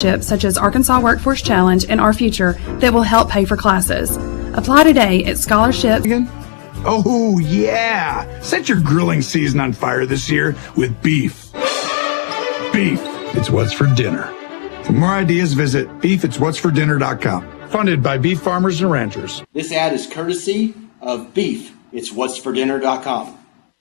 such as Arkansas Workforce Challenge and Our Future that will help pay for classes. Apply today at scholarships. Oh, yeah. Set your grilling season on fire this year with beef. Beef, it's what's for dinner. For more ideas, visit beefitswhatsfordinner.com. Funded by beef farmers and ranchers. This ad is courtesy of Beef. It's whatsfordinner.com.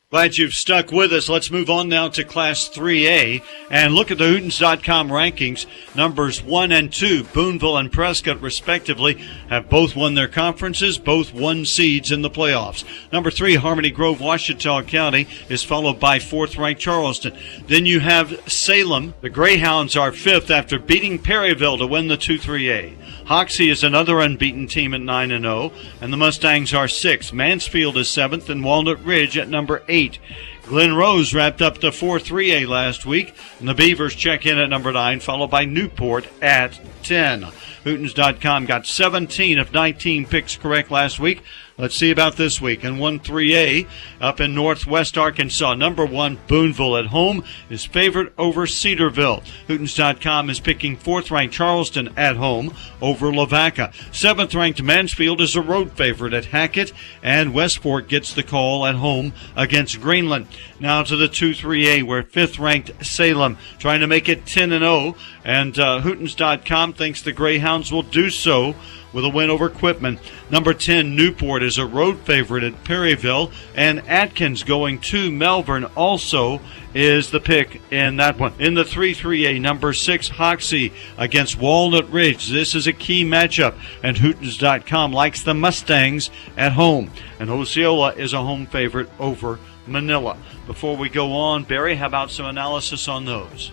Glad you've stuck with us. Let's move on now to Class 3A and look at the Hootens.com rankings. Numbers 1 and 2, Boonville and Prescott, respectively, have both won their conferences, both won seeds in the playoffs. Number 3, Harmony Grove, Ouachita County, is followed by 4th-ranked Charleston. Then you have Salem. The Greyhounds are 5th after beating Perryville to win the 2-3A. Hoxie is another unbeaten team at 9-0, and the Mustangs are 6th. Mansfield is 7th, and Walnut Ridge at number 8. Glen Rose wrapped up the 4-3A last week, and the Beavers check in at number 9, followed by Newport at 10. Hootens.com got 17 of 19 picks correct last week. Let's see about this week. In 1-3A, up in northwest Arkansas, number 1, Boonville at home is favored over Cedarville. Hootens.com is picking 4th-ranked Charleston at home over Lavaca. 7th-ranked Mansfield is a road favorite at Hackett, and Westport gets the call at home against Greenland. Now to the 2-3A, where 5th-ranked Salem trying to make it 10-0, and Hootens.com thinks the Greyhounds will do so with a win over Quitman. Number 10, Newport, is a road favorite at Perryville, and Atkins going to Melbourne also is the pick in that one. In the 3-3A, number 6, Hoxie against Walnut Ridge. This is a key matchup, and Hootens.com likes the Mustangs at home, and Osceola is a home favorite over Manila. Before we go on, Barry, how about some analysis on those?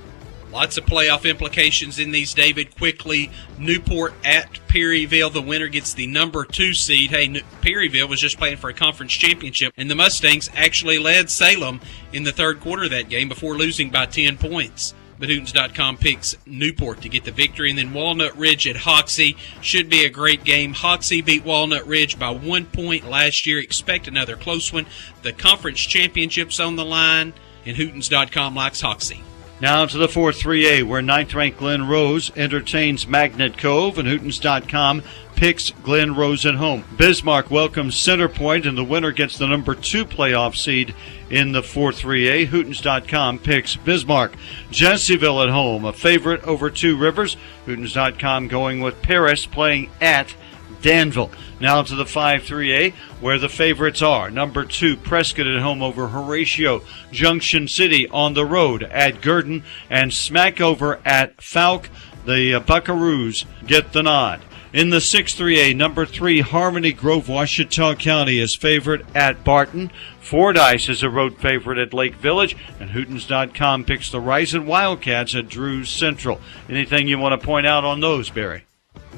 Lots of playoff implications in these, David. Quickly, Newport at Perryville. The winner gets the number 2 seed. Hey, Perryville was just playing for a conference championship, and the Mustangs actually led Salem in the third quarter of that game before losing by 10 points. But Hootens.com picks Newport to get the victory. And then Walnut Ridge at Hoxie. Should be a great game. Hoxie beat Walnut Ridge by 1 point last year. Expect another close one. The conference championship's on the line, and Hootens.com likes Hoxie. Now to the 4-3A, where 9th-ranked Glen Rose entertains Magnet Cove, and Hootens.com picks Glen Rose at home. Bismarck welcomes Center Point, and the winner gets the number 2 playoff seed in the 4-3A. Hootens.com picks Bismarck. Jesseville at home, a favorite over 2 Rivers. Hootens.com going with Paris playing at Danville. Now to the 5-3A, where the favorites are. Number 2, Prescott at home over Horatio. Junction City on the road at Gurdon, and Smackover at Falk. The Buckaroos get the nod. In the 6-3A, number 3, Harmony Grove, Ouachita County is favorite at Barton. Fordyce is a road favorite at Lake Village, and Hootens.com picks the Rising Wildcats at Drews Central. Anything you want to point out on those, Barry?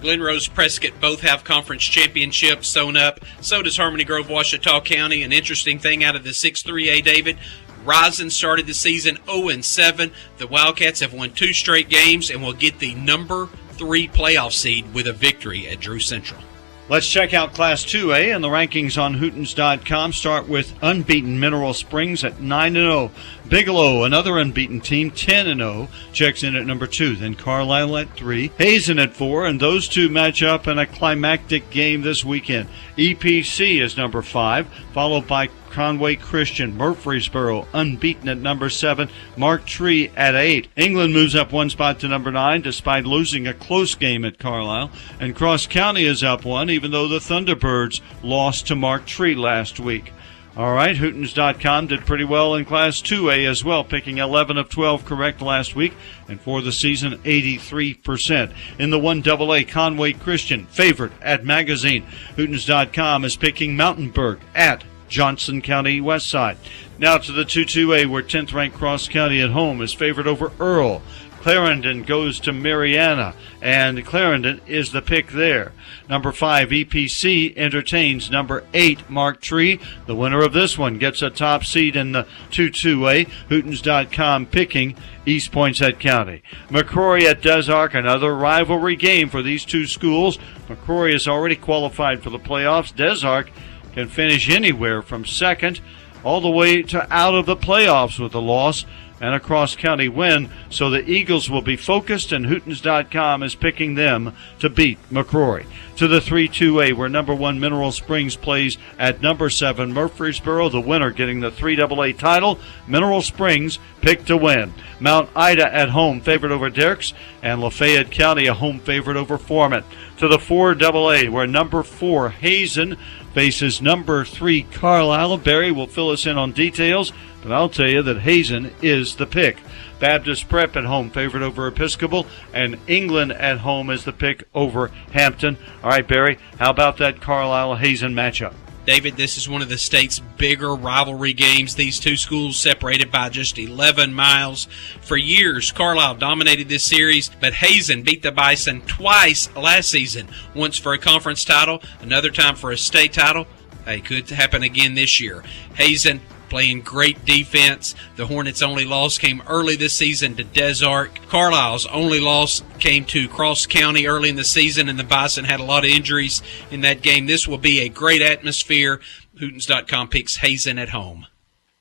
Glen Rose, Prescott both have conference championships sewn up. So does Harmony Grove, Ouachita County. An interesting thing out of the 6-3A, David, Rising started the season 0-7. The Wildcats have won 2 straight games and will get the number 3 playoff seed with a victory at Drew Central. Let's check out Class 2A, and the rankings on Hootens.com start with unbeaten Mineral Springs at 9-0. Bigelow, another unbeaten team, 10-0, checks in at number 2. Then Carlisle at 3, Hazen at 4, and those two match up in a climactic game this weekend. EPC is number 5, followed by Conway Christian. Murfreesboro unbeaten at number 7. Mark Tree at 8. England moves up 1 spot to number 9 despite losing a close game at Carlisle. And Cross County is up 1 even though the Thunderbirds lost to Mark Tree last week. All right, Hootens.com did pretty well in Class 2A as well, picking 11 of 12 correct last week, and for the season, 83%. In the 1AA, Conway Christian, favorite at Magazine. Hootens.com is picking Mountainburg at Johnson County Westside. Now to the 2-2A, where 10th-ranked Cross County at home is favored over Earl. Clarendon goes to Mariana, and Clarendon is the pick there. Number 5, EPC entertains number 8, Mark Tree. The winner of this one gets a top seed in the 2-2A. Hootens.com picking East Poinsett County. McCrory at Des Arc, another rivalry game for these two schools. McCrory is already qualified for the playoffs. Des Arc can finish anywhere from second all the way to out of the playoffs with a loss. and a cross-county win, so the Eagles will be focused, and Hootens.com is picking them to beat McCrory. To the 3-2A, where number 1 Mineral Springs plays at number 7 Murfreesboro, the winner getting the 3AA title. Mineral Springs picked to win. Mount Ida at home, favored over Dierks, and Lafayette County a home favorite over Foreman. To the 4AA, where number 4 Hazen faces number 3 Carlisle. Barry will fill us in on details, but I'll tell you that Hazen is the pick. Baptist Prep at home, favored over Episcopal, and England at home is the pick over Hampton. All right, Barry, how about that Carlisle-Hazen matchup? David, this is one of the state's bigger rivalry games. These two schools separated by just 11 miles. For years, Carlisle dominated this series, but Hazen beat the Bison twice last season, once for a conference title, another time for a state title. It could happen again this year. Hazen playing great defense. The Hornets' only loss came early this season to Des Arc. Carlisle's only loss came to Cross County early in the season, and the Bison had a lot of injuries in that game. This will be a great atmosphere. Hootens.com picks Hazen at home.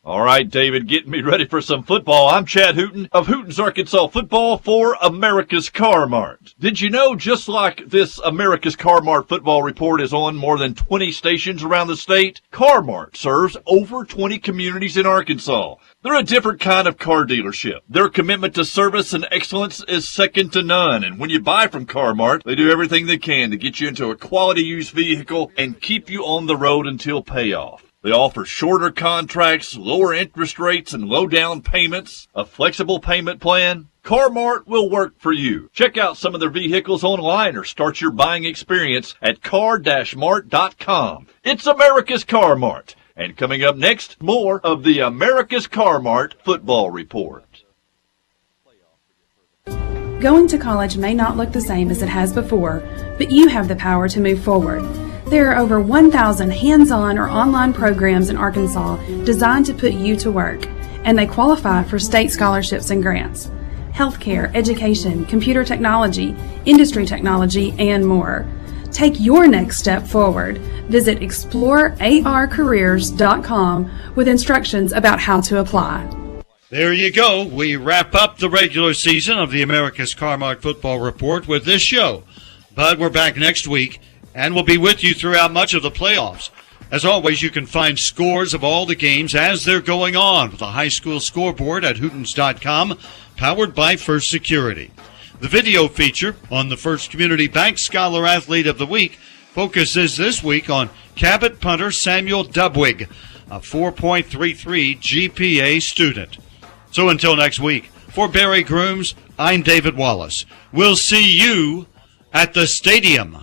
All right, David, getting me ready for some football. I'm Chad Hooten of Hooten's Arkansas Football for America's Car Mart. Did you know, just like this America's Car Mart football report is on more than 20 stations around the state, Car Mart serves over 20 communities in Arkansas. They're a different kind of car dealership. Their commitment to service and excellence is second to none. And when you buy from Car Mart, they do everything they can to get you into a quality used vehicle and keep you on the road until payoff. They offer shorter contracts, lower interest rates, and low down payments, a flexible payment plan. Car Mart will work for you. Check out some of their vehicles online or start your buying experience at car-mart.com. It's America's Car Mart. And coming up next, more of the America's Car Mart Football Report. Going to college may not look the same as it has before, but you have the power to move forward. There are over 1,000 hands-on or online programs in Arkansas designed to put you to work, and they qualify for state scholarships and grants. Healthcare, education, computer technology, industry technology, and more. Take your next step forward. Visit explorearcareers.com with instructions about how to apply. There you go. We wrap up the regular season of the America's Car Mart Football Report with this show. But we're back next week, and we'll be with you throughout much of the playoffs. As always, you can find scores of all the games as they're going on with the high school scoreboard at Hootens.com, powered by First Security. The video feature on the First Community Bank Scholar Athlete of the Week focuses this week on Cabot punter Samuel Dubwig, a 4.33 GPA student. So until next week, for Barry Grooms, I'm David Wallace. We'll see you at the stadium.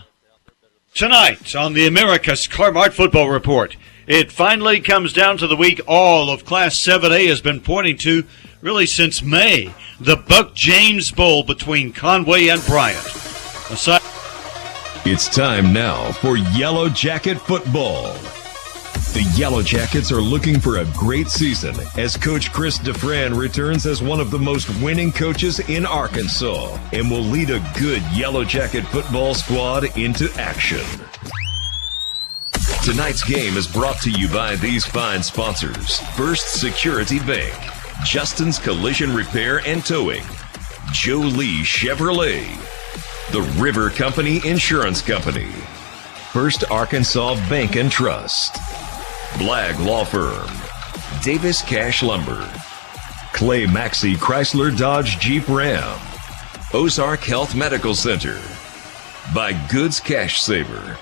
Tonight on the America's Car Mart Football Report, it finally comes down to the week all of Class 7A has been pointing to really since May, the Buck James Bowl between Conway and Bryant. It's time now for Yellow Jacket football. The Yellow Jackets are looking for a great season as Coach Chris DeFran returns as one of the most winning coaches in Arkansas and will lead a good Yellow Jacket football squad into action. Tonight's game is brought to you by these fine sponsors: First Security Bank, Justin's Collision Repair and Towing, Joe Lee Chevrolet, the River Company Insurance Company, First Arkansas Bank and Trust, Blagg Law Firm, Davis Cash Lumber, Clay Maxey Chrysler Dodge Jeep Ram, Ozark Health Medical Center, by Goods Cash Saver,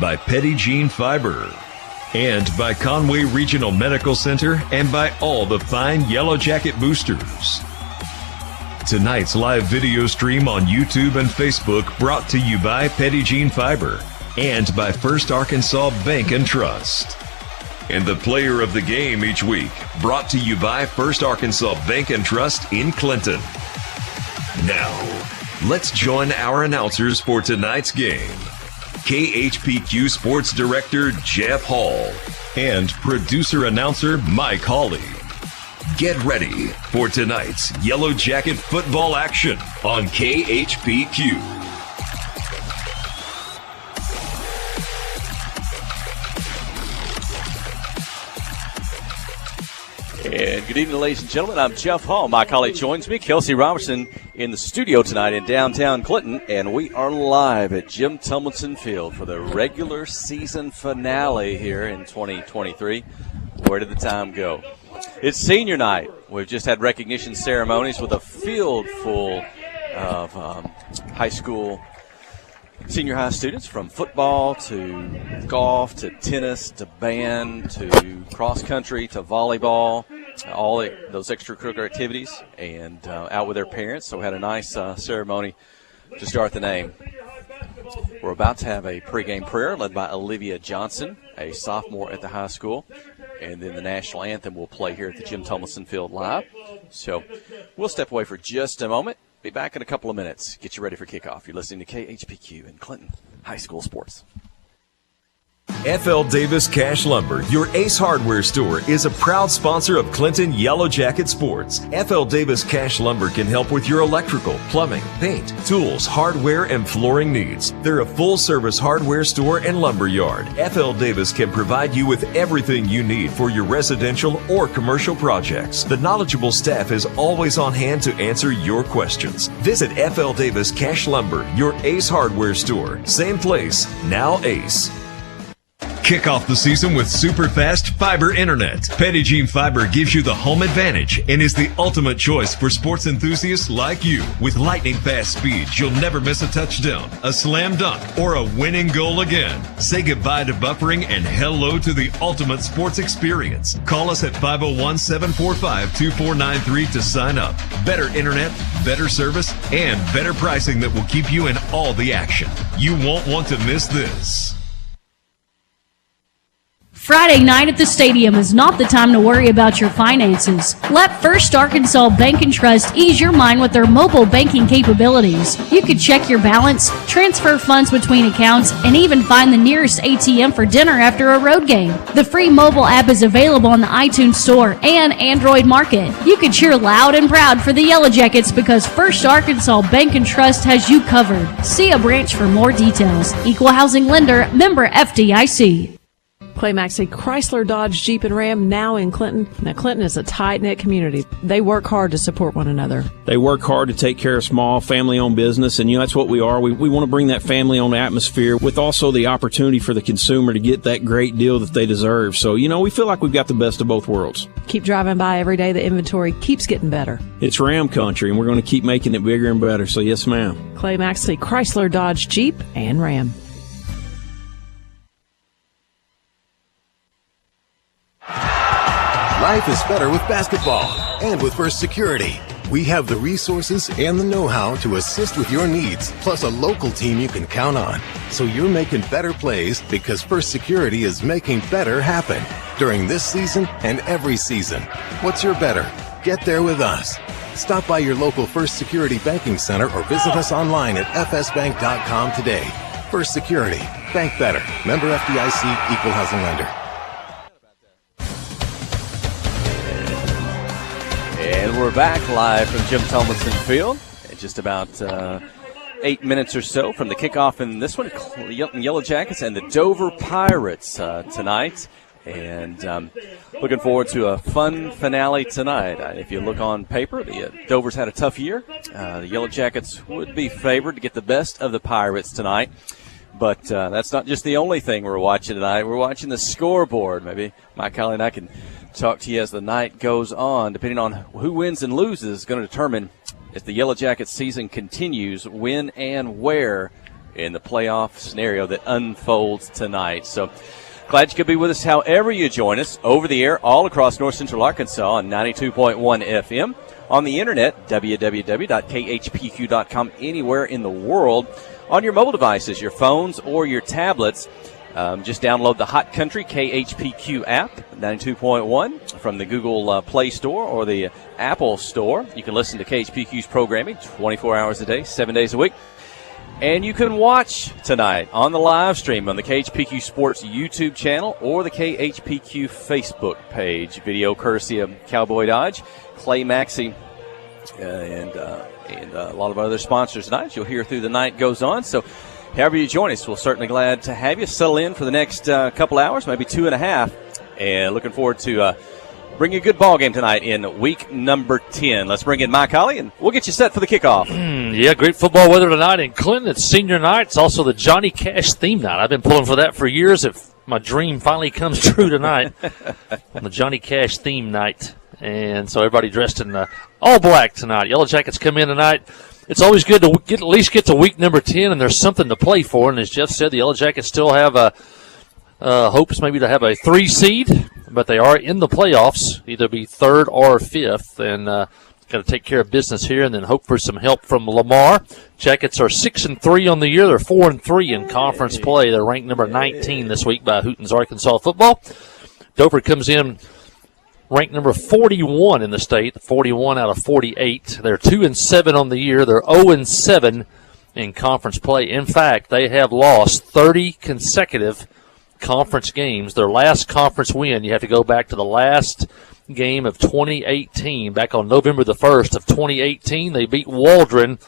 by Petty Jean Fiber, and by Conway Regional Medical Center, and by all the fine Yellow Jacket boosters. Tonight's live video stream on YouTube and Facebook brought to you by Petty Jean Fiber and by First Arkansas Bank and Trust. And the player of the game each week brought to you by First Arkansas Bank and Trust in Clinton. Now, let's join our announcers for tonight's game. KHPQ Sports Director Jeff Hall and producer-announcer Mike Hawley. Get ready for tonight's Yellow Jacket football action on KHPQ. And good evening, ladies and gentlemen. I'm Jeff Hall. My colleague joins me, Kelsey Robertson, in the studio tonight in downtown Clinton. And we are live at Jim Tomlinson Field for the regular season finale here in 2023. Where did the time go? It's senior night. We've just had recognition ceremonies with a field full of high school, senior high students, from football to golf to tennis to band to cross country to volleyball, all those extracurricular activities, and out with their parents. So we had a nice ceremony to start the name. We're about to have a pregame prayer led by Olivia Johnson, a sophomore at the high school, and then the national anthem will play here at the Jim Tomlinson Field live. So we'll step away for just a moment. Be back in a couple of minutes. Get you ready for kickoff. You're listening to KHPQ in Clinton High School Sports. F.L. Davis Cash Lumber, your Ace Hardware store, is a proud sponsor of Clinton Yellow Jacket Sports. F.L. Davis Cash Lumber can help with your electrical, plumbing, paint, tools, hardware, and flooring needs. They're a full-service hardware store and lumber yard. F.L. Davis can provide you with everything you need for your residential or commercial projects. The knowledgeable staff is always on hand to answer your questions. Visit F.L. Davis Cash Lumber, your Ace Hardware store. Same place, now Ace. Kick off the season with super fast fiber internet. Pettigene Fiber gives you the home advantage and is the ultimate choice for sports enthusiasts like you. With lightning fast speeds, you'll never miss a touchdown, a slam dunk, or a winning goal again. Say goodbye to buffering and hello to the ultimate sports experience. Call us at 501-745-2493 to sign up. Better internet, better service, and better pricing that will keep you in all the action. You won't want to miss this. Friday night at the stadium is not the time to worry about your finances. Let First Arkansas Bank and Trust ease your mind with their mobile banking capabilities. You can check your balance, transfer funds between accounts, and even find the nearest ATM for dinner after a road game. The free mobile app is available on the iTunes Store and Android Market. You can cheer loud and proud for the Yellow Jackets because First Arkansas Bank and Trust has you covered. See a branch for more details. Equal housing lender, member FDIC. Clay Maxey, Chrysler, Dodge, Jeep, and Ram, now in Clinton. Now, Clinton is a tight-knit community. They work hard to support one another. They work hard to take care of small, family-owned business, and, that's what we are. We want to bring that family-owned atmosphere with also the opportunity for the consumer to get that great deal that they deserve. So, we feel like we've got the best of both worlds. Keep driving by every day. The inventory keeps getting better. It's Ram country, and we're going to keep making it bigger and better. So, yes, ma'am. Clay Maxey, Chrysler, Dodge, Jeep, and Ram. Life is better with basketball and with First Security. We have the resources and the know-how to assist with your needs, plus a local team you can count on. So you're making better plays because First Security is making better happen during this season and every season. What's your better? Get there with us. Stop by your local First Security Banking Center or visit us online at fsbank.com today. First Security. Bank better. Member FDIC, Equal Housing Lender. And we're back live from Jim Tomlinson Field. Just about 8 minutes or so from the kickoff in this one. Yellow Jackets and the Dover Pirates tonight. And looking forward to a fun finale tonight. If you look on paper, the Dover's had a tough year. The Yellow Jackets would be favored to get the best of the Pirates tonight. But that's not just the only thing we're watching tonight. We're watching the scoreboard. Maybe Mike Colley and I can talk to you as the night goes on. Depending on who wins and loses is going to determine if the Yellow Jackets season continues, when and where in the playoff scenario that unfolds tonight. So glad you could be with us however you join us, over the air all across North Central Arkansas on 92.1 FM, on the internet, www.khpq.com, anywhere in the world, on your mobile devices, your phones or your tablets. Just download the Hot Country KHPQ app, 92.1, from the Google Play Store or the Apple Store. You can listen to KHPQ's programming 24 hours a day, 7 days a week. And you can watch tonight on the live stream on the KHPQ Sports YouTube channel or the KHPQ Facebook page. Video courtesy of Cowboy Dodge, Clay Maxey, and a lot of other sponsors tonight. You'll hear through the night goes on. So however you join us, we're certainly glad to have you. Settle in for the next couple hours, maybe 2.5. And looking forward to bring you a good ball game tonight in week number 10. Let's bring in Mike Holly, and we'll get you set for the kickoff. Yeah, great football weather tonight in Clinton. It's senior night. It's also the Johnny Cash theme night. I've been pulling for that for years. If my dream finally comes true tonight on the Johnny Cash theme night. And so everybody dressed in all black tonight. Yellow Jackets come in tonight. It's always good to at least get to week number 10, and there's something to play for. And as Jeff said, the Yellow Jackets still have hopes maybe to have a 3 seed, but they are in the playoffs, either be 3rd or 5th, and got to take care of business here and then hope for some help from Lamar. Jackets are 6-3 on the year. They're 4-3 in conference play. They're ranked number 19 this week by Hooten's Arkansas football. Dover comes in ranked number 41 in the state, 41 out of 48. They're 2-7 on the year. They're 0-7 in conference play. In fact, they have lost 30 consecutive conference games. Their last conference win, you have to go back to the last game of 2018. Back on November the 1st of 2018, they beat Waldron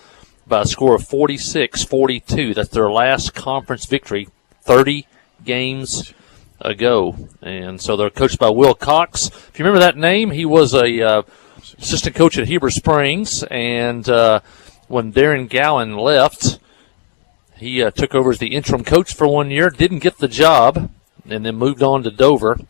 by a score of 46-42. That's their last conference victory 30 games ago. And so they're coached by Will Cox. If you remember that name, he was a assistant coach at Heber Springs, and when Darren Gowan left, he took over as the interim coach for 1 year, didn't get the job, and then moved on to Dover.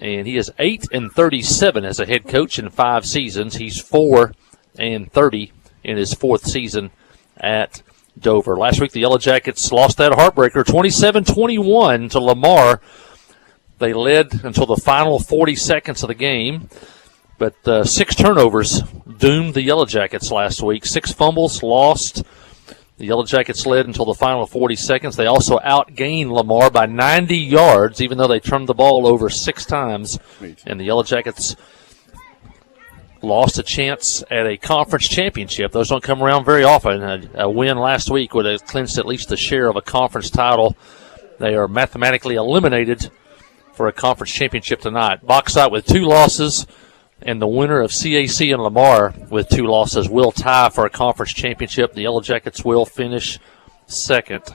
And he is 8-37 as a head coach in 5 seasons. He's 4-30 in his 4th season at Dover. Last week, the Yellow Jackets lost that heartbreaker, 27-21 to Lamar. They led until the final 40 seconds of the game, but 6 turnovers doomed the Yellow Jackets last week. 6 fumbles lost. The Yellow Jackets led until the final 40 seconds. They also outgained Lamar by 90 yards, even though they turned the ball over 6 times. And the Yellow Jackets lost a chance at a conference championship. Those don't come around very often. A win last week would have clinched at least a share of a conference title. They are mathematically eliminated for a conference championship tonight. Bauxite with 2 losses. And the winner of CAC and Lamar with 2 losses will tie for a conference championship. The Yellow Jackets will finish 2nd.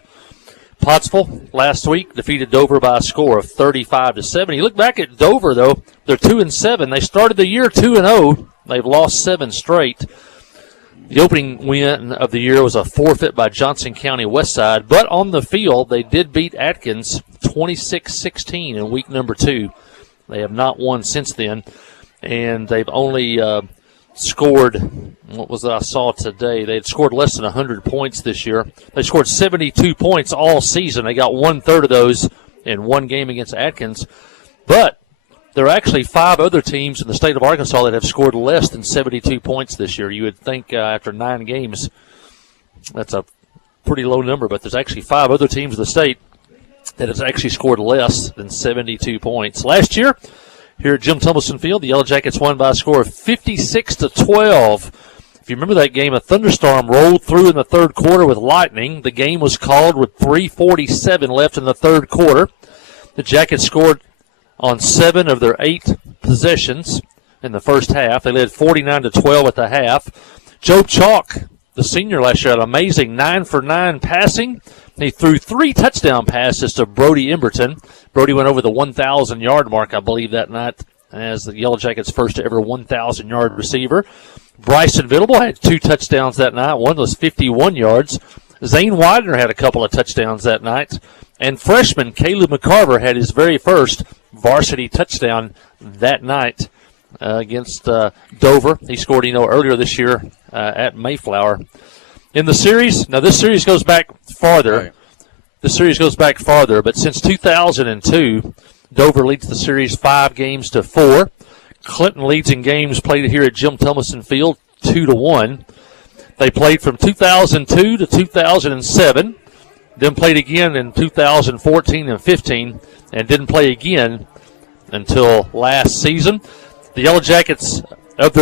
Pottsville last week defeated Dover by a score of 35-7. You look back at Dover, though, they're 2-7. They started the year 2-0. They've lost 7 straight. The opening win of the year was a forfeit by Johnson County Westside, but on the field they did beat Atkins 26-16 in week number 2. They have not won since then. And they've only scored, what was it I saw today? They had scored less than 100 points this year. They scored 72 points all season. They got 1/3 of those in one game against Atkins. But there are actually 5 other teams in the state of Arkansas that have scored less than 72 points this year. You would think after 9 games that's a pretty low number, but there's actually 5 other teams in the state that has actually scored less than 72 points. Last year, here at Jim Tumbleson Field, the Yellow Jackets won by a score of 56-12. If you remember that game, a thunderstorm rolled through in the 3rd quarter with lightning. The game was called with 3:47 left in the 3rd quarter. The Jackets scored on 7 of their 8 possessions in the first half. They led 49-12 at the half. Joe Chalk, the senior last year, had an amazing 9-for-9 passing. He threw 3 touchdown passes to Brody Emberton. Brody went over the 1,000-yard mark, I believe, that night as the Yellow Jackets' first ever 1,000-yard receiver. Bryson Vitable had 2 touchdowns that night. One was 51 yards. Zane Widener had a couple of touchdowns that night. And freshman Caleb McCarver had his very first varsity touchdown that night against Dover. He scored, earlier this year at Mayflower. In the series, now this series goes back farther. Right. The series goes back farther, but since 2002, Dover leads the series 5-4. Clinton leads in games played here at Jim Tumbleson Field 2-1. They played from 2002 to 2007, then played again in 2014 and 15, and didn't play again until last season. The Yellow Jackets, of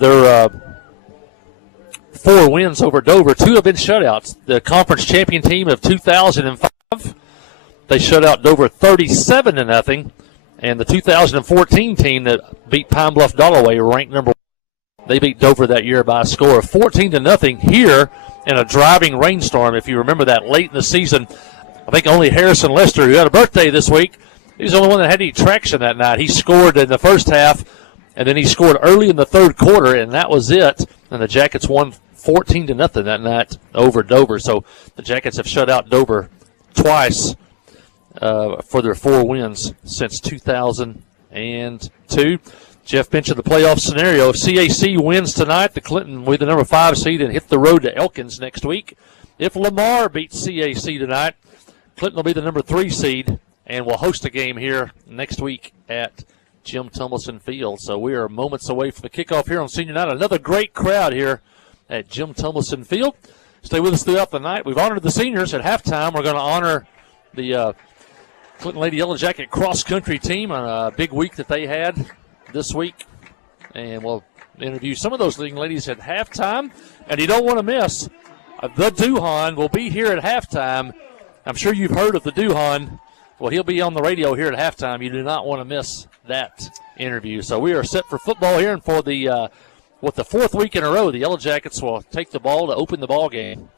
their 4 wins over Dover, 2 have been shutouts. The conference champion team of 2005, they shut out Dover 37-0, and the 2014 team that beat Pine Bluff Dollaway, ranked number 1, they beat Dover that year by a score of 14-0 here in a driving rainstorm. If you remember that late in the season, I think only Harrison Lester, who had a birthday this week, he was the only one that had any traction that night. He scored in the first half and then he scored early in the third quarter, and that was it. And the Jackets won 14-0 that night over Dover. So the Jackets have shut out Dover twice for their 4 wins since 2002. Jeff mentioned the playoff scenario. If CAC wins tonight, the Clinton will be the number 5 seed and hit the road to Elkins next week. If Lamar beats CAC tonight, Clinton will be the number 3 seed and will host a game here next week at Jim Tumbleson Field. So we are moments away from the kickoff here on Senior Night. Another great crowd here at Jim Tumbleson Field. Stay with us throughout the night. We've honored the seniors at halftime. We're going to honor the Clinton Lady Yellow Jacket cross-country team on a big week that they had this week. And we'll interview some of those leading ladies at halftime. And you don't want to miss, the Duhan will be here at halftime. I'm sure you've heard of the Duhan. Well, he'll be on the radio here at halftime. You do not want to miss that interview. So we are set for football here, and for the 4th week in a row, the Yellow Jackets will take the ball to open the ball game.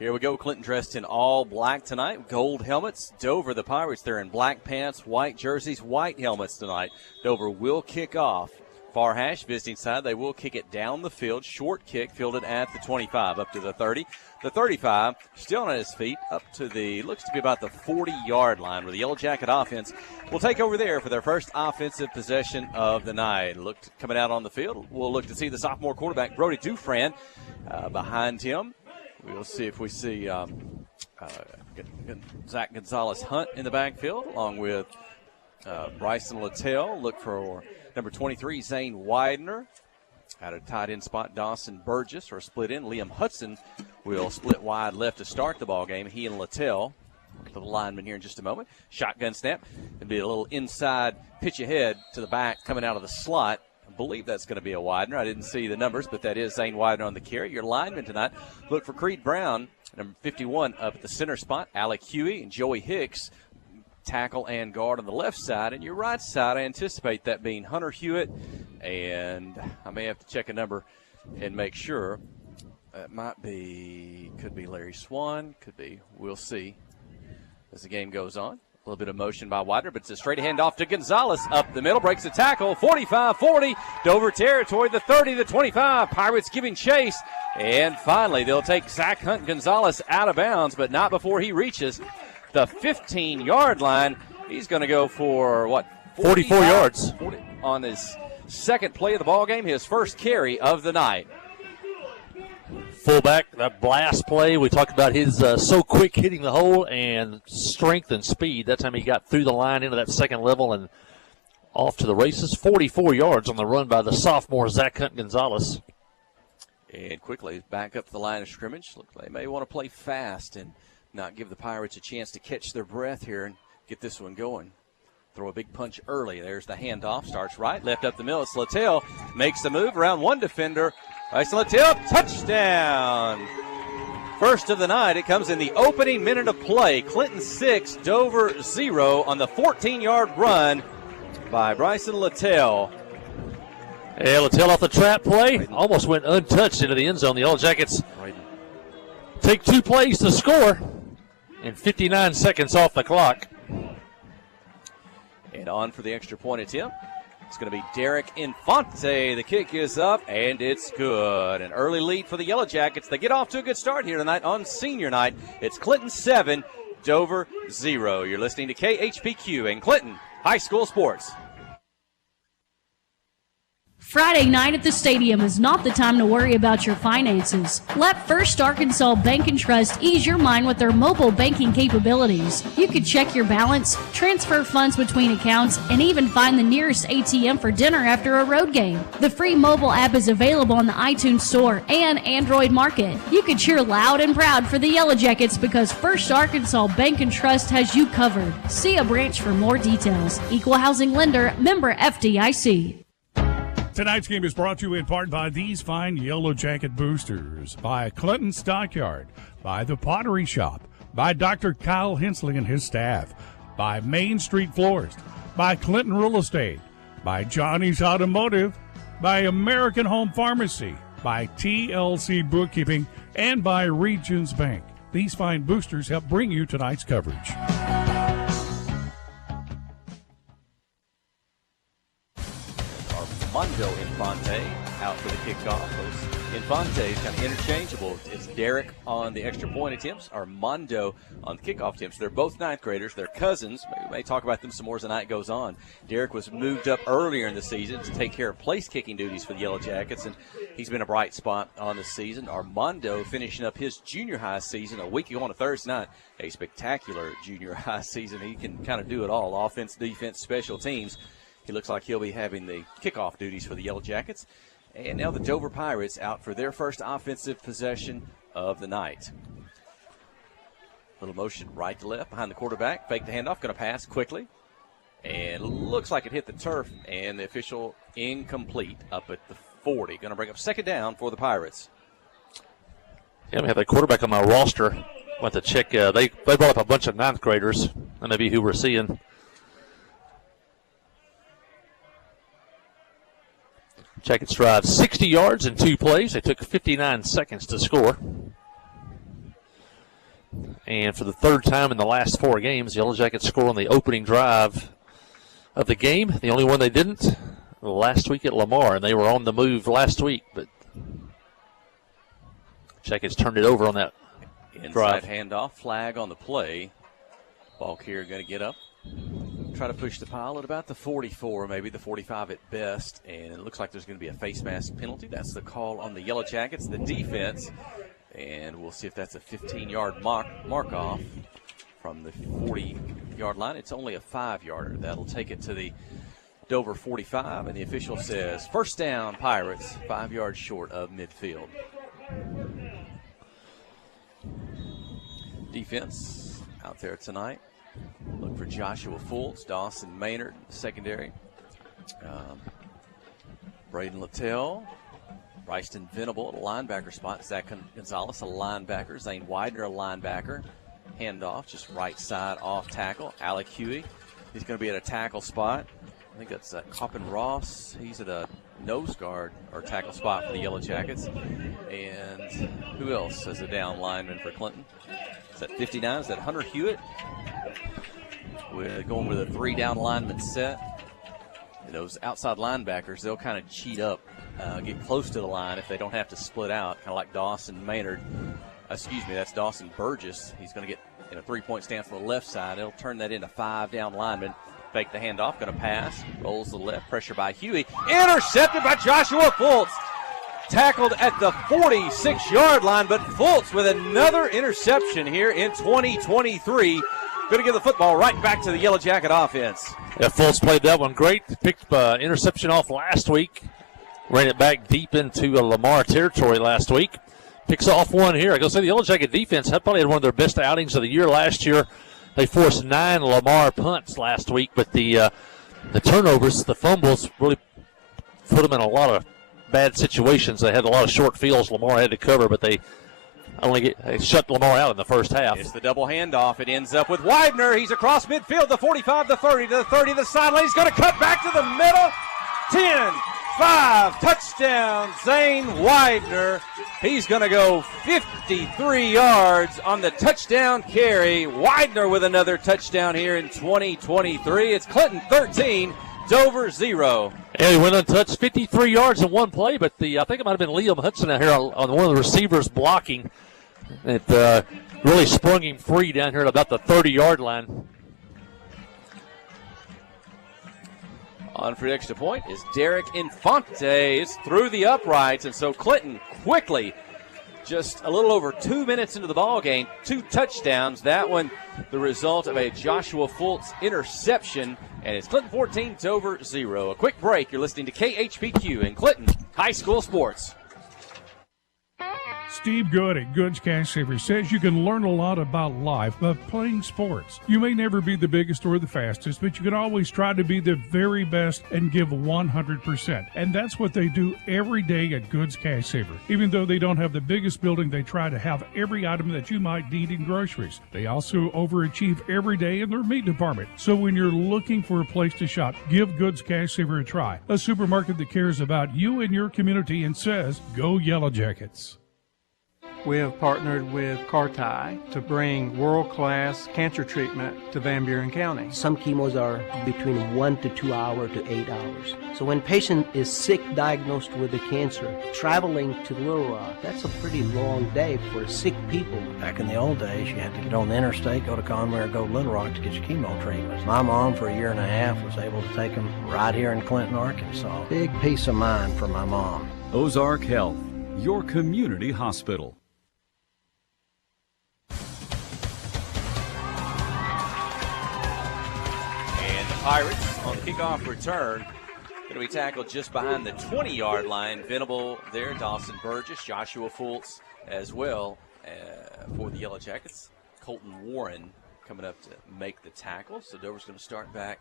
Here we go. Clinton dressed in all black tonight. Gold helmets. Dover, the Pirates, they're in black pants, white jerseys, white helmets tonight. Dover will kick off. Far hash, visiting side, they will kick it down the field. Short kick, fielded at the 25, up to the 30. The 35, still on his feet, up to the, looks to be about the 40-yard line, where the Yellow Jacket offense will take over there for their first offensive possession of the night. Coming out on the field, we'll look to see the sophomore quarterback, Brody Dufran, behind him. We'll see if we see Zach Gonzalez-Hunt in the backfield, along with Bryson Littell. Look for number 23, Zane Widener. Out of tight end spot, Dawson Burgess, or split in. Liam Hudson will split wide left to start the ball game. He and Littell. Look at the lineman here in just a moment. Shotgun snap. It'll be a little inside pitch ahead to the back coming out of the slot. I believe that's going to be a Widener. I didn't see the numbers, but that is Zane Widener on the carry. Your lineman tonight, look for Creed Brown, number 51, up at the center spot. Alec Huey and Joey Hicks, tackle and guard on the left side. And your right side, I anticipate that being Hunter Hewitt, and I may have to check a number and make sure. It might be, could be Larry Swan, could be, we'll see as the game goes on. A little bit of motion by Widener, but it's a straight handoff to Gonzalez. Up the middle, breaks the tackle, 45-40, Dover territory, the 30, the 25. Pirates giving chase, and finally they'll take Zach Hunt Gonzalez out of bounds, but not before he reaches the 15-yard line. He's going to go for, 44 yards. 40, on his second play of the ball game, his first carry of the night. Fullback, that blast play, we talked about his so quick hitting the hole and strength and speed. That time he got through the line into that second level and off to the races. 44 yards on the run by the sophomore Zach Hunt Gonzalez. And quickly back up to the line of scrimmage. Looks like they may want to play fast and not give the Pirates a chance to catch their breath here and get this one going. Throw a big punch early. There's the handoff. Starts right, left up the middle. It's Littell makes the move around one defender. Bryson Littell, touchdown. First of the night. It comes in the opening minute of play. Clinton 6, Dover 0 on the 14-yard run by Bryson Littell. Yeah, Littell off the trap play. Almost went untouched into the end zone. The Yellow Jackets take 2 plays to score and 59 seconds off the clock. And on for the extra point attempt. It's going to be Derek Infante. The kick is up, and it's good. An early lead for the Yellow Jackets. They get off to a good start here tonight on senior night. It's Clinton 7, Dover 0. You're listening to KHPQ and Clinton High School Sports. Friday night at the stadium is not the time to worry about your finances. Let First Arkansas Bank and Trust ease your mind with their mobile banking capabilities. You can check your balance, transfer funds between accounts, and even find the nearest ATM for dinner after a road game. The free mobile app is available on the iTunes Store and Android Market. You can cheer loud and proud for the Yellow Jackets because First Arkansas Bank and Trust has you covered. See a branch for more details. Equal housing lender, member FDIC. Tonight's game is brought to you in part by these fine Yellow Jacket boosters, by Clinton Stockyard, by the Pottery Shop, by Dr. Kyle Hensley and his staff, by Main Street Florist, by Clinton Real Estate, by Johnny's Automotive, by American Home Pharmacy, by TLC Bookkeeping, and by Regions Bank. These fine boosters help bring you tonight's coverage. Armando Infante out for the kickoff. Those Infantes kind of interchangeable. It's Derek on the extra point attempts, Armando on the kickoff attempts. They're both ninth graders. They're cousins. We may talk about them some more as the night goes on. Derek was moved up earlier in the season to take care of place kicking duties for the Yellow Jackets, and he's been a bright spot on the season. Armando finishing up his junior high season a week ago on a Thursday night. A spectacular junior high season. He can kind of do it all, offense, defense, special teams. He looks like he'll be having the kickoff duties for the Yellow Jackets. And now the Dover Pirates out for their first offensive possession of the night. Little motion right to left behind the quarterback. Fake the handoff, going to pass quickly. And looks like it hit the turf, and the official incomplete up at the 40. Going to bring up second down for the Pirates. Yeah, we have a quarterback on my roster. Went to check. They brought up a bunch of ninth graders. That may be who we're seeing. Jackets drive 60 yards in 2 plays. They took 59 seconds to score. And for the third time in the last 4 games, the Yellow Jackets score on the opening drive of the game. The only one they didn't last week at Lamar, and they were on the move last week, but Jackets turned it over on that Inside drive. handoff, flag on the play. Ball carrier going to get up. Try to push the pile at about the 44, maybe the 45 at best, and it looks like there's going to be a face mask penalty. That's the call on the Yellow Jackets, the defense, and we'll see if that's a 15-yard mark off from the 40-yard line. It's only a 5-yarder. That'll take it to the Dover 45, and the official says first down, Pirates, 5 yards short of midfield. Defense out there tonight. Look for Joshua Fultz, Dawson Maynard, secondary. Braden Littell, Ryston Venable at a linebacker spot. Zach Gonzalez, a linebacker. Zane Widener, a linebacker. Handoff, just right side off tackle. Alec Huey, he's going to be at a tackle spot. I think that's Coppin Ross. He's at a nose guard or tackle spot for the Yellow Jackets. And who else is a down lineman for Clinton? Is that 59? Is that Hunter Hewitt? We're going with a 3 down lineman set. And those outside linebackers, they'll kind of cheat up, get close to the line if they don't have to split out, kind of like Dawson Maynard. That's Dawson Burgess. He's going to get in a 3-point stance on the left side. He'll turn that into 5 down linemen. Fake the handoff, going to pass. Rolls to the left, pressure by Huey. Intercepted by Joshua Fultz. Tackled at the 46-yard line, but Fultz with another interception here in 2023. Going to give the football right back to the Yellow Jacket offense. Yeah, Fultz played that one great. Picked interception off last week. Ran it back deep into Lamar territory last week. Picks off one here. I go say the Yellow Jacket defense probably had one of their best outings of the year last year. They forced 9 Lamar punts last week, but the turnovers, the fumbles, really put them in a lot of bad situations. They had a lot of short fields Lamar had to cover, but they shut Lamar out in the first half. It's the double handoff. It ends up with Widener. He's across midfield, the 45, the 30, to the 30, the sideline. He's going to cut back to the middle. 10, 5, touchdown, Zane Widener. He's going to go 53 yards on the touchdown carry. Widener with another touchdown here in 2023. It's Clinton 13, Dover 0. Yeah, he went untouched, 53 yards in one play, but I think it might have been Liam Hudson out here on one of the receivers blocking. It really sprung him free down here at about the 30-yard line. On for the extra point is Derek Infante. It's through the uprights, and so Clinton quickly, just a little over 2 minutes into the ball game, 2 touchdowns. That one the result of a Joshua Fultz interception, and it's Clinton 14, Dover 0. A quick break. You're listening to KHPQ in Clinton High School Sports. Steve Good at Goods Cash Saver says you can learn a lot about life by playing sports. You may never be the biggest or the fastest, but you can always try to be the very best and give 100%. And that's what they do every day at Goods Cash Saver. Even though they don't have the biggest building, they try to have every item that you might need in groceries. They also overachieve every day in their meat department. So when you're looking for a place to shop, give Goods Cash Saver a try. A supermarket that cares about you and your community and says, go Yellow Jackets. we have partnered with Carti to bring world-class cancer treatment to Van Buren County. Some chemos are between 1 to 2 hours to 8 hours. So when a patient is sick, diagnosed with the cancer, traveling to Little Rock, that's a pretty long day for sick people. Back in the old days, you had to get on the interstate, go to Conway or go to Little Rock to get your chemo treatments. My mom, for a year and a half, was able to take them right here in Clinton, Arkansas. Big peace of mind for my mom. Ozark Health, your community hospital. And the Pirates on the kickoff return going to be tackled just behind the 20-yard line. Venable there, Dawson Burgess, Joshua Fultz as well for the Yellow Jackets. Colton Warren coming up to make the tackle. So Dover's going to start back.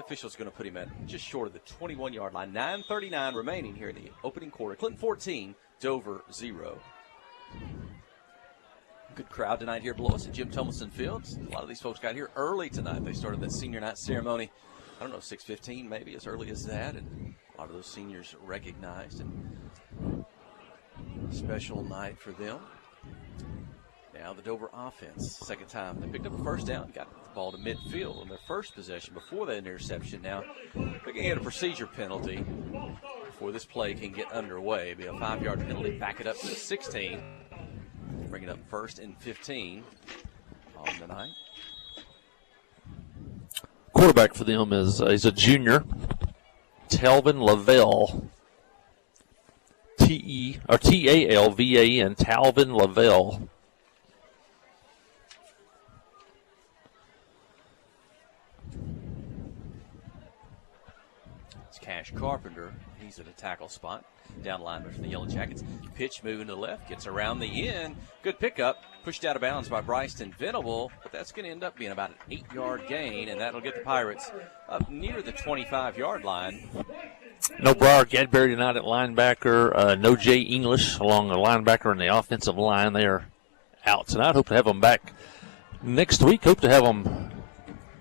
Official's going to put him at just short of the 21-yard line. 9:39 remaining here in the opening quarter. Clinton 14, Dover 0. Good crowd tonight here below us at Jim Tomlinson Fields. A lot of these folks got here early tonight. They started that senior night ceremony, I don't know, 6:15 maybe, as early as that. And a lot of those seniors recognized, and special night for them. Now the Dover offense, second time they picked up a first down, got the ball to midfield on their first possession before that interception. Now they're going to get a procedure penalty before this play can get underway. It'll be a 5-yard penalty, back it up to the 16. Bring it up first and 15 on the night. Quarterback for them is he's a junior, Talvin Lavelle. Talvan, Talvin Lavelle. It's Cash Carpenter. He's at a tackle spot. Down lineman for the Yellow Jackets. Pitch moving to the left, gets around the end. Good pickup. Pushed out of bounds by Bryson Venable, but that's going to end up being about an 8-yard gain, and that'll get the Pirates up near the 25-yard line. No Briar Gadberry tonight at linebacker. No Jay English along the linebacker and the offensive line. They are out tonight. Hope to have them back next week. Hope to have them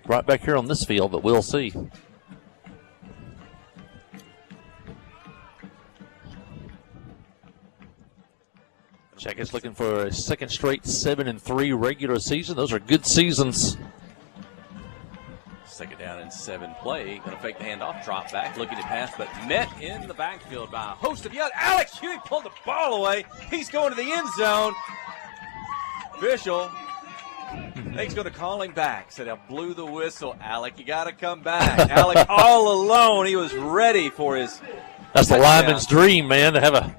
right back here on this field, but we'll see. Jackets looking for a second straight 7-3 regular season. Those are good seasons. Second down and 7 play. Going to fake the handoff, drop back, looking to pass, but met in the backfield by a host of young. Alex Huey pulled the ball away. He's going to the end zone. Official, he's going to call him back. Said, I blew the whistle. Alec, you got to come back. Alec all alone. He was ready for his That's the lineman's dream, man, to have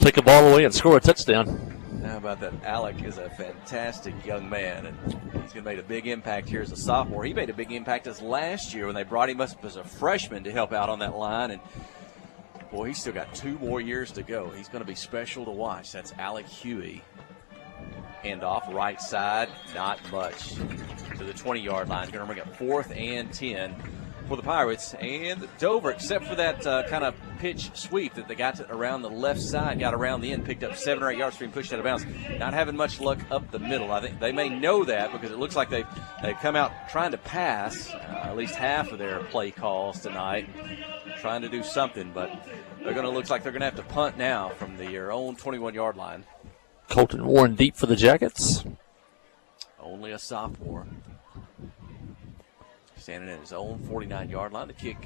take a ball away and score a touchdown. How about that? Alec is a fantastic young man, and he's going to make a big impact here as a sophomore. He made a big impact as last year when they brought him up as a freshman to help out on that line. And, boy, he's still got 2 more years to go. He's going to be special to watch. That's Alec Huey. Hand off right side, not much to the 20-yard line. Going to bring up 4th and 10 for the Pirates. And Dover, except for that kind of pitch sweep that they got to around the left side, got around the end, picked up 7 or 8 yards for him, pushed out of bounds. Not having much luck up the middle. I think they may know that because it looks like they've come out trying to pass at least half of their play calls tonight, trying to do something, but they're going to look like they're going to have to punt now from their own 21-yard line. Colton Warren deep for the Jackets. Only a sophomore. Standing at his own 49-yard line. The kick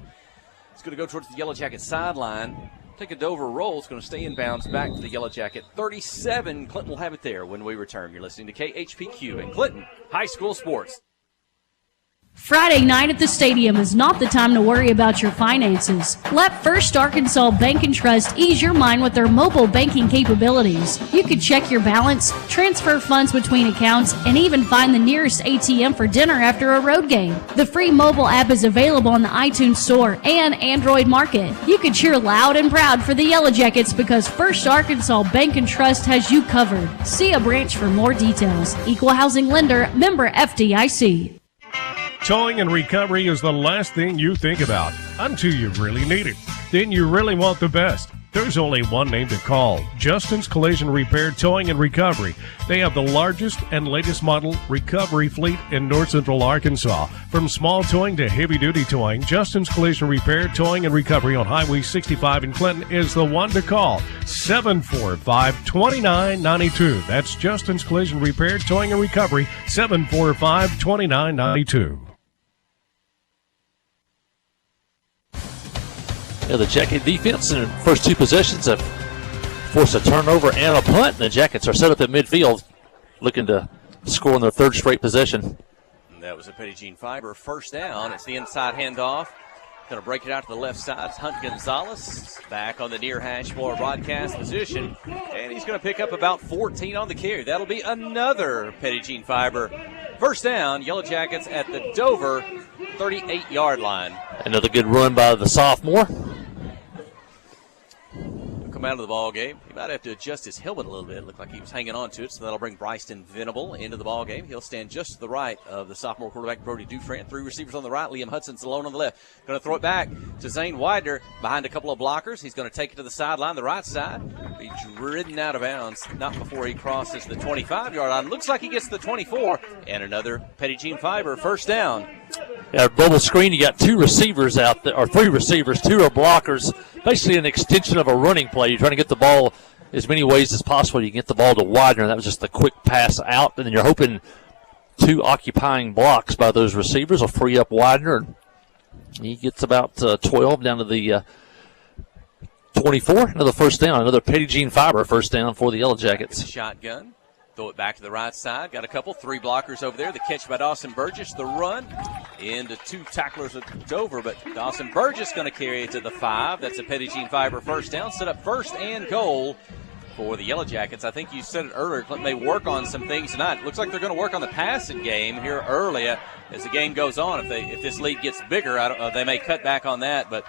is going to go towards the Yellow Jacket sideline. Take a Dover roll. It's going to stay in bounds back to the Yellow Jacket 37. Clinton will have it there when we return. You're listening to KHPQ and Clinton High School Sports. Friday night at the stadium is not the time to worry about your finances. Let First Arkansas Bank and Trust ease your mind with their mobile banking capabilities. You can check your balance, transfer funds between accounts, and even find the nearest ATM for dinner after a road game. The free mobile app is available on the iTunes Store and Android Market. You can cheer loud and proud for the Yellow Jackets because First Arkansas Bank and Trust has you covered. See a branch for more details. Equal housing lender, member FDIC. Towing and recovery is the last thing you think about until you really need it. Then you really want the best. There's only one name to call, Justin's Collision Repair, Towing, and Recovery. They have the largest and latest model recovery fleet in north central Arkansas. From small towing to heavy-duty towing, Justin's Collision Repair, Towing, and Recovery on Highway 65 in Clinton is the one to call, 745-2992. That's Justin's Collision Repair, Towing, and Recovery, 745-2992. Yeah, the Jacket defense in the first two possessions have forced a turnover and a punt. And the Jackets are set up at midfield, looking to score on their third straight possession. And that was a Petty Jean Fiber first down. It's the inside handoff. Going to break it out to the left side. It's Hunt Gonzalez back on the near hash for broadcast position. And he's going to pick up about 14 on the carry. That'll be another Petty Jean Fiber first down. Yellow Jackets at the Dover 38-yard line. Another good run by the sophomore. Come out of the ball game. He might have to adjust his helmet a little bit. It looked like he was hanging on to it, so that'll bring Bryson Venable into the ball game. He'll stand just to the right of the sophomore quarterback, Brody Dufresne. Three receivers on the right. Liam Hudson's alone on the left. Going to throw it back to Zane Widener behind a couple of blockers. He's going to take it to the sideline, the right side. Be ridden out of bounds, not before he crosses the 25-yard line. Looks like he gets the 24, and another Petty Jean Fiber first down. Yeah, double screen, you got two receivers out there, or three receivers, two are blockers. Basically an extension of a running play. You're trying to get the ball as many ways as possible. You can get the ball to Widener. That was just a quick pass out, and then you're hoping two occupying blocks by those receivers will free up Widener. He gets about 12 down to the 24. Another first down, another Petty Jean Fiber first down for the Yellow Jackets. Shotgun. Throw it back to the right side. Got a couple, three blockers over there. The catch by Dawson Burgess. The run into two tacklers at Dover, but Dawson Burgess going to carry it to the 5. That's a Petty Jean Fiber first down. Set up first and goal for the Yellow Jackets. I think you said it earlier. Clinton may work on some things tonight. Looks like they're going to work on the passing game here early as the game goes on. If this lead gets bigger, they may cut back on that, but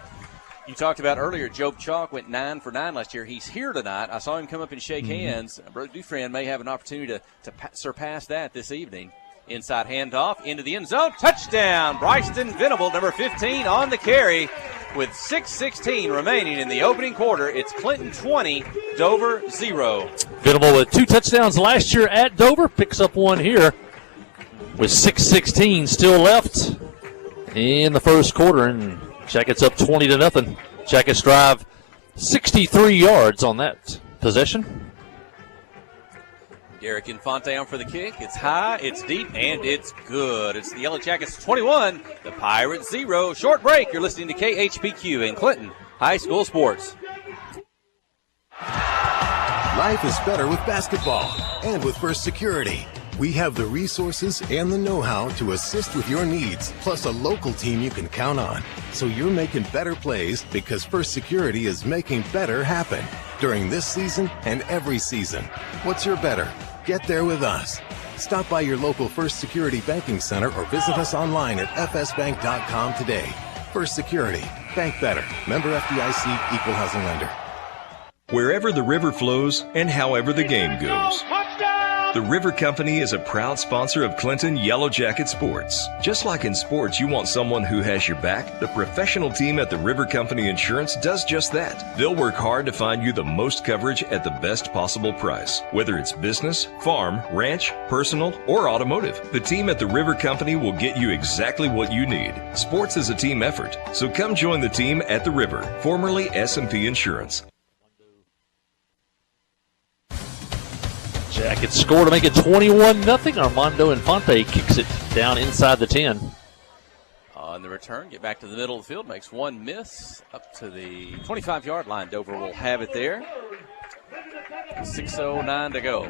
you talked about earlier, Job Chalk went 9 for 9 last year. He's here tonight. I saw him come up and shake hands. Brother Dufresne may have an opportunity to surpass that this evening. Inside handoff into the end zone. Touchdown! Bryson Venable, number 15, on the carry with 6:16 remaining in the opening quarter. It's Clinton 20, Dover 0. Venable with 2 touchdowns last year at Dover. Picks up one here with 6:16 still left in the first quarter. And Jackets up 20-0. Jackets drive 63 yards on that possession. Derek Infante on for the kick. It's high, it's deep, and it's good. It's the Yellow Jackets 21, the Pirates 0. Short break. You're listening to KHPQ in Clinton High School Sports. Life is better with basketball and with First Security. We have the resources and the know-how to assist with your needs, plus a local team you can count on. So you're making better plays because First Security is making better happen during this season and every season. What's your better? Get there with us. Stop by your local First Security Banking Center or visit us online at fsbank.com today. First Security. Bank better. Member FDIC, Equal Housing Lender. Wherever the river flows and however the game goes. The River Company is a proud sponsor of Clinton Yellow Jacket Sports. Just like in sports, you want someone who has your back. The professional team at the River Company Insurance does just that. They'll work hard to find you the most coverage at the best possible price. Whether it's business, farm, ranch, personal, or automotive, the team at the River Company will get you exactly what you need. Sports is a team effort, so come join the team at the River, formerly S&P Insurance. Jackets score to make it 21-0. Armando Infante kicks it down inside the 10. On the return, get back to the middle of the field, makes one miss up to the 25-yard line. Dover will have it there. 6:09 to go.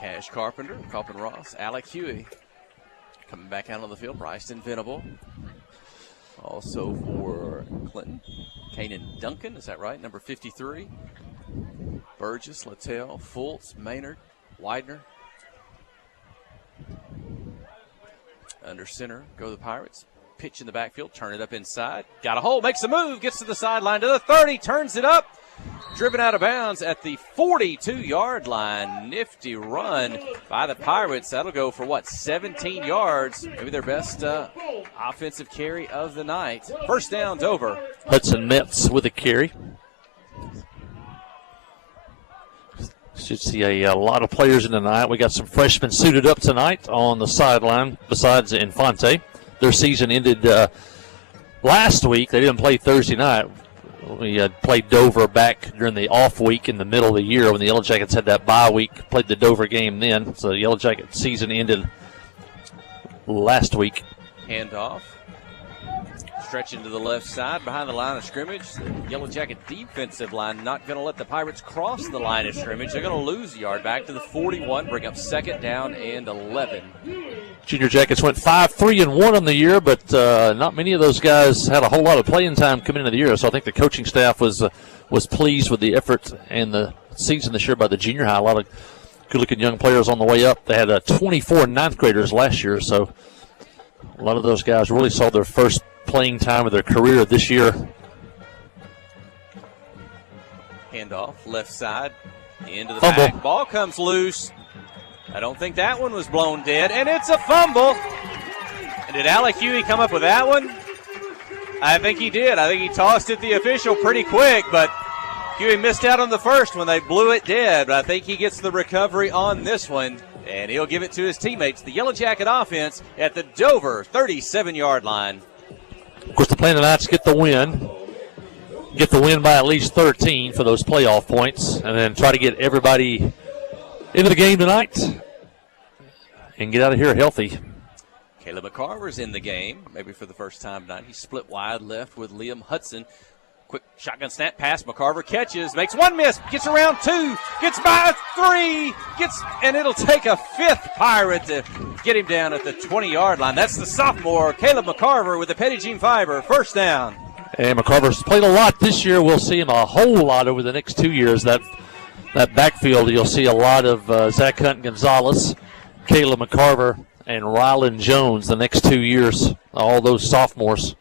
Cash Carpenter, Coppin Ross, Alec Huey coming back out on the field. Bryson Venable. Also for Clinton, Kanan Duncan, is that right? Number 53. Burgess, Littell, Fultz, Maynard, Widener. Under center, go the Pirates. Pitch in the backfield, turn it up inside. Got a hole, makes a move, gets to the sideline to the 30, turns it up driven out of bounds at the 42-yard line. Nifty run by the Pirates. That'll go for, 17 yards. Maybe their best offensive carry of the night. First down, Dover. Hudson Metz with a carry. Should see a lot of players in tonight. We got some freshmen suited up tonight on the sideline besides Infante. Their season ended last week. They didn't play Thursday night. We played Dover back during the off week in the middle of the year when the Yellow Jackets had that bye week. Played the Dover game then. So the Yellow Jacket season ended last week. Handoff. Stretching to the left side behind the line of scrimmage. The Yellow Jacket defensive line not going to let the Pirates cross the line of scrimmage. They're going to lose a yard back to the 41, bring up second down and 11. Junior Jackets went 5-3-1 on the year, but not many of those guys had a whole lot of playing time coming into the year. So I think the coaching staff was pleased with the effort and the season this year by the junior high. A lot of good-looking young players on the way up. They had 24 ninth graders last year, so a lot of those guys really saw their first playing time of their career this year. Handoff, left side, into the Fumble. back. Ball comes loose. I don't think that one was blown dead, and it's a fumble. And did Alec Huey come up with that one? I think he did. I think he tossed it the official pretty quick, but Huey missed out on the first one. They blew it dead, but I think he gets the recovery on this one, and he'll give it to his teammates. The Yellow Jacket offense at the Dover 37-yard line. Of course, the plan tonight is get the win. Get the win by at least 13 for those playoff points, and then try to get everybody into the game tonight and get out of here healthy. Caleb McCarver's in the game, maybe for the first time tonight. He split wide left with Liam Hudson. Quick shotgun snap pass. McCarver catches, makes one miss, gets around two, gets by three, and it'll take a fifth Pirate to get him down at the 20-yard line. That's the sophomore, Caleb McCarver, with the Petit Jean Fiber. First down. And McCarver's played a lot this year. We'll see him a whole lot over the next 2 years. That backfield, you'll see a lot of Zach Hunt Gonzalez, Caleb McCarver, and Rylan Jones the next 2 years. All those sophomores.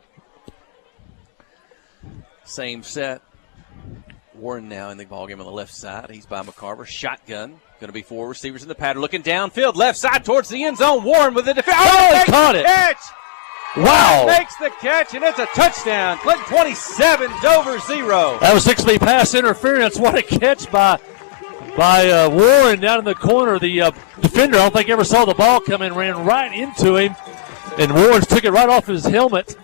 Same set. Warren now in the ballgame on the left side. He's by McCarver. Shotgun. Going to be four receivers in the pattern. Looking downfield. Left side towards the end zone. Warren with the defense. Oh, he caught it. Catch. Wow. Makes the catch, and it's a touchdown. Clinton 27, Dover 0. That was 6-play pass interference. What a catch by Warren down in the corner. The defender, I don't think ever saw the ball come in, ran right into him, and Warren took it right off his helmet.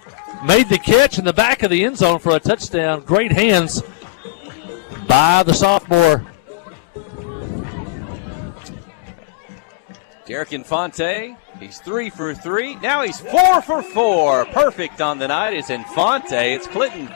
Made the catch in the back of the end zone for a touchdown. Great hands by the sophomore. Derek Infante, he's 3 for 3. Now he's 4 for 4. Perfect on the night is Infante. It's Clinton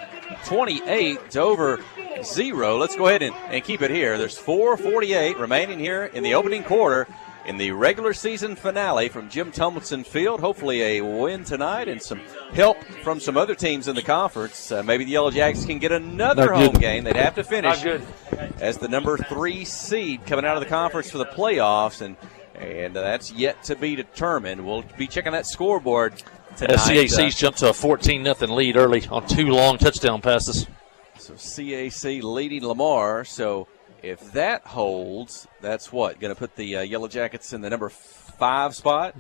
28, Dover 0. Let's go ahead and keep it here. There's 4:48 remaining here in the opening quarter in the regular season finale from Jim Tomlinson Field. Hopefully a win tonight and some help from some other teams in the conference. Maybe the Yellow Jackets can get another home game. They'd have to finish as the number 3 seed coming out of the conference for the playoffs, and that's yet to be determined. We'll be checking that scoreboard tonight. CAC's jumped to a 14-0 lead early on 2 long touchdown passes. So CAC leading Lamar. So if that holds, that's what? Going to put the Yellow Jackets in the number 5 spot?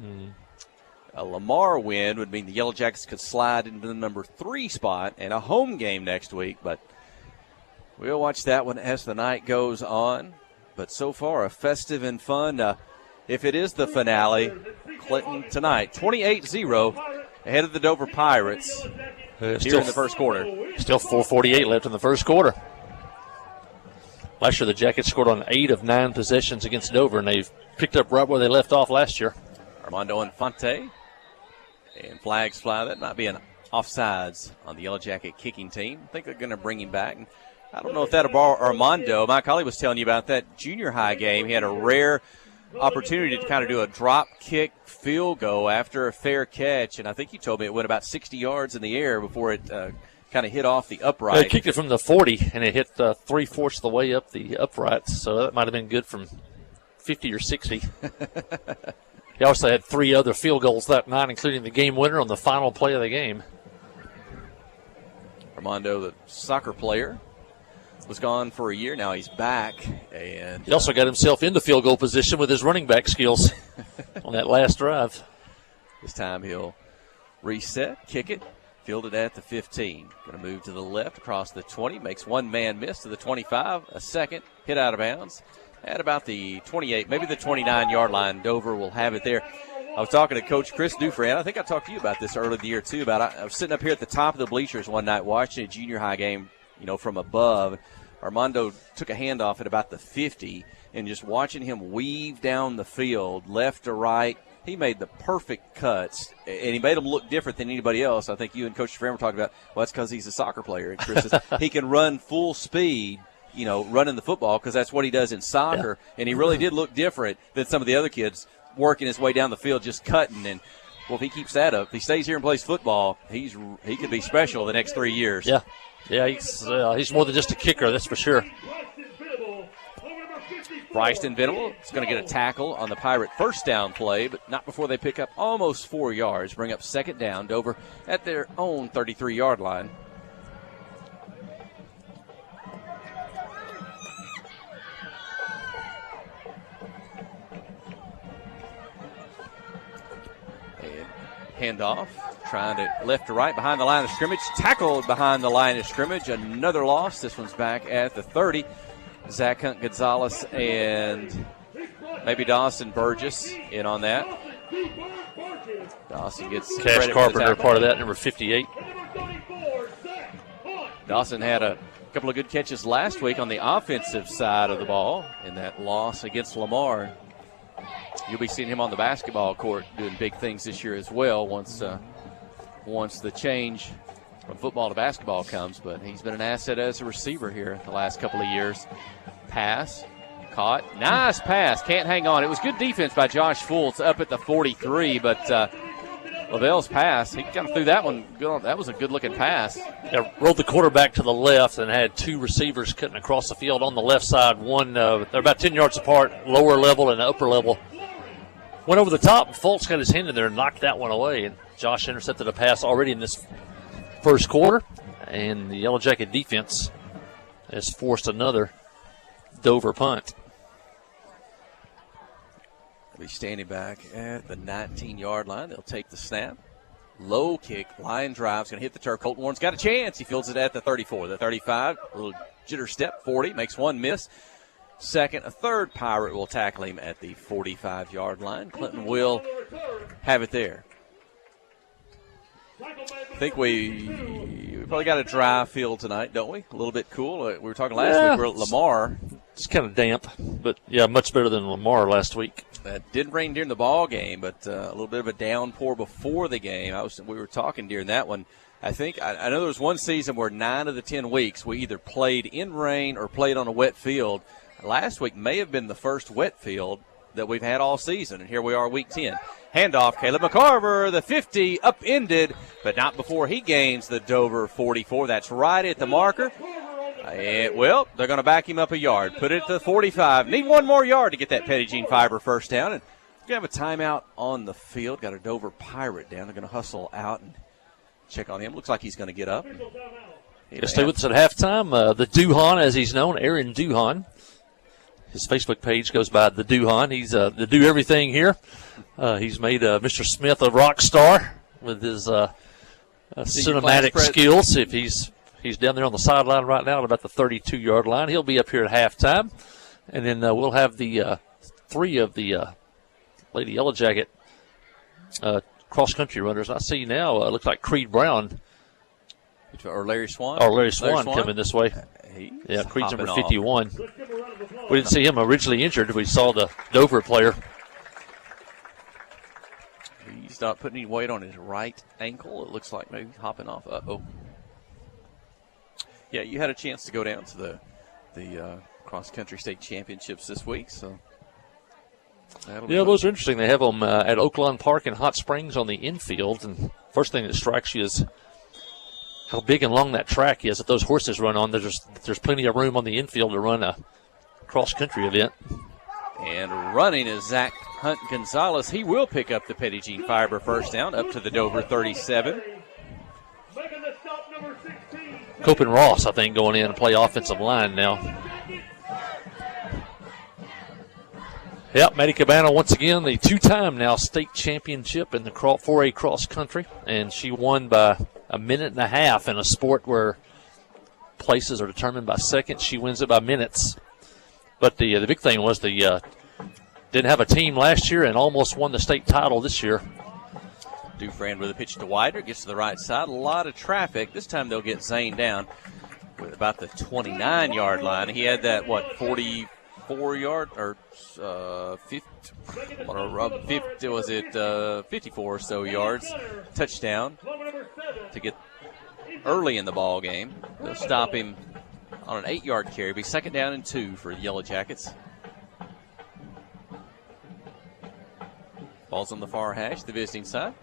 A Lamar win would mean the Yellow Jackets could slide into the number 3 spot and a home game next week. But we'll watch that one as the night goes on. But so far, a festive and fun, if it is the finale, Clinton tonight, 28-0 ahead of the Dover Pirates here in the first quarter. Still 4:48 left in the first quarter. Last year, the Jackets scored on 8 of 9 possessions against Dover, and they've picked up right where they left off last year. Armando Infante, and flags fly. That might be an offsides on the Yellow Jacket kicking team. I think they're going to bring him back. I don't know if that'll bar Armando. My colleague was telling you about that junior high game. He had a rare opportunity to kind of do a drop kick field goal after a fair catch, and I think he told me it went about 60 yards in the air before it kind of hit off the upright. They kicked it from the 40, and it hit 3/4 of the way up the uprights, so that might have been good from 50 or 60. He also had 3 other field goals that night, including the game winner on the final play of the game. Armando, the soccer player, was gone for a year. Now he's back. And he also got himself into field goal position with his running back skills on that last drive. This time he'll reset, kick it, field it at the 15. Going to move to the left across the 20. Makes one man miss to the 25. A second, hit out of bounds at about the 28, maybe the 29-yard line. Dover will have it there. I was talking to Coach Chris Dufresne. I think I talked to you about this earlier in the year, too. I was sitting up here at the top of the bleachers one night watching a junior high game, from above. Armando took a handoff at about the 50, and just watching him weave down the field, left to right, he made the perfect cuts, and he made them look different than anybody else. I think you and Coach Dufresne were talking about, well, that's because he's a soccer player. And Chris says he can run full speed, running the football because that's what he does in soccer, and he really did look different than some of the other kids working his way down the field, just cutting. And well, if he keeps that up, if he stays here and plays football, he could be special the next 3 years. Yeah, he's more than just a kicker, that's for sure. Bryson Venable is going to get a tackle on the Pirate first down play, but not before they pick up almost 4 yards, bring up second down. Dover at their own 33-yard line. Handoff, trying to left to right behind the line of scrimmage. Tackled behind the line of scrimmage. Another loss. This one's back at the 30. Zach Hunt Gonzalez and maybe Dawson Burgess in on that. Dawson gets Cash Carpenter, part of that, number 58. Dawson had a couple of good catches last week on the offensive side of the ball in that loss against Lamar. You'll be seeing him on the basketball court doing big things this year as well once the change from football to basketball comes. But he's been an asset as a receiver here the last couple of years. Pass, caught, nice pass, can't hang on. It was good defense by Josh Fultz up at the 43, but Lavelle's pass, he kind of threw that one good. That was a good-looking pass. Yeah, rolled the quarterback to the left and had two receivers cutting across the field on the left side. One, they're about 10 yards apart, lower level and upper level. Went over the top, and Fultz got his hand in there and knocked that one away. And Josh intercepted a pass already in this first quarter, and the Yellow Jacket defense has forced another Dover punt. They'll be standing back at the 19-yard line. They'll take the snap. Low kick, line drive's going to hit the turf. Colton Warren's got a chance. He fields it at the 34, the 35. A little jitter step, 40, makes one miss. Second, a third Pirate will tackle him at the 45-yard line. Clinton will have it there. I think we probably got a dry field tonight, don't we? A little bit cool. We were talking last week. We're at Lamar. It's kind of damp, but, yeah, much better than Lamar last week. It didn't rain during the ball game, but a little bit of a downpour before the game. We were talking during that one. I know there was one season where 9 of the 10 weeks we either played in rain or played on a wet field. Last week may have been the first wet field that we've had all season, and here we are week 10. Handoff, Caleb McCarver, the 50, upended, but not before he gains the Dover 44. That's right at the marker. They're going to back him up a yard. Put it to the 45. Need one more yard to get that Petit-Jean Fiber first down. And we have a timeout on the field. Got a Dover Pirate down. They're going to hustle out and check on him. Looks like he's going to get up. He'll stay with us at halftime. The Duhan, as he's known, Aaron Duhan. His Facebook page goes by the Duhan. He's the do everything here. He's made Mr. Smith a rock star with his cinematic skills. If he's down there on the sideline right now at about the 32-yard line, he'll be up here at halftime, and then we'll have the 3 of the Lady Yellow Jacket cross country runners. I see now. Looks like Creed Brown or Larry Swan. Larry Swan coming this way. Yeah, Creed's number 51. We didn't see him originally injured. We saw the Dover player. He's not putting any weight on his right ankle. It looks like maybe hopping off. Yeah, you had a chance to go down to the cross-country state championships this week. So those are interesting. They have them at Oaklawn Park in Hot Springs on the infield. And first thing that strikes you is how big and long that track is that those horses run on. There's plenty of room on the infield to run a cross-country event. And running is Zach Hunt Gonzalez. He will pick up the Petit-Jean Fiber first down up to the Dover 37. Cope and Ross, I think, going in and play offensive line now. Yep, Maddie Cabana, once again, the two-time now state championship in the 4A cross country, and she won by a minute and a half in a sport where places are determined by seconds. She wins it by minutes. But the big thing was the didn't have a team last year and almost won the state title this year. Dufresne with a pitch to Wider, gets to the right side. A lot of traffic. This time they'll get Zane down with about the 29-yard line. He had that, 44-yard or 54 or so yards. Touchdown to get early in the ball game. They'll stop him on an 8-yard carry. Be second down and 2 for the Yellow Jackets. Ball's on the far hash, the visiting side.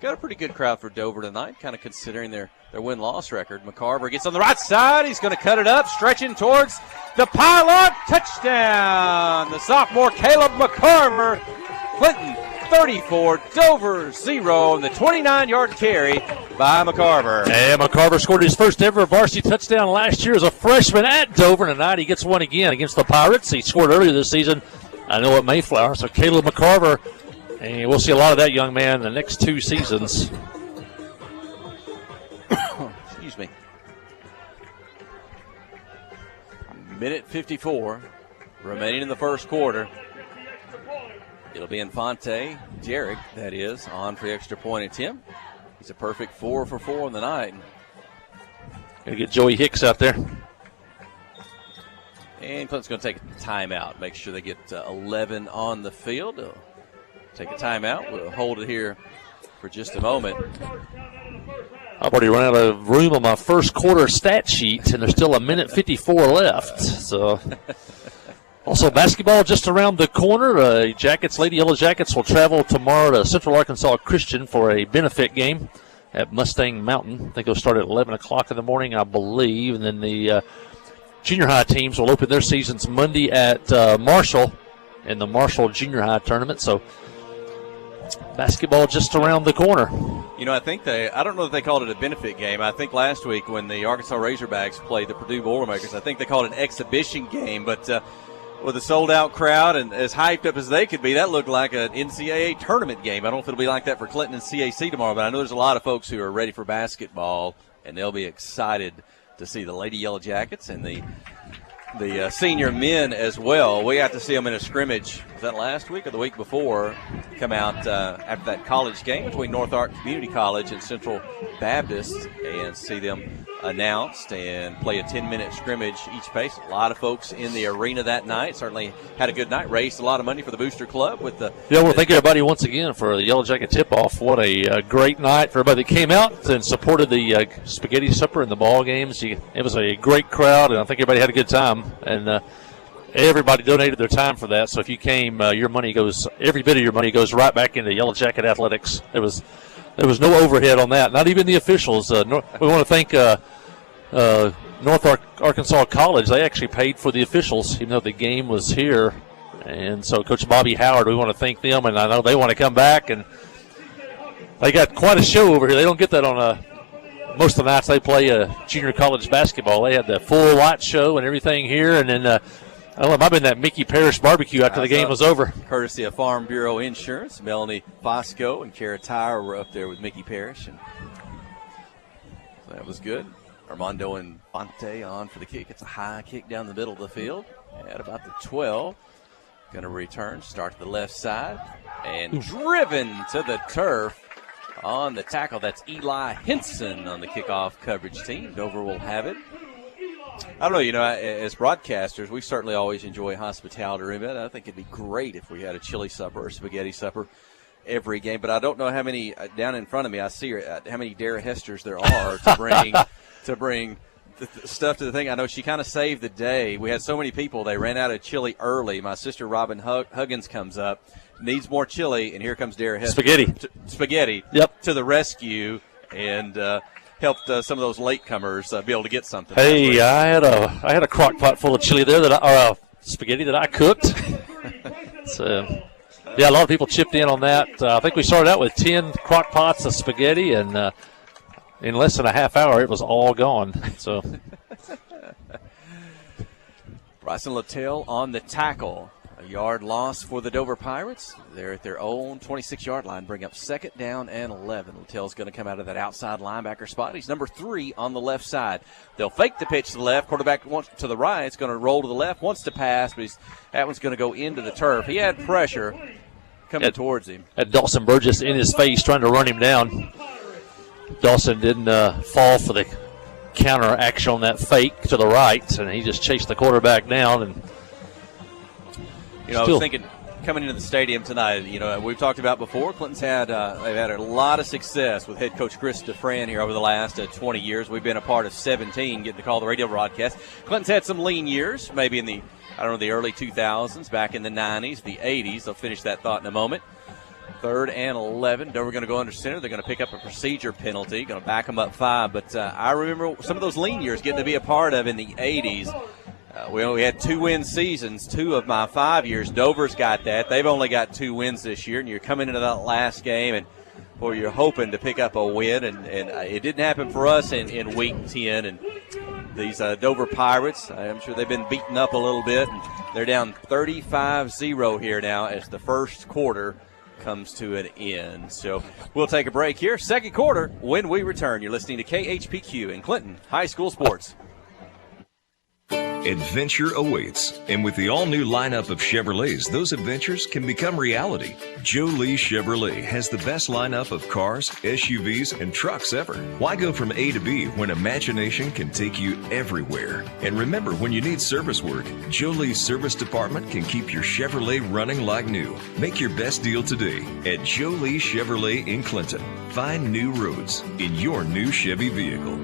Got a pretty good crowd for Dover tonight, kind of considering their win-loss record. McCarver gets on the right side. He's going to cut it up, stretching towards the pylon. Touchdown! The sophomore Caleb McCarver. Clinton 34, Dover 0, and the 29-yard carry by McCarver. And McCarver scored his first ever varsity touchdown last year as a freshman at Dover. Tonight he gets one again against the Pirates. He scored earlier this season, I know, at Mayflower. So Caleb McCarver, and we'll see a lot of that young man in the next 2 seasons. Excuse me. Minute 54 remaining in the first quarter. It'll be Infante, Jarek, that is, on for the extra point attempt. He's a perfect 4 for 4 in the night. Gonna get Joey Hicks out there. And Clinton's going to take a timeout, make sure they get 11 on the field. They'll take a timeout. We'll hold it here for just a moment. I've already run out of room on my first quarter stat sheet, and there's still a minute 54 left. So, also basketball just around the corner. Lady Yellow Jackets will travel tomorrow to Central Arkansas Christian for a benefit game at Mustang Mountain. I think it'll start at 11 o'clock in the morning, I believe. And then the junior high teams will open their seasons Monday at Marshall in the Marshall Junior High Tournament. So, basketball just around the corner. You know, I don't know if they called it a benefit game. I think last week when the Arkansas Razorbacks played the Purdue Boilermakers, I think they called it an exhibition game. But with a sold-out crowd and as hyped up as they could be, that looked like an NCAA tournament game. I don't know if it'll be like that for Clinton and CAC tomorrow, but I know there's a lot of folks who are ready for basketball, and they'll be excited to see the Lady Yellow Jackets and the senior men as well. We got to see them in a scrimmage, was that last week or the week before, come out after that college game between North Ark Community College and Central Baptist, and see them announced and play a 10-minute scrimmage each pace. A lot of folks in the arena that night. Certainly had a good night, raised a lot of money for the Booster Club. I want to thank everybody once again for the Yellow Jacket tip-off. What a great night for everybody that came out and supported the spaghetti supper and the ball games. It was a great crowd, and I think everybody had a good time. And everybody donated their time for that. So if you came, every bit of your money goes right back into Yellow Jacket athletics. There was no overhead on that, not even the officials. We want to thank North Arkansas College. They actually paid for the officials, even though the game was here. And so Coach Bobby Howard, we want to thank them, and I know they want to come back. And they got quite a show over here. They don't get that on most of the nights they play junior college basketball. They had the full light show and everything here. And then, I don't know, it might have been that Mickey Parrish barbecue after the game was over. Courtesy of Farm Bureau Insurance. Melanie Fosco and Kara Tyre were up there with Mickey Parrish. And so that was good. Armando Infante on for the kick. It's a high kick down the middle of the field at about the 12. Going to return, start to the left side, and driven to the turf on the tackle. That's Eli Henson on the kickoff coverage team. Dover will have it. I don't know, as broadcasters, we certainly always enjoy hospitality. I think it'd be great if we had a chili supper or spaghetti supper every game, but I don't know how many, down in front of me, I see how many Dara Hesters there are to bring the stuff to the thing. I know she kind of saved the day. We had so many people, they ran out of chili early. My sister Robin Huggins comes up, needs more chili, and here comes Dara Hester. Spaghetti. Yep. To the rescue, and helped some of those latecomers be able to get something. Hey, I had a crock pot full of chili there spaghetti that I cooked. So, yeah, a lot of people chipped in on that. I think we started out with 10 crock pots of spaghetti, and in less than a half hour, it was all gone. So Bryson Littell on the tackle. A yard loss for the Dover Pirates. They're at their own 26-yard line, bring up 2nd down and 11. Littell's going to come out of that outside linebacker spot. He's number 3 on the left side. They'll fake the pitch to the left. Quarterback wants to the right. It's going to roll to the left. Wants to pass, but that one's going to go into the turf. He had pressure coming towards him. Had Dawson Burgess in his face trying to run him down. Dawson didn't fall for the counter action on that fake to the right, and he just chased the quarterback down. And I was thinking, coming into the stadium tonight, we've talked about before, Clinton's had they've had a lot of success with head coach Chris DeFran here over the last 20 years. We've been a part of 17, getting to call the radio broadcast. Clinton's had some lean years, maybe in the early 2000s, back in the 90s, the 80s. They'll finish that thought in a moment. 3rd and 11. Dover going to go under center. They're going to pick up a procedure penalty. Going to back them up 5. But I remember some of those lean years getting to be a part of in the 80s. We only had 2-win seasons, 2 of my 5 years. Dover's got that. They've only got 2 wins this year, and you're coming into that last game, and you're hoping to pick up a win, and it didn't happen for us in Week 10. And these Dover Pirates, I'm sure they've been beaten up a little bit, and they're down 35-0 here now as the first quarter comes to an end. So we'll take a break here. Second quarter when we return. You're listening to KHPQ in Clinton High School Sports. Adventure awaits, and with the all-new lineup of Chevrolets, those adventures can become reality. Joe Lee Chevrolet has the best lineup of cars, SUVs, and trucks ever. Why go from A to B when imagination can take you everywhere? And remember, when you need service work, Joe Lee's service department can keep your Chevrolet running like new. Make your best deal today at Joe Lee Chevrolet in Clinton. Find new roads in your new Chevy vehicle.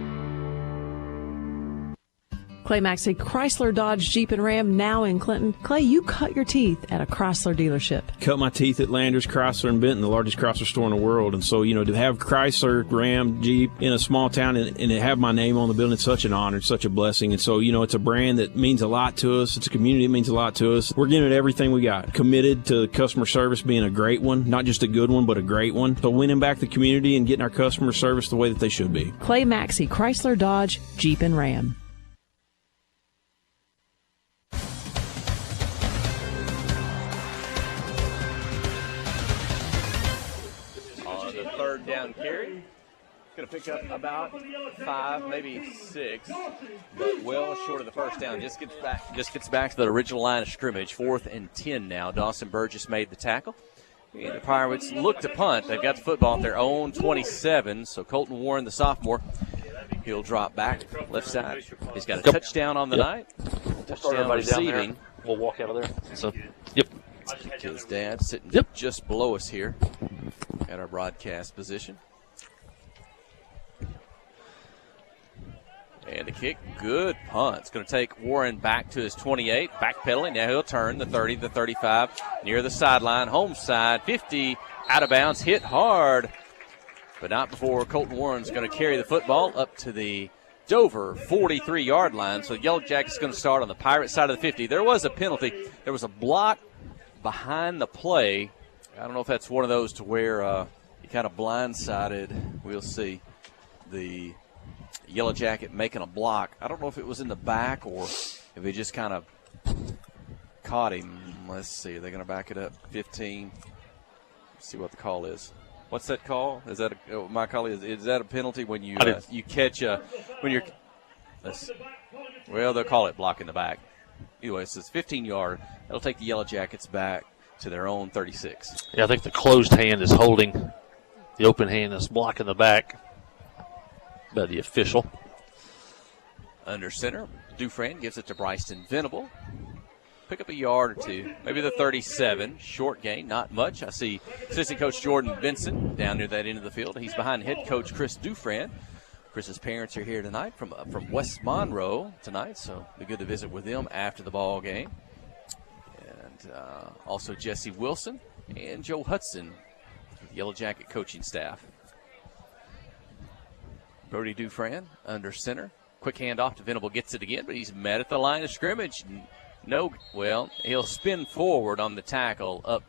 Clay Maxey, Chrysler, Dodge, Jeep, and Ram, now in Clinton. Clay, you cut your teeth at a Chrysler dealership. Cut my teeth at Landers, Chrysler, and Benton, the largest Chrysler store in the world. And so, to have Chrysler, Ram, Jeep in a small town and to have my name on the building, it's such an honor, it's such a blessing. And so, it's a brand that means a lot to us. It's a community that means a lot to us. We're giving it everything we got. Committed to customer service being a great one, not just a good one, but a great one. So winning back the community and getting our customer service the way that they should be. Clay Maxey, Chrysler, Dodge, Jeep, and Ram. Down carry. Going to pick up about 5, maybe 6, but well short of the first down. Just gets back to the original line of scrimmage. 4th and 10 now. Dawson Burgess made the tackle. And the Pirates look to punt. They've got the football at their own 27. So Colton Warren, the sophomore, he'll drop back left side. He's got a touchdown on the night. Touchdown receiving. We'll walk out of there. So, yep. His dad sitting just below us here at our broadcast position. And the kick, good punt. It's going to take Warren back to his 28, backpedaling. Now he'll turn the 30, the 35, near the sideline, home side, 50, out of bounds, hit hard, but not before Colton Warren's going to carry the football up to the Dover 43-yard line. So the Yellow Jackets going to start on the Pirate side of the 50. There was a penalty. There was a block behind the play. I don't know if that's one of those to where you kind of blindsided. We'll see the Yellow Jacket making a block. I don't know if it was in the back or if he just kind of caught him. Let's see. Are they going to back it up? 15. Let's see what the call is. What's that call? Is that my call? Is that a penalty when you you catch when you're? Well, they'll call it block in the back. Anyway, it says 15-yard. That'll take the Yellow Jackets back to their own 36. Yeah, I think the closed hand is holding. The open hand is blocking the back by the official. Under center, Dufresne gives it to Bryson Venable. Pick up a yard or two, maybe the 37. Short gain, not much. I see assistant coach Jordan Benson down near that end of the field. He's behind head coach Chris Dufresne. Chris's parents are here tonight from West Monroe tonight, so it'll be good to visit with them after the ball game. And also Jesse Wilson and Joe Hudson, the Yellow Jacket coaching staff. Brody Dufresne under center. Quick handoff to Venable, gets it again, but he's met at the line of scrimmage. No, well, he'll spin forward on the tackle up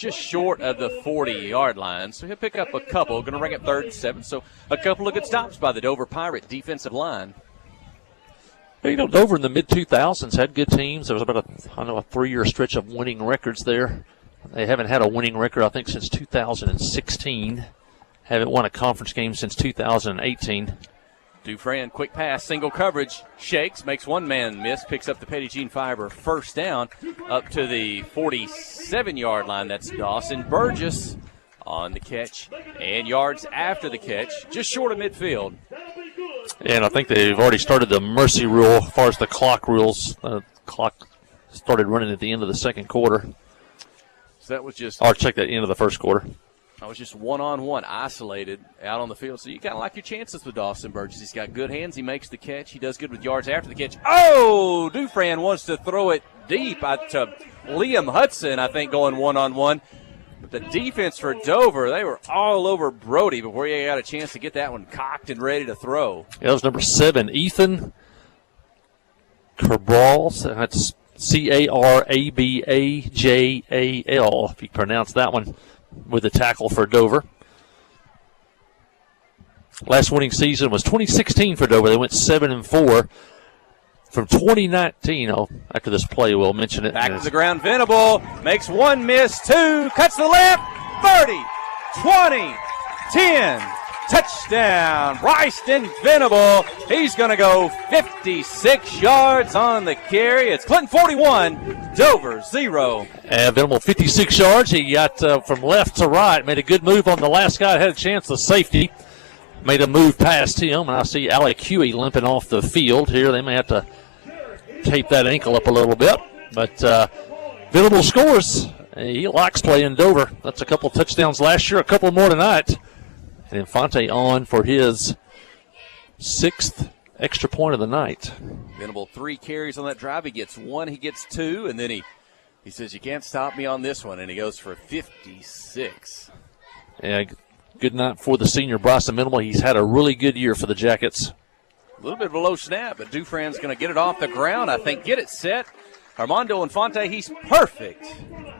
just short of the 40-yard line. So he'll pick up a couple. Going to bring up 3rd and 7. So a couple of good stops by the Dover Pirate defensive line. You know, Dover in the mid-2000s had good teams. There was about a 3-year stretch of winning records there. They haven't had a winning record, I think, since 2016. Haven't won a conference game since 2018. Dufresne, quick pass, single coverage, shakes, makes one man miss, picks up the Petty Jean Fiber first down up to the 47-yard line. That's Dawson Burgess on the catch and yards after the catch, just short of midfield. And I think they've already started the mercy rule as far as the clock rules. Clock started running at the end of the second quarter. So that was just... Or check that end of the first quarter. I was just one-on-one, isolated out on the field. So you kind of like your chances with Dawson Burgess. He's got good hands. He makes the catch. He does good with yards after the catch. Oh, Dufresne wants to throw it deep to Liam Hudson, I think, going one-on-one. But the defense for Dover, they were all over Brody before he got a chance to get that one cocked and ready to throw. Yeah, that was number 7, Ethan Cabral. That's Carabajal, if you pronounce that one, with the tackle for Dover. Last winning season was 2016 for Dover. They went 7-4. From 2019, after this play, we'll mention it. Back to the ground, Venable makes one miss, 2, cuts the left, 30, 20, 10, touchdown, Bryson Venable. He's going to go 56 yards on the carry. It's Clinton 41, Dover 0. And Venable 56 yards. He got from left to right, made a good move on the last guy, had a chance, the safety. Made a move past him, and I see Alec Huey limping off the field here. They may have to tape that ankle up a little bit. But Venable scores. He likes playing Dover. That's a couple touchdowns last year, a couple more tonight. And Infante on for his 6th extra point of the night. Venable 3 carries on that drive. He gets 1, he gets 2, and then he says, you can't stop me on this one, and he goes for 56. Yeah, good night for the senior Bryson Venable. He's had a really good year for the Jackets. A little bit of a low snap, but Dufresne's going to get it off the ground. I think get it set. Armando Infante, he's perfect.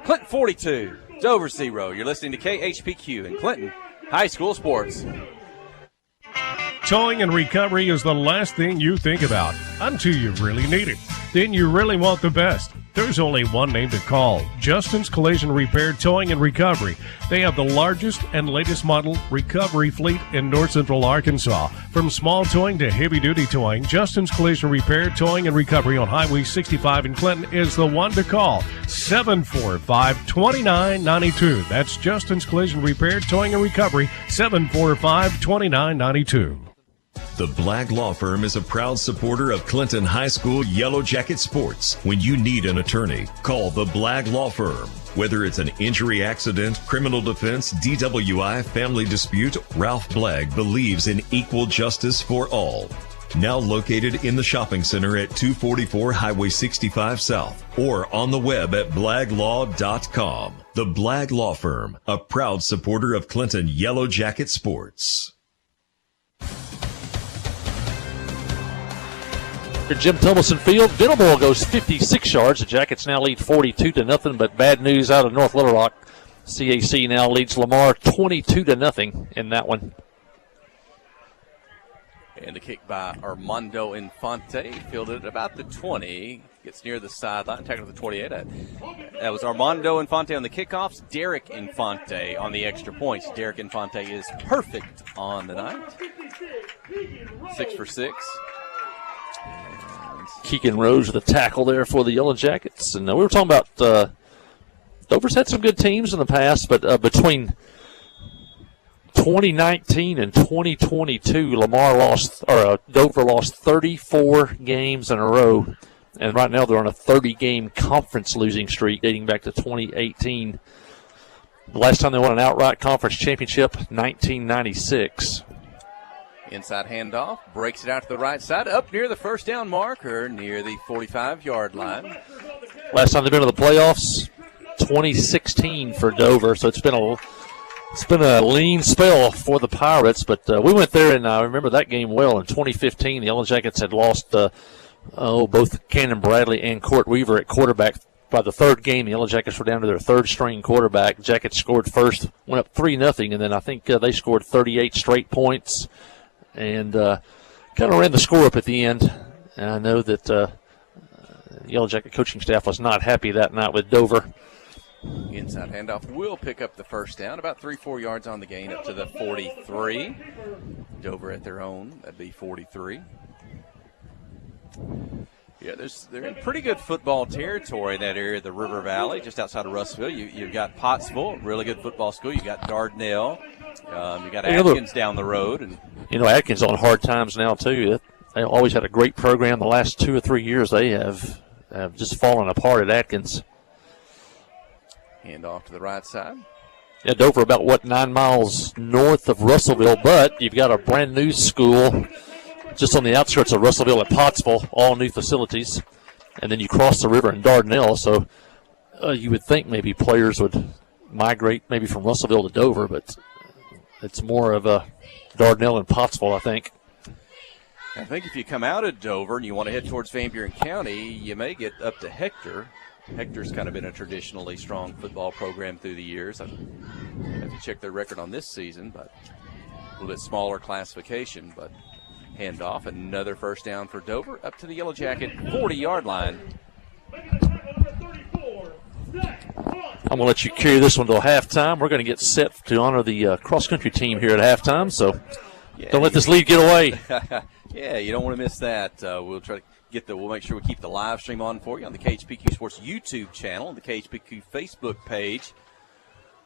Clinton 42, Dover 0. You're listening to KHPQ in Clinton High School Sports. Towing and recovery is the last thing you think about until you really need it. Then you really want the best. There's only one name to call, Justin's Collision Repair Towing and Recovery. They have the largest and latest model recovery fleet in north central Arkansas. From small towing to heavy-duty towing, Justin's Collision Repair Towing and Recovery on Highway 65 in Clinton is the one to call, 745-2992. That's Justin's Collision Repair Towing and Recovery, 745-2992. The Black Law Firm is a proud supporter of Clinton High School Yellow Jacket sports. When you need an attorney, call the Black Law Firm. Whether it's an injury accident, criminal defense, DWI, family dispute, Ralph Blagg believes in equal justice for all. Now located in the shopping center at 244 Highway 65 South or on the web at blaglaw.com. The Blagg Law Firm, a proud supporter of Clinton Yellow Jacket sports. Jim Tumbleson Field, Venable goes 56 yards. The Jackets now lead 42-0, but bad news out of North Little Rock. CAC now leads Lamar 22-0 in that one. And the kick by Armando Infante, fielded about the 20, gets near the sideline, tackle at the 28. That was Armando Infante on the kickoffs, Derek Infante on the extra points. Derek Infante is perfect on the night. 6 for 6. Keegan Rose with a tackle there for the Yellow Jackets. And we were talking about Dover's had some good teams in the past, but between 2019 and 2022, Dover lost 34 games in a row. And right now they're on a 30-game conference losing streak dating back to 2018. The last time they won an outright conference championship, 1996. Inside handoff, breaks it out to the right side, up near the first down marker, near the 45-yard line. Last time they've been to the playoffs, 2016 for Dover. So it's been a lean spell for the Pirates. But we went there, and I remember that game well. In 2015, the Yellow Jackets had lost both Cannon Bradley and Court Weaver at quarterback by the third game, the Yellow Jackets were down to their third-string quarterback. Jackets scored first, went up 3-0, and then I think they scored 38 straight points and kind of ran the score up at the end. And I know that the Yellow Jacket coaching staff was not happy that night with Dover. Inside handoff will pick up the first down, about 3-4 yards on the gain up to the 43. Dover at their own, that'd be 43. Yeah, they're in pretty good football territory in that area of the River Valley, just outside of Russellville. You've got Pottsville, really good football school. You got Dardanelle. You got Atkins down the road. And Atkins on hard times now, too. They always had a great program. The last 2 or 3 years, they have just fallen apart at Atkins. Hand off to the right side. Yeah, Dover about, 9 miles north of Russellville, but you've got a brand-new school just on the outskirts of Russellville at Pottsville, all new facilities. And then you cross the river in Dardanelle, so you would think maybe players would migrate maybe from Russellville to Dover, but it's more of a Dardanelle and Pottsville, I think. I think if you come out of Dover and you want to head towards Van Buren County, you may get up to Hector. Hector's kind of been a traditionally strong football program through the years. I have to check their record on this season, but a little bit smaller classification. But handoff, another first down for Dover, up to the Yellow Jacket 40-yard line. I'm going to let you carry this one till halftime. We're going to get set to honor the cross-country team here at halftime, so don't let this lead get away. Yeah, you don't want to miss that. We'll try to we'll make sure we keep the live stream on for you on the KHPQ Sports YouTube channel and the KHPQ Facebook page,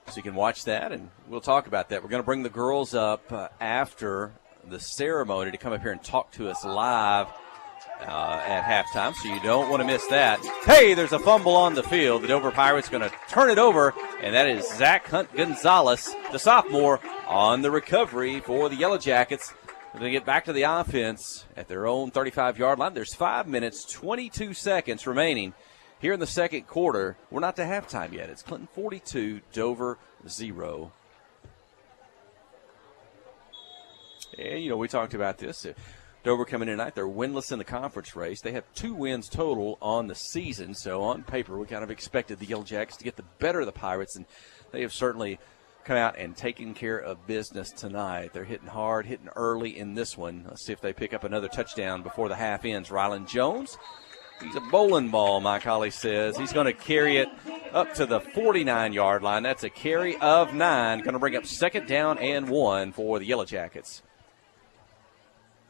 so you can watch that, and we'll talk about that. We're going to bring the girls up after the ceremony to come up here and talk to us live at halftime, so you don't want to miss that. Hey, there's a fumble on the field. The Dover Pirates going to turn it over, and that is Zach Hunt Gonzalez, the sophomore, on the recovery for the Yellow Jackets. They get back to the offense at their own 35-yard line. There's 5 minutes, 22 seconds remaining here in the second quarter. We're not to halftime yet. It's Clinton 42, Dover 0. And, we talked about this. Dover coming in tonight, they're winless in the conference race. They have 2 wins total on the season. So on paper, we kind of expected the Yellow Jackets to get the better of the Pirates, and they have certainly come out and taken care of business tonight. They're hitting hard, hitting early in this one. Let's see if they pick up another touchdown before the half ends. Rylan Jones, he's a bowling ball, Mike Holly says. He's going to carry it up to the 49-yard line. That's a carry of 9. Going to bring up second down and 1 for the Yellow Jackets.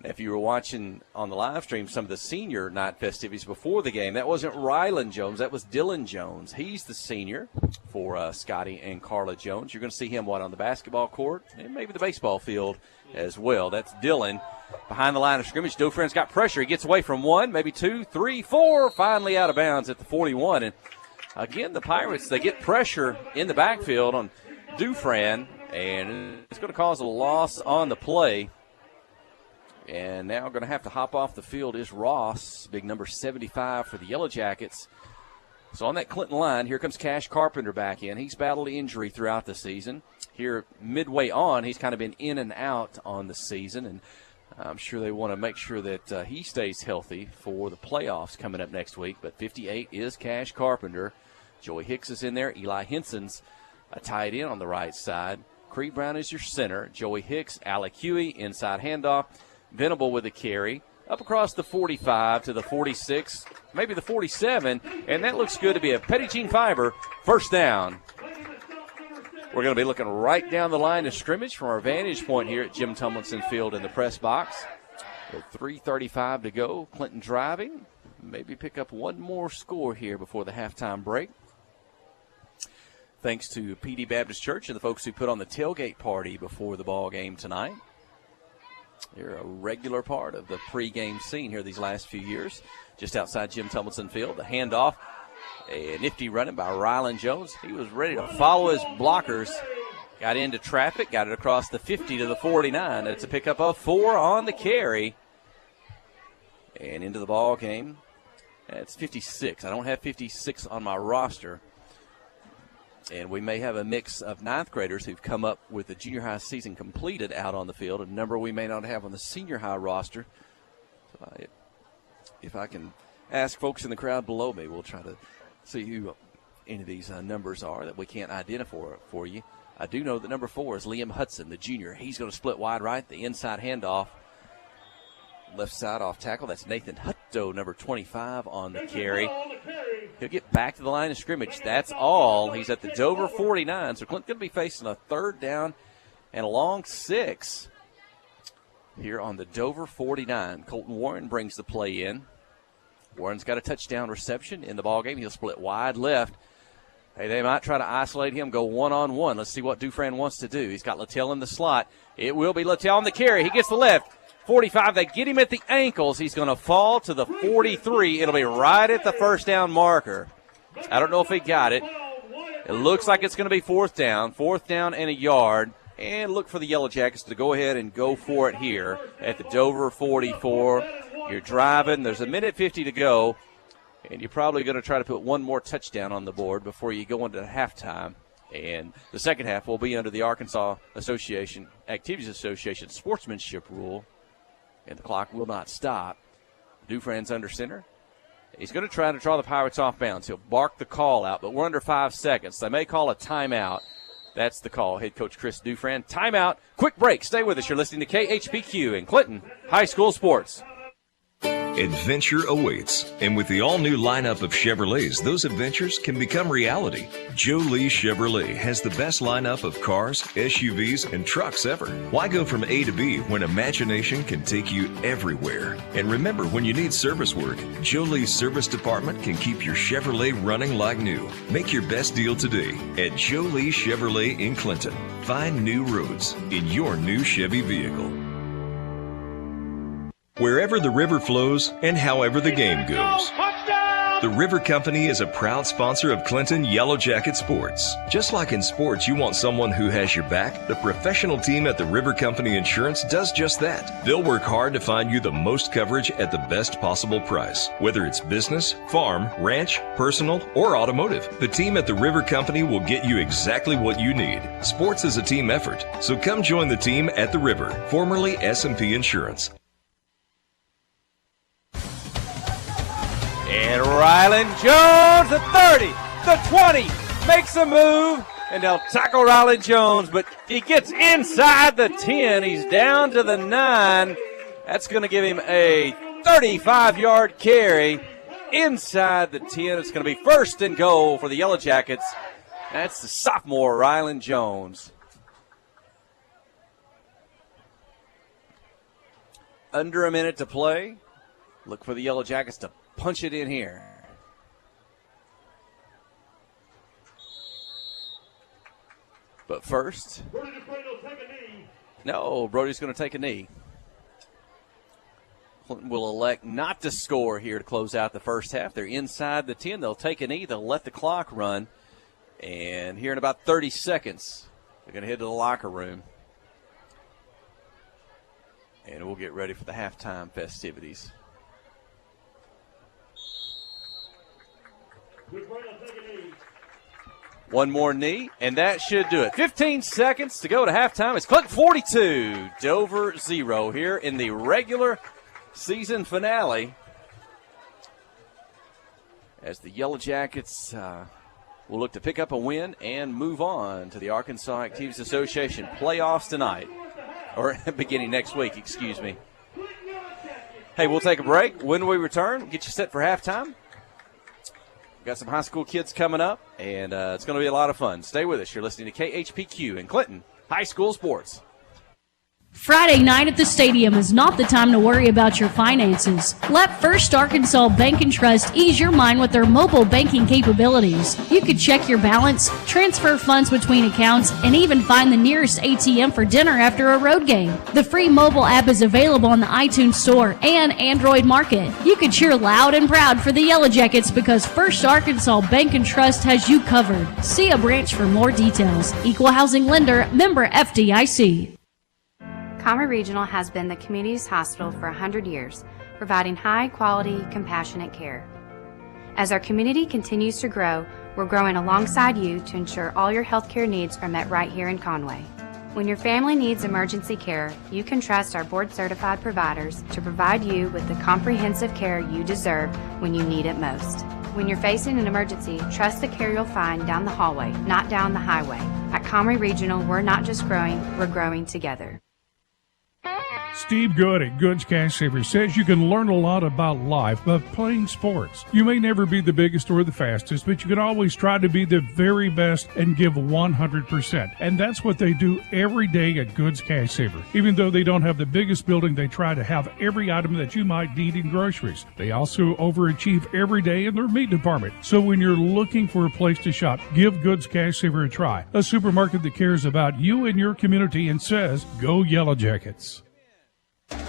If you were watching on the live stream some of the senior night festivities before the game, that wasn't Rylan Jones. That was Dylan Jones. He's the senior for Scotty and Carla Jones. You're going to see him, on the basketball court and maybe the baseball field as well. That's Dylan behind the line of scrimmage. Dauphin's got pressure. He gets away from 1, maybe 2, 3, 4, finally out of bounds at the 41. And, again, the Pirates, they get pressure in the backfield on Dufresne, and it's going to cause a loss on the play. And now going to have to hop off the field is Ross, big number 75 for the Yellow Jackets. So on that Clinton line, here comes Cash Carpenter back in. He's battled injury throughout the season. Here midway on, he's kind of been in and out on the season, and I'm sure they want to make sure that he stays healthy for the playoffs coming up next week. But 58 is Cash Carpenter. Joey Hicks is in there. Eli Henson's a tight end on the right side. Creed Brown is your center. Joey Hicks, Alec Huey, inside handoff. Venable with a carry up across the 45 to the 46, maybe the 47, and that looks good to be a Petit Jean Fiber first down. We're going to be looking right down the line of scrimmage from our vantage point here at Jim Tomlinson Field in the press box. With 3:35 to go, Clinton driving. Maybe pick up one more score here before the halftime break. Thanks to PD Baptist Church and the folks who put on the tailgate party before the ball game tonight. They're a regular part of the pregame scene here these last few years. Just outside Jim Tomlinson Field, the handoff, a nifty running by Rylan Jones. He was ready to follow his blockers. Got into traffic, got it across the 50 to the 49. It's a pickup of 4 on the carry. And into the ball game. It's 56. I don't have 56 on my roster. And we may have a mix of 9th graders who've come up with the junior high season completed out on the field, a number we may not have on the senior high roster. So if I can ask folks in the crowd below me, we'll try to see who any of these numbers are that we can't identify for you. I do know that number 4 is Liam Hudson, the junior. He's going to split wide right, the inside handoff. Left side off tackle. That's Nathan Hutto, number 25 on the carry. He'll get back to the line of scrimmage. That's all. He's at the Dover 49. So Clinton going to be facing a 3rd down and a long 6 here on the Dover 49. Colton Warren brings the play in. Warren's got a touchdown reception in the ballgame. He'll split wide left. Hey, they might try to isolate him, go one-on-one. Let's see what Dufresne wants to do. He's got Littell in the slot. It will be Littell on the carry. He gets the left. 45, they get him at the ankles. He's going to fall to the 43. It'll be right at the 1st down marker. I don't know if he got it. It looks like it's going to be 4th down. 4th down and a yard. And look for the Yellow Jackets to go ahead and go for it here at the Dover 44. You're driving. There's a minute 50 to go. And you're probably going to try to put one more touchdown on the board before you go into halftime. And the second half will be under the Arkansas Association, Activities Association sportsmanship rule. And the clock will not stop. Dufresne's under center. He's going to try to draw the Pirates off bounds. He'll bark the call out, but we're under 5 seconds. They may call a timeout. That's the call. Head coach Chris Dufresne. Timeout. Quick break. Stay with us. You're listening to KHPQ in Clinton High School Sports. Adventure awaits, and with the all-new lineup of Chevrolets, those adventures can become reality. Joe Lee Chevrolet has the best lineup of cars, SUVs, and trucks ever. Why go from A to B when imagination can take you everywhere? And remember, when you need service work, Joe Lee's service department can keep your Chevrolet running like new. Make your best deal today at Joe Lee Chevrolet in Clinton. Find new roads in your new Chevy vehicle. Wherever the river flows and however the game goes. The River Company is a proud sponsor of Clinton Yellow Jacket Sports. Just like in sports, you want someone who has your back. The professional team at the River Company Insurance does just that. They'll work hard to find you the most coverage at the best possible price. Whether it's business, farm, ranch, personal, or automotive, the team at the River Company will get you exactly what you need. Sports is a team effort, so come join the team at the River, formerly S&P Insurance. And Rylan Jones, the 30, the 20, makes a move, and they'll tackle Rylan Jones, but he gets inside the 10. He's down to the 9. That's going to give him a 35-yard carry inside the 10. It's going to be 1st and goal for the Yellow Jackets. That's the sophomore Rylan Jones. Under a minute to play. Look for the Yellow Jackets to punch it in here. But first, no, Brody's going to take a knee. Clinton will elect not to score here to close out the first half. They're inside the 10. They'll take a knee. They'll let the clock run. And here in about 30 seconds, they're going to head to the locker room. And we'll get ready for the halftime festivities. One more knee, and that should do it. 15 seconds to go to halftime. It's Clinton 42, Dover 0 here in the regular season finale. As the Yellow Jackets will look to pick up a win and move on to the Arkansas Activities Association playoffs tonight. Or beginning next week, excuse me. Hey, we'll take a break. When we return, we'll get you set for halftime. Got some high school kids coming up, and it's going to be a lot of fun. Stay with us. You're listening to KHPQ in Clinton High School Sports. Friday night at the stadium is not the time to worry about your finances. Let First Arkansas Bank and Trust ease your mind with their mobile banking capabilities. You can check your balance, transfer funds between accounts, and even find the nearest ATM for dinner after a road game. The free mobile app is available on the iTunes Store and Android Market. You can cheer loud and proud for the Yellow Jackets because First Arkansas Bank and Trust has you covered. See a branch for more details. Equal housing lender, member FDIC. Conroe Regional has been the community's hospital for 100 years, providing high-quality, compassionate care. As our community continues to grow, we're growing alongside you to ensure all your healthcare needs are met right here in Conway. When your family needs emergency care, you can trust our board-certified providers to provide you with the comprehensive care you deserve when you need it most. When you're facing an emergency, trust the care you'll find down the hallway, not down the highway. At Comrie Regional, we're not just growing, we're growing together. Steve Good at Goods Cash Savers says you can learn a lot about life by playing sports. You may never be the biggest or the fastest, but you can always try to be the very best and give 100%. And that's what they do every day at Goods Cash Saver. Even though they don't have the biggest building, they try to have every item that you might need in groceries. They also overachieve every day in their meat department. So when you're looking for a place to shop, give Goods Cash Saver a try. A supermarket that cares about you and your community and says, go Yellow Jackets.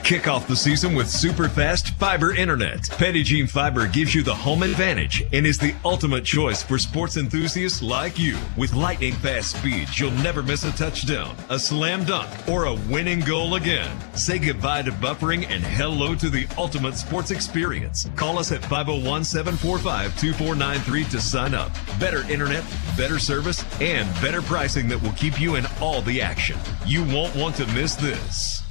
Kick off the season with super fast fiber internet. Pregame Fiber gives you the home advantage and is the ultimate choice for sports enthusiasts like you. With lightning fast speeds, you'll never miss a touchdown, a slam dunk, or a winning goal again. Say goodbye to buffering and hello to the ultimate sports experience. Call us at 501-745-2493 to sign up. Better internet, better service, and better pricing that will keep you in all the action. You won't want to miss this.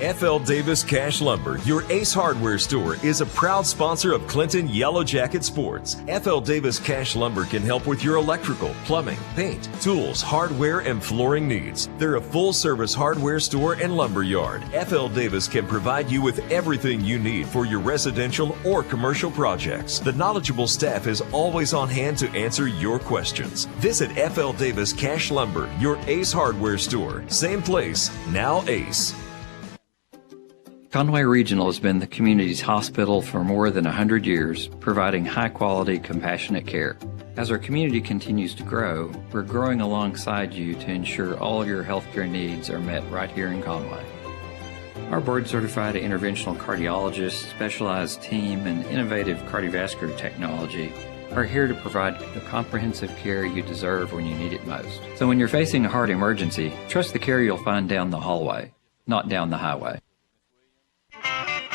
FL Davis Cash Lumber, your Ace Hardware store, is a proud sponsor of Clinton Yellow Jacket Sports. FL Davis Cash Lumber can help with your electrical, plumbing, paint, tools, hardware, and flooring needs. They're a full-service hardware store and lumber yard. FL Davis can provide you with everything you need for your residential or commercial projects. The knowledgeable staff is always on hand to answer your questions. Visit FL Davis Cash Lumber, your Ace Hardware store. Same place, now Ace. Conway Regional has been the community's hospital for more than 100 years, providing high-quality, compassionate care. As our community continues to grow, we're growing alongside you to ensure all your healthcare needs are met right here in Conway. Our board-certified interventional cardiologists, specialized team, and innovative cardiovascular technology are here to provide the comprehensive care you deserve when you need it most. So when you're facing a heart emergency, trust the care you'll find down the hallway, not down the highway.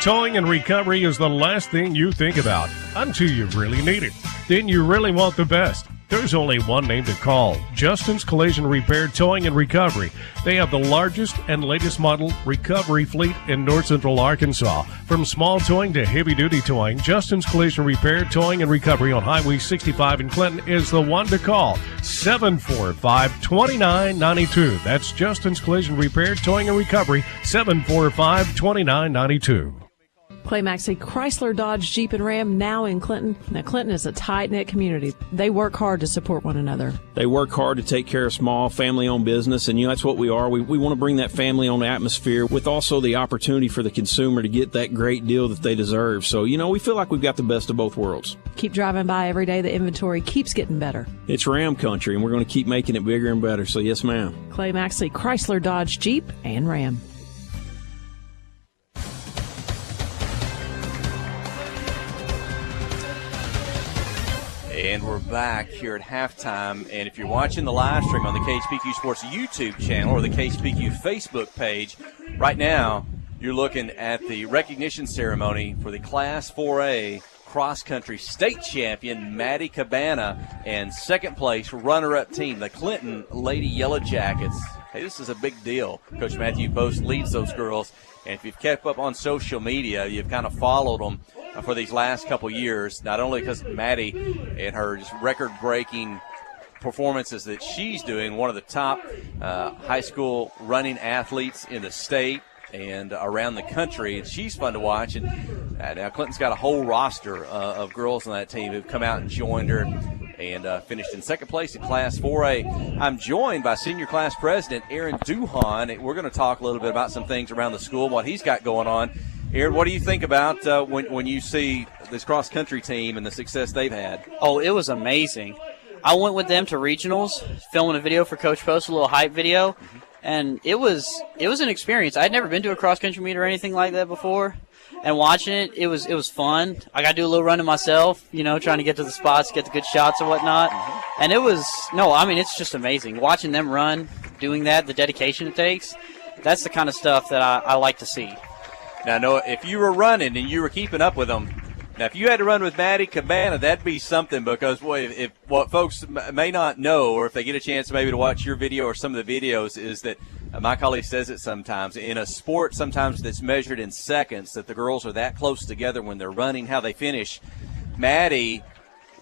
Towing and recovery is the last thing you think about until you really need it. Then you really want the best. There's only one name to call, Justin's Collision Repair Towing and Recovery. They have the largest and latest model recovery fleet in North Central Arkansas. From small towing to heavy-duty towing, Justin's Collision Repair Towing and Recovery on Highway 65 in Clinton is the one to call, 745-2992. That's Justin's Collision Repair Towing and Recovery, 745-2992. Clay Maxey, Chrysler, Dodge, Jeep, and Ram now in Clinton. Now, Clinton is a tight-knit community. They work hard to support one another. They work hard to take care of small, family-owned business, and that's what we are. We want to bring that family-owned atmosphere with also the opportunity for the consumer to get that great deal that they deserve. So, we feel like we've got the best of both worlds. Keep driving by every day. The inventory keeps getting better. It's Ram country, and we're going to keep making it bigger and better. So, yes, ma'am. Clay Maxey, Chrysler, Dodge, Jeep, and Ram. And we're back here at halftime. And if you're watching the live stream on the KHPQ Sports YouTube channel or the KHPQ Facebook page, right now you're looking at the recognition ceremony for the Class 4A cross-country state champion, Maddie Cabana, and second place runner-up team, the Clinton Lady Yellow Jackets. Hey, this is a big deal. Coach Matthew Post leads those girls. And if you've kept up on social media, you've kind of followed them for these last couple years, not only because Maddie and her just record-breaking performances that she's doing, one of the top high school running athletes in the state and around the country. And she's fun to watch. And now Clinton's got a whole roster of girls on that team who've come out and joined her and finished in second place in Class 4A. I'm joined by senior class president Aaron Duhan. We're going to talk a little bit about some things around the school and what he's got going on. Aaron, what do you think about when you see this cross-country team and the success they've had? Oh, it was amazing. I went with them to regionals, filming a video for Coach Post, a little hype video, and it was an experience. I'd never been to a cross-country meet or anything like that before, and watching it was fun. I got to do a little running myself, trying to get to the spots, get the good shots and whatnot, and it's just amazing. Watching them run, doing that, the dedication it takes, that's the kind of stuff that I like to see. Now, Noah, if you were running and you were keeping up with them, now if you had to run with Maddie Cabana, that'd be something, because if what folks may not know, or if they get a chance maybe to watch your video or some of the videos, is that my colleague says it sometimes, in a sport sometimes that's measured in seconds, that the girls are that close together when they're running, how they finish. Maddie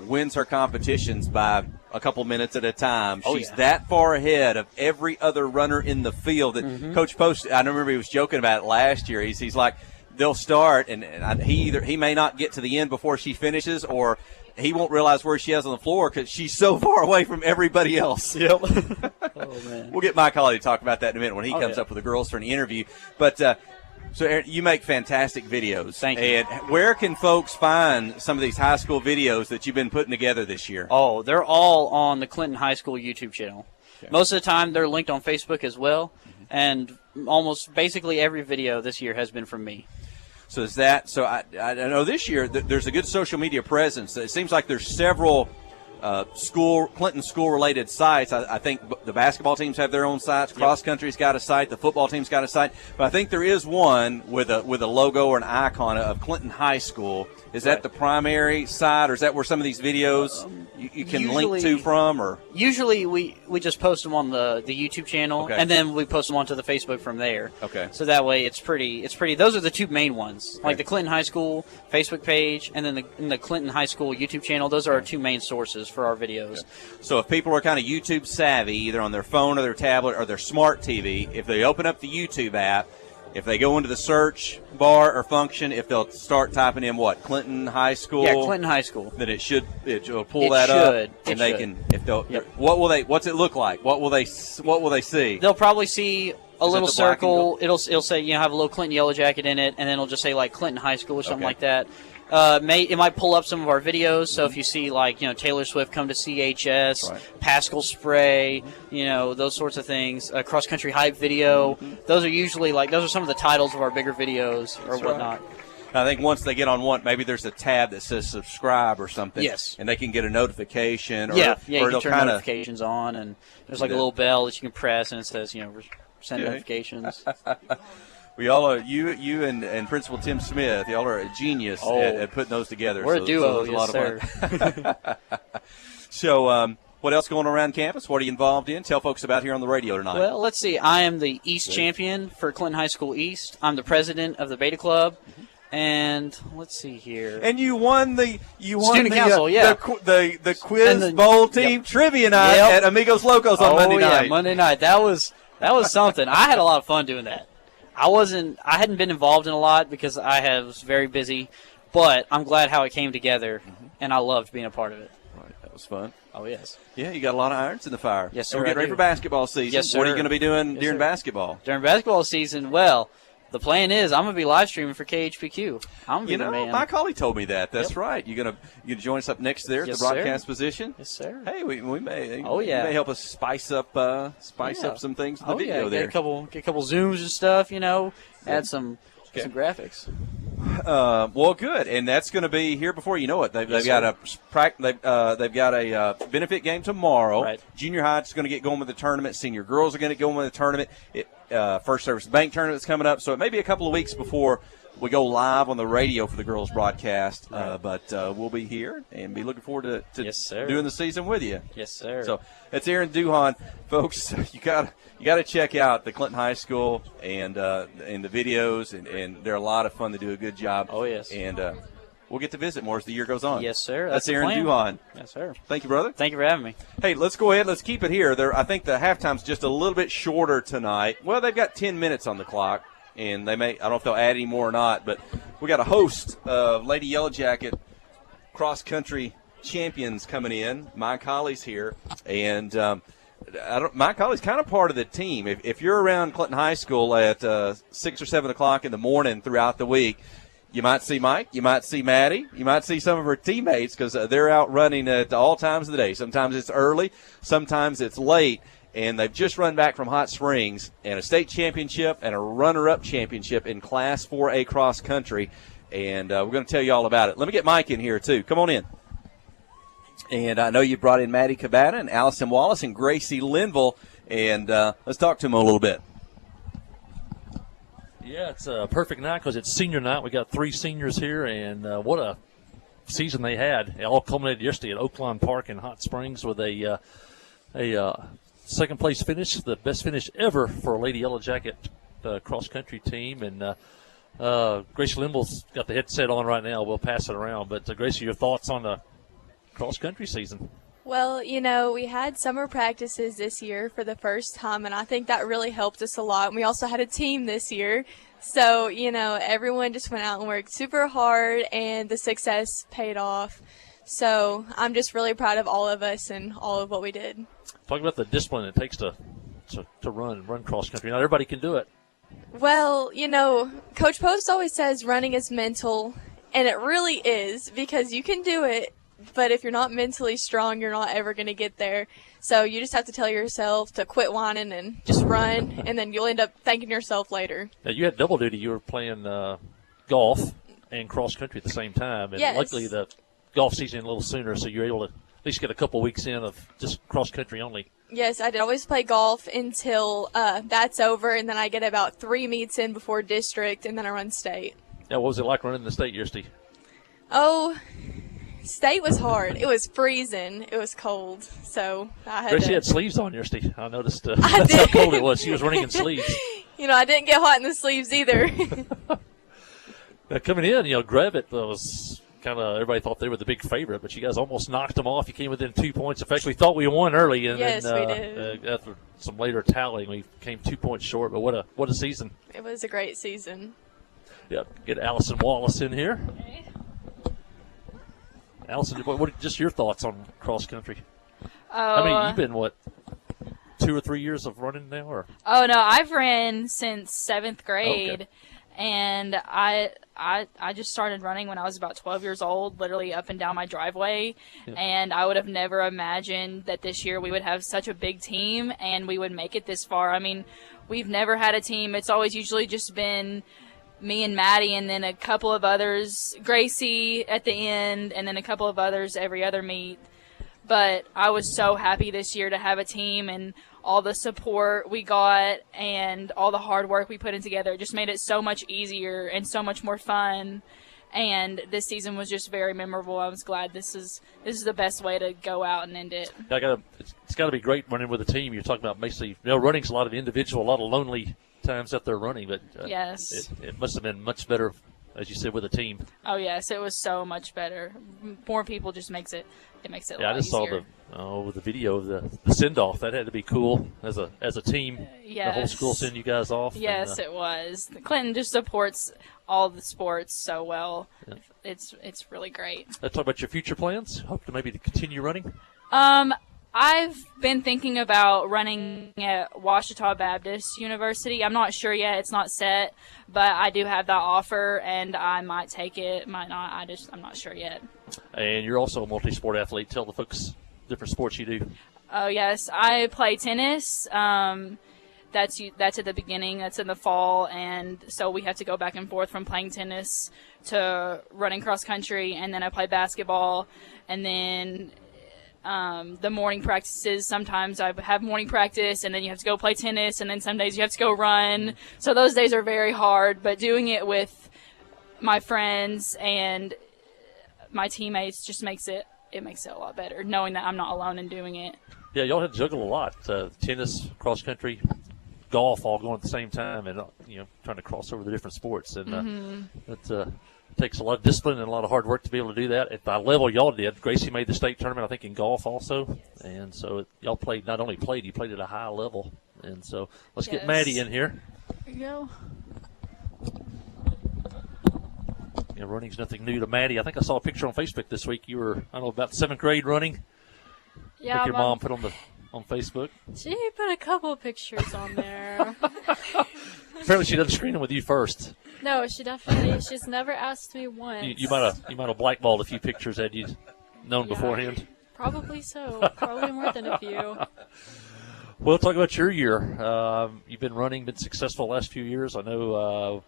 wins her competitions by a couple minutes at a time. Oh, She's yeah. that far ahead of every other runner in the field. That Coach Post, I remember he was joking about it last year. He's like, they'll start, and he may not get to the end before she finishes, or he won't realize where she is on the floor because she's so far away from everybody else. Yep. Oh, man. We'll get Mike Hawley to talk about that in a minute when he comes yeah. up with the girls for an interview. But so, Aaron, you make fantastic videos. Thank you. And where can folks find some of these high school videos that you've been putting together this year? Oh, they're all on the Clinton High School YouTube channel. Okay. Most of the time, they're linked on Facebook as well. And almost basically every video this year has been from me. So is that so? I know this year there's a good social media presence. It seems like there's several Clinton school-related sites. I think the basketball teams have their own sites. Cross country's got a site. The football team's got a site. But I think there is one with a logo or an icon of Clinton High School. Is that the primary site, or is that where some of these videos you can link to from? Or usually we just post them on the YouTube channel, Okay. and then we post them onto the Facebook from there. Okay. So that way it's pretty. Those are the two main ones, like the Clinton High School Facebook page, and then the Clinton High School YouTube channel. Those are our two main sources for our videos. So if people are kind of YouTube savvy, either on their phone or their tablet or their smart TV, if they open up the YouTube app, if they go into the search bar or function, if they'll start typing in what, Clinton High School? Yeah, Clinton High School. Then it'll pull that up, and they should. can. If they'll, what's it look like? What will they see? They'll probably see a Is little it the black and circle. It'll say have a little Clinton Yellow Jacket in it, and then it'll just say like Clinton High School or something like that. It might pull up some of our videos. So if you see Taylor Swift come to CHS, Pascal Spray, those sorts of things, cross country hype video. Those are usually those are some of the titles of our bigger videos or whatnot. I think once they get on one, maybe there's a tab that says subscribe or something. Yes. And they can get a notification. Or, you or can turn notifications on, and there's a little bell that you can press, and it says send notifications. We all are, you and Principal Tim Smith, y'all are a genius at putting those together. We're a duo, so a lot sir. of fun. So, what else going around campus? What are you involved in? Tell folks about here on the radio tonight. Well, let's see. I am the East champion for Clinton High School East. I'm the president of the Beta Club. And let's see here. And you won the Student Council, the Quiz Bowl team trivia night at Amigos Locos on Monday night. Yeah, Monday night. That was something. I had a lot of fun doing that. I hadn't been involved in a lot because I was very busy, but I'm glad how it came together, and I loved being a part of it. Right, that was fun. Oh, yes. Yeah, you got a lot of irons in the fire. Yes, sir. So we're getting ready for basketball season. Yes, sir. What are you going to be doing during basketball? During basketball season, well, the plan is I'm going to be live streaming for KHPQ. I'm going to be the man. My colleague told me that. That's right. You're going to join us up next there at the broadcast position? Yes, sir. Hey, we may. Oh, yeah. You may help us spice up some things in the video there. Get a couple zooms and stuff, add some graphics. Well, good, and that's going to be here before you know it. They've got a benefit game tomorrow. Right. Junior high is going to get going with the tournament. Senior girls are going to get going with the tournament. First Service Bank tournament's coming up, so it may be a couple of weeks before we go live on the radio for the girls broadcast. But we'll be here and be looking forward to doing the season with you. Yes, sir. So that's Aaron Duhon, folks. You got to check out the Clinton High School and the videos, and they're a lot of fun. They do a good job. Oh, yes. And we'll get to visit more as the year goes on. Yes, sir. That's Aaron Duhon. Yes, sir. Thank you, brother. Thank you for having me. Hey, let's go ahead. Let's keep it here. I think the halftime's just a little bit shorter tonight. Well, they've got 10 minutes on the clock, and they may. I don't know if they'll add any more or not, but we got a host of Lady Yellow Jacket cross country champions coming in. Mike Holly's here, and Mike Holly's kind of part of the team. If you're around Clinton High School at 6 or 7 o'clock in the morning throughout the week, you might see Mike, you might see Maddie, you might see some of her teammates because they're out running at all times of the day. Sometimes it's early, sometimes it's late, and they've just run back from Hot Springs and a state championship and a runner-up championship in Class 4A cross country, and we're going to tell you all about it. Let me get Mike in here, too. Come on in. And I know you brought in Maddie Cabana and Allison Wallace and Gracie Linville, and let's talk to them a little bit. Yeah, it's a perfect night because it's senior night. We got 3 seniors here, and what a season they had. It all culminated yesterday at Oaklawn Park in Hot Springs with a second-place finish, the best finish ever for a Lady Yellow Jacket cross-country team. And Gracie Limble's got the headset on right now. We'll pass it around. But, Gracie, your thoughts on the cross-country season? Well, we had summer practices this year for the first time, and I think that really helped us a lot. And we also had a team this year. So, everyone just went out and worked super hard, and the success paid off. So I'm just really proud of all of us and all of what we did. Talk about the discipline it takes to run cross-country. Not everybody can do it. Well, Coach Post always says running is mental, and it really is, because you can do it, but if you're not mentally strong, you're not ever going to get there. So you just have to tell yourself to quit whining and just run, and then you'll end up thanking yourself later. Now, you had double duty. You were playing golf and cross-country at the same time, and yes. Luckily the golf season a little sooner, so you're able to at least get a couple weeks in of just cross-country only. Yes, I did always play golf until that's over, and then I get about 3 meets in before district, and then I run state. Now, what was it like running the state, Yersty? Oh, state was hard. It was freezing. It was cold, so I had Gracie had sleeves on, Yersty. I noticed I that's did. how cold it was. She was running in sleeves. I didn't get hot in the sleeves either. Now, coming in, Grevitt was kind of, everybody thought they were the big favorite, but you guys almost knocked them off. You came within 2 points. In fact, we thought we won early, and yes, then we did. After some later tallying, we came 2 points short. But what a season! It was a great season. Yep. Get Allison Wallace in here. Okay. Allison, what just your thoughts on cross country? Oh, I mean, you've been 2 or 3 years of running now, or? Oh no, I've ran since 7th grade. Okay. And I just started running when I was about 12 years old, literally up and down my driveway. Yeah. And I would have never imagined that this year we would have such a big team and we would make it this far. I mean, we've never had a team. It's always usually just been me and Maddie and then a couple of others, Gracie at the end, and then a couple of others every other meet. But I was so happy this year to have a team, and all the support we got and all the hard work we put in together. It just made it so much easier and so much more fun. And this season was just very memorable. I was glad this is the best way to go out and end it. It's got to be great running with a team. You're talking about basically, running's a lot of individual, a lot of lonely times out there running, but yes, it must have been much better, as you said, with a team. Oh yes, it was so much better. More people just makes it a lot easier. I just saw the video of the send-off. That had to be cool as a team. Yes. The whole school send you guys off. Yes, it was. Clinton just supports all the sports so well. Yeah. It's really great. Let's talk about your future plans. Hope to maybe continue running. I've been thinking about running at Ouachita Baptist University. I'm not sure yet. It's not set, but I do have that offer, and I might take it, might not. I'm not sure yet. And you're also a multi-sport athlete. Tell the folks different sports you do. Oh, yes. I play tennis. That's at the beginning. That's in the fall, and so we have to go back and forth from playing tennis to running cross country, and then I play basketball, and then the morning practices. Sometimes I have morning practice, and then you have to go play tennis, and then some days you have to go run. So those days are very hard, but doing it with my friends and my teammates just makes it a lot better, knowing that I'm not alone in doing it. Yeah, y'all had to juggle a lot. Tennis, cross country, golf, all going at the same time, and trying to cross over the different sports. And it takes a lot of discipline and a lot of hard work to be able to do that. At the level y'all did, Gracie made the state tournament, I think, in golf also. And so y'all not only played, you played at a high level. And so let's get Maddie in here. There you go. Running's nothing new to Maddie. I think I saw a picture on Facebook this week. You were, about 7th grade running. Yeah, I think your mom put on Facebook. She put a couple of pictures on there. Apparently she doesn't screen them with you first. No, she's never asked me once. You might have blackballed a few pictures had you known beforehand. Probably so. Probably more than a few. Well, talk about your year. You've been running, been successful the last few years. I know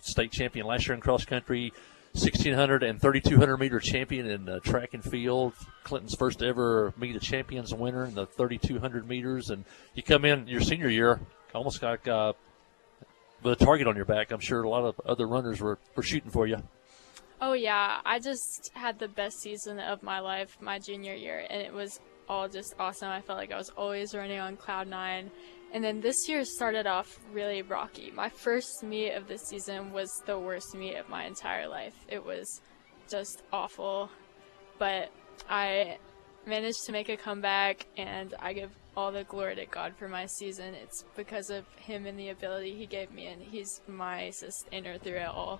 state champion last year in cross country, 1,600 and 3,200 meter champion in track and field. Clinton's first ever meet of champions winner in the 3,200 meters. And you come in your senior year almost like with a target on your back. I'm sure a lot of other runners were shooting for you. Oh, yeah. I just had the best season of my life my junior year, and it was all just awesome. I felt like I was always running on cloud 9. And then this year started off really rocky. My first meet of the season was the worst meet of my entire life. It was just awful. But I managed to make a comeback, and I give all the glory to God for my season. It's because of him and the ability he gave me, and he's my sustainer through it all.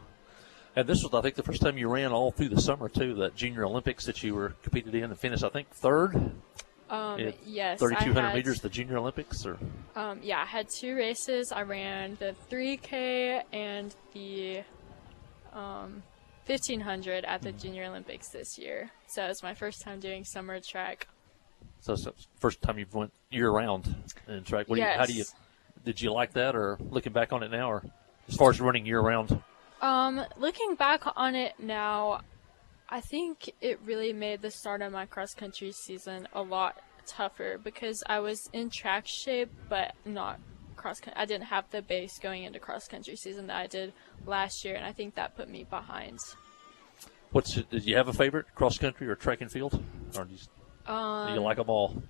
And this was, I think, the first time you ran all through the summer, too, that Junior Olympics that you were competed in and finished, I think, third? Yes. 3,200 meters, the Junior Olympics? Or? Yeah, I had 2 races. I ran the 3K and the 1,500 at the Junior Olympics this year. So it's my first time doing summer track. So it's the first time you've went year-round in track. Yes. Did you like that, or looking back on it now, or as far as running year-round? Looking back on it now, I think it really made the start of my cross-country season a lot tougher because I was in track shape, but not cross-country. I didn't have the base going into cross-country season that I did last year, and I think that put me behind. Did you have a favorite, cross-country or track and field? Or do you like them all?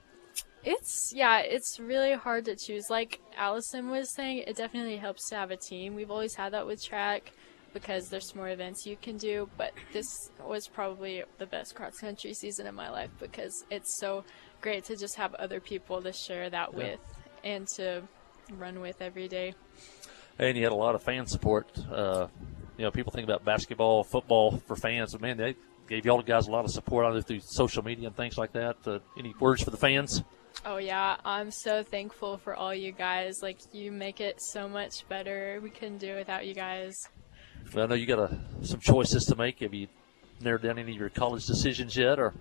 It's really hard to choose. Like Allison was saying, it definitely helps to have a team. We've always had that with track because there's more events you can do, but this was probably the best cross-country season of my life because it's so great to just have other people to share that with and to run with every day. And you had a lot of fan support. People think about basketball, football for fans, but man, they gave y'all guys a lot of support either through social media and things like that. Any words for the fans? Oh, yeah. I'm so thankful for all you guys. Like, you make it so much better. We couldn't do it without you guys. Well, I know you got some choices to make. Have you narrowed down any of your college decisions yet? Or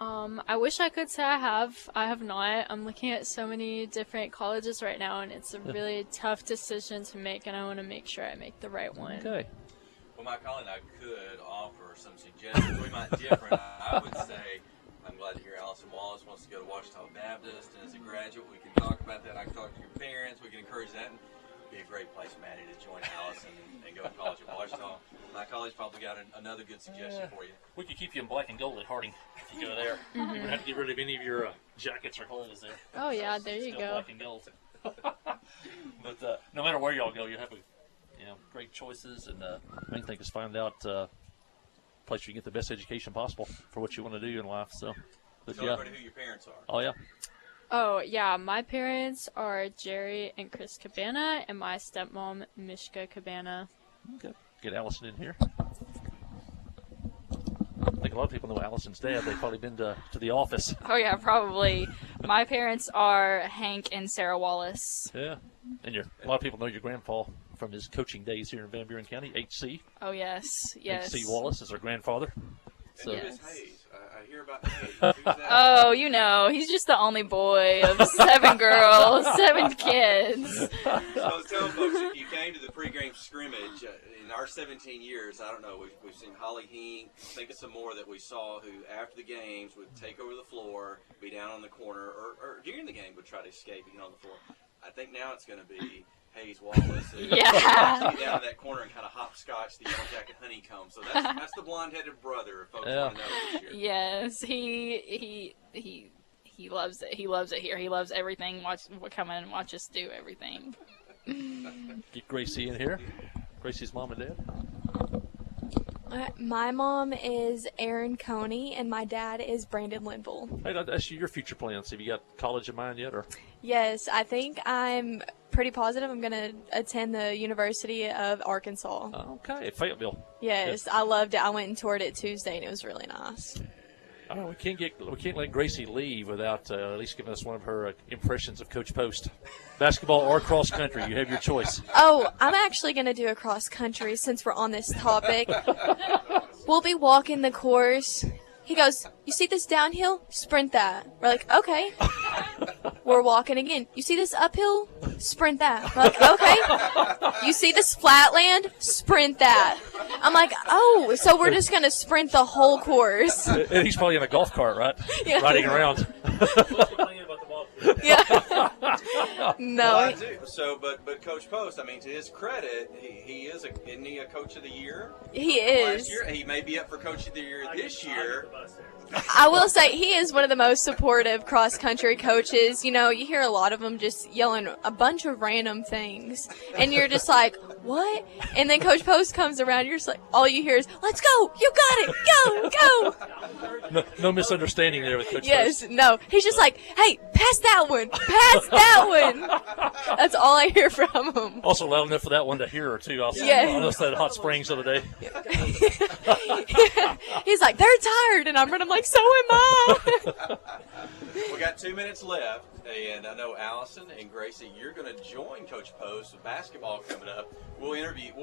I wish I could say I have. I have not. I'm looking at so many different colleges right now, and it's a really tough decision to make, and I want to make sure I make the right one. Okay. Well, my colleague and I could offer some suggestions. We might differ. I would say I'm glad to hear Allison Wallace wants to go to Ouachita Baptist, and as a graduate, we can talk about that. I can talk to your parents. We can encourage that. And it'd be a great place, Maddie, to join Allison and go to college at Ouachita. My colleague's probably got another good suggestion for you. We could keep you in black and gold at Harding if you go there. You wouldn't have to get rid of any of your jackets or clothes there. Oh, yeah, there you go. Black and gold. But no matter where y'all go, you have great choices, and main thing is find out place where you get the best education possible for what you want to do in life. So, tell everybody who your parents are. Oh, yeah. Oh, yeah. My parents are Jerry and Chris Cabana, and my stepmom, Mishka Cabana. Okay. Get Allison in here. I think a lot of people know Allison's dad. They've probably been to the office. Oh, yeah, probably. My parents are Hank and Sarah Wallace. Yeah. And a lot of people know your grandpa from his coaching days here in Van Buren County, H.C. Oh, yes. H.C. Wallace is our grandfather. So. And who is Hayes? I hear about Hayes. Who's that? Oh, he's just the only boy of 7 girls, 7 kids. So tell folks, if you came to the pregame scrimmage in our 17 years, I don't know, we've seen Holly Heen, think of some more that we saw who, after the games, would take over the floor, be down on the corner, or during the game would try to escape and get on the floor. I think now it's going to be Hayes Wallace. Yeah. Get down in that corner and kind of hopscotch the Yellow Jacket honeycomb. So that's the blonde-headed brother, if folks want to know this year. Yes, he loves it. He loves it here. He loves everything. Come in and watch us do everything. Get Gracie in here. Gracie's mom and dad. My mom is Erin Coney, and my dad is Brandon Linville. Hey, that's your future plans. Have you got college in mind yet? Or? Yes, I think I'm pretty positive I'm going to attend the University of Arkansas. Okay, Fayetteville. Yes, I loved it. I went and toured it Tuesday, and it was really nice. We can't let Gracie leave without at least giving us one of her impressions of Coach Post. Basketball or cross country, you have your choice. Oh, I'm actually going to do a cross country since we're on this topic. We'll be walking the course. He goes, "You see this downhill? Sprint that." We're like, "Okay." We're walking again. "You see this uphill? Sprint that." We're like, "Okay." "You see this flatland? Sprint that." I'm like, "Oh, so we're just going to sprint the whole course." And he's probably in a golf cart, right? Yeah. Riding around. Yeah. No. Well, I do. So, but Coach Post, I mean, to his credit, he is isn't he a Coach of the Year? He is. Last year, he may be up for Coach of the Year this year. I will say he is one of the most supportive cross-country coaches. You know, you hear a lot of them just yelling a bunch of random things, and you're just like, what? And then Coach Post comes around, you're just like, all you hear is, let's go, you got it, go. No misunderstanding there with Coach Yes, Post. no. He's just like, hey, pass that one, pass that one. That's all I hear from him. Also loud enough for that one to hear her, too. Yes. I noticed that at Hot Springs the other day. He's like, they're tired, and I'm running like, so am I. We got 2 minutes left, and I know Allison and Gracie, you're going to join Coach Post with basketball coming up. We'll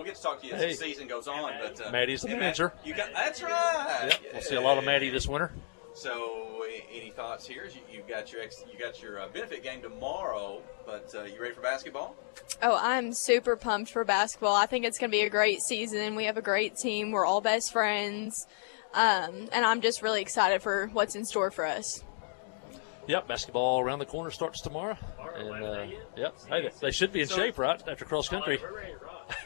get to talk to you as the season goes on. But Maddie's the manager. That's right. Yep. We'll see a lot of Maddie this winter. So, any thoughts here? You got your benefit game tomorrow, but you ready for basketball? Oh, I'm super pumped for basketball. I think it's going to be a great season. We have a great team. We're all best friends. And I'm just really excited for what's in store for us. Yep, basketball around the corner starts tomorrow. And, yep, hey, they should be in shape, right, after cross country.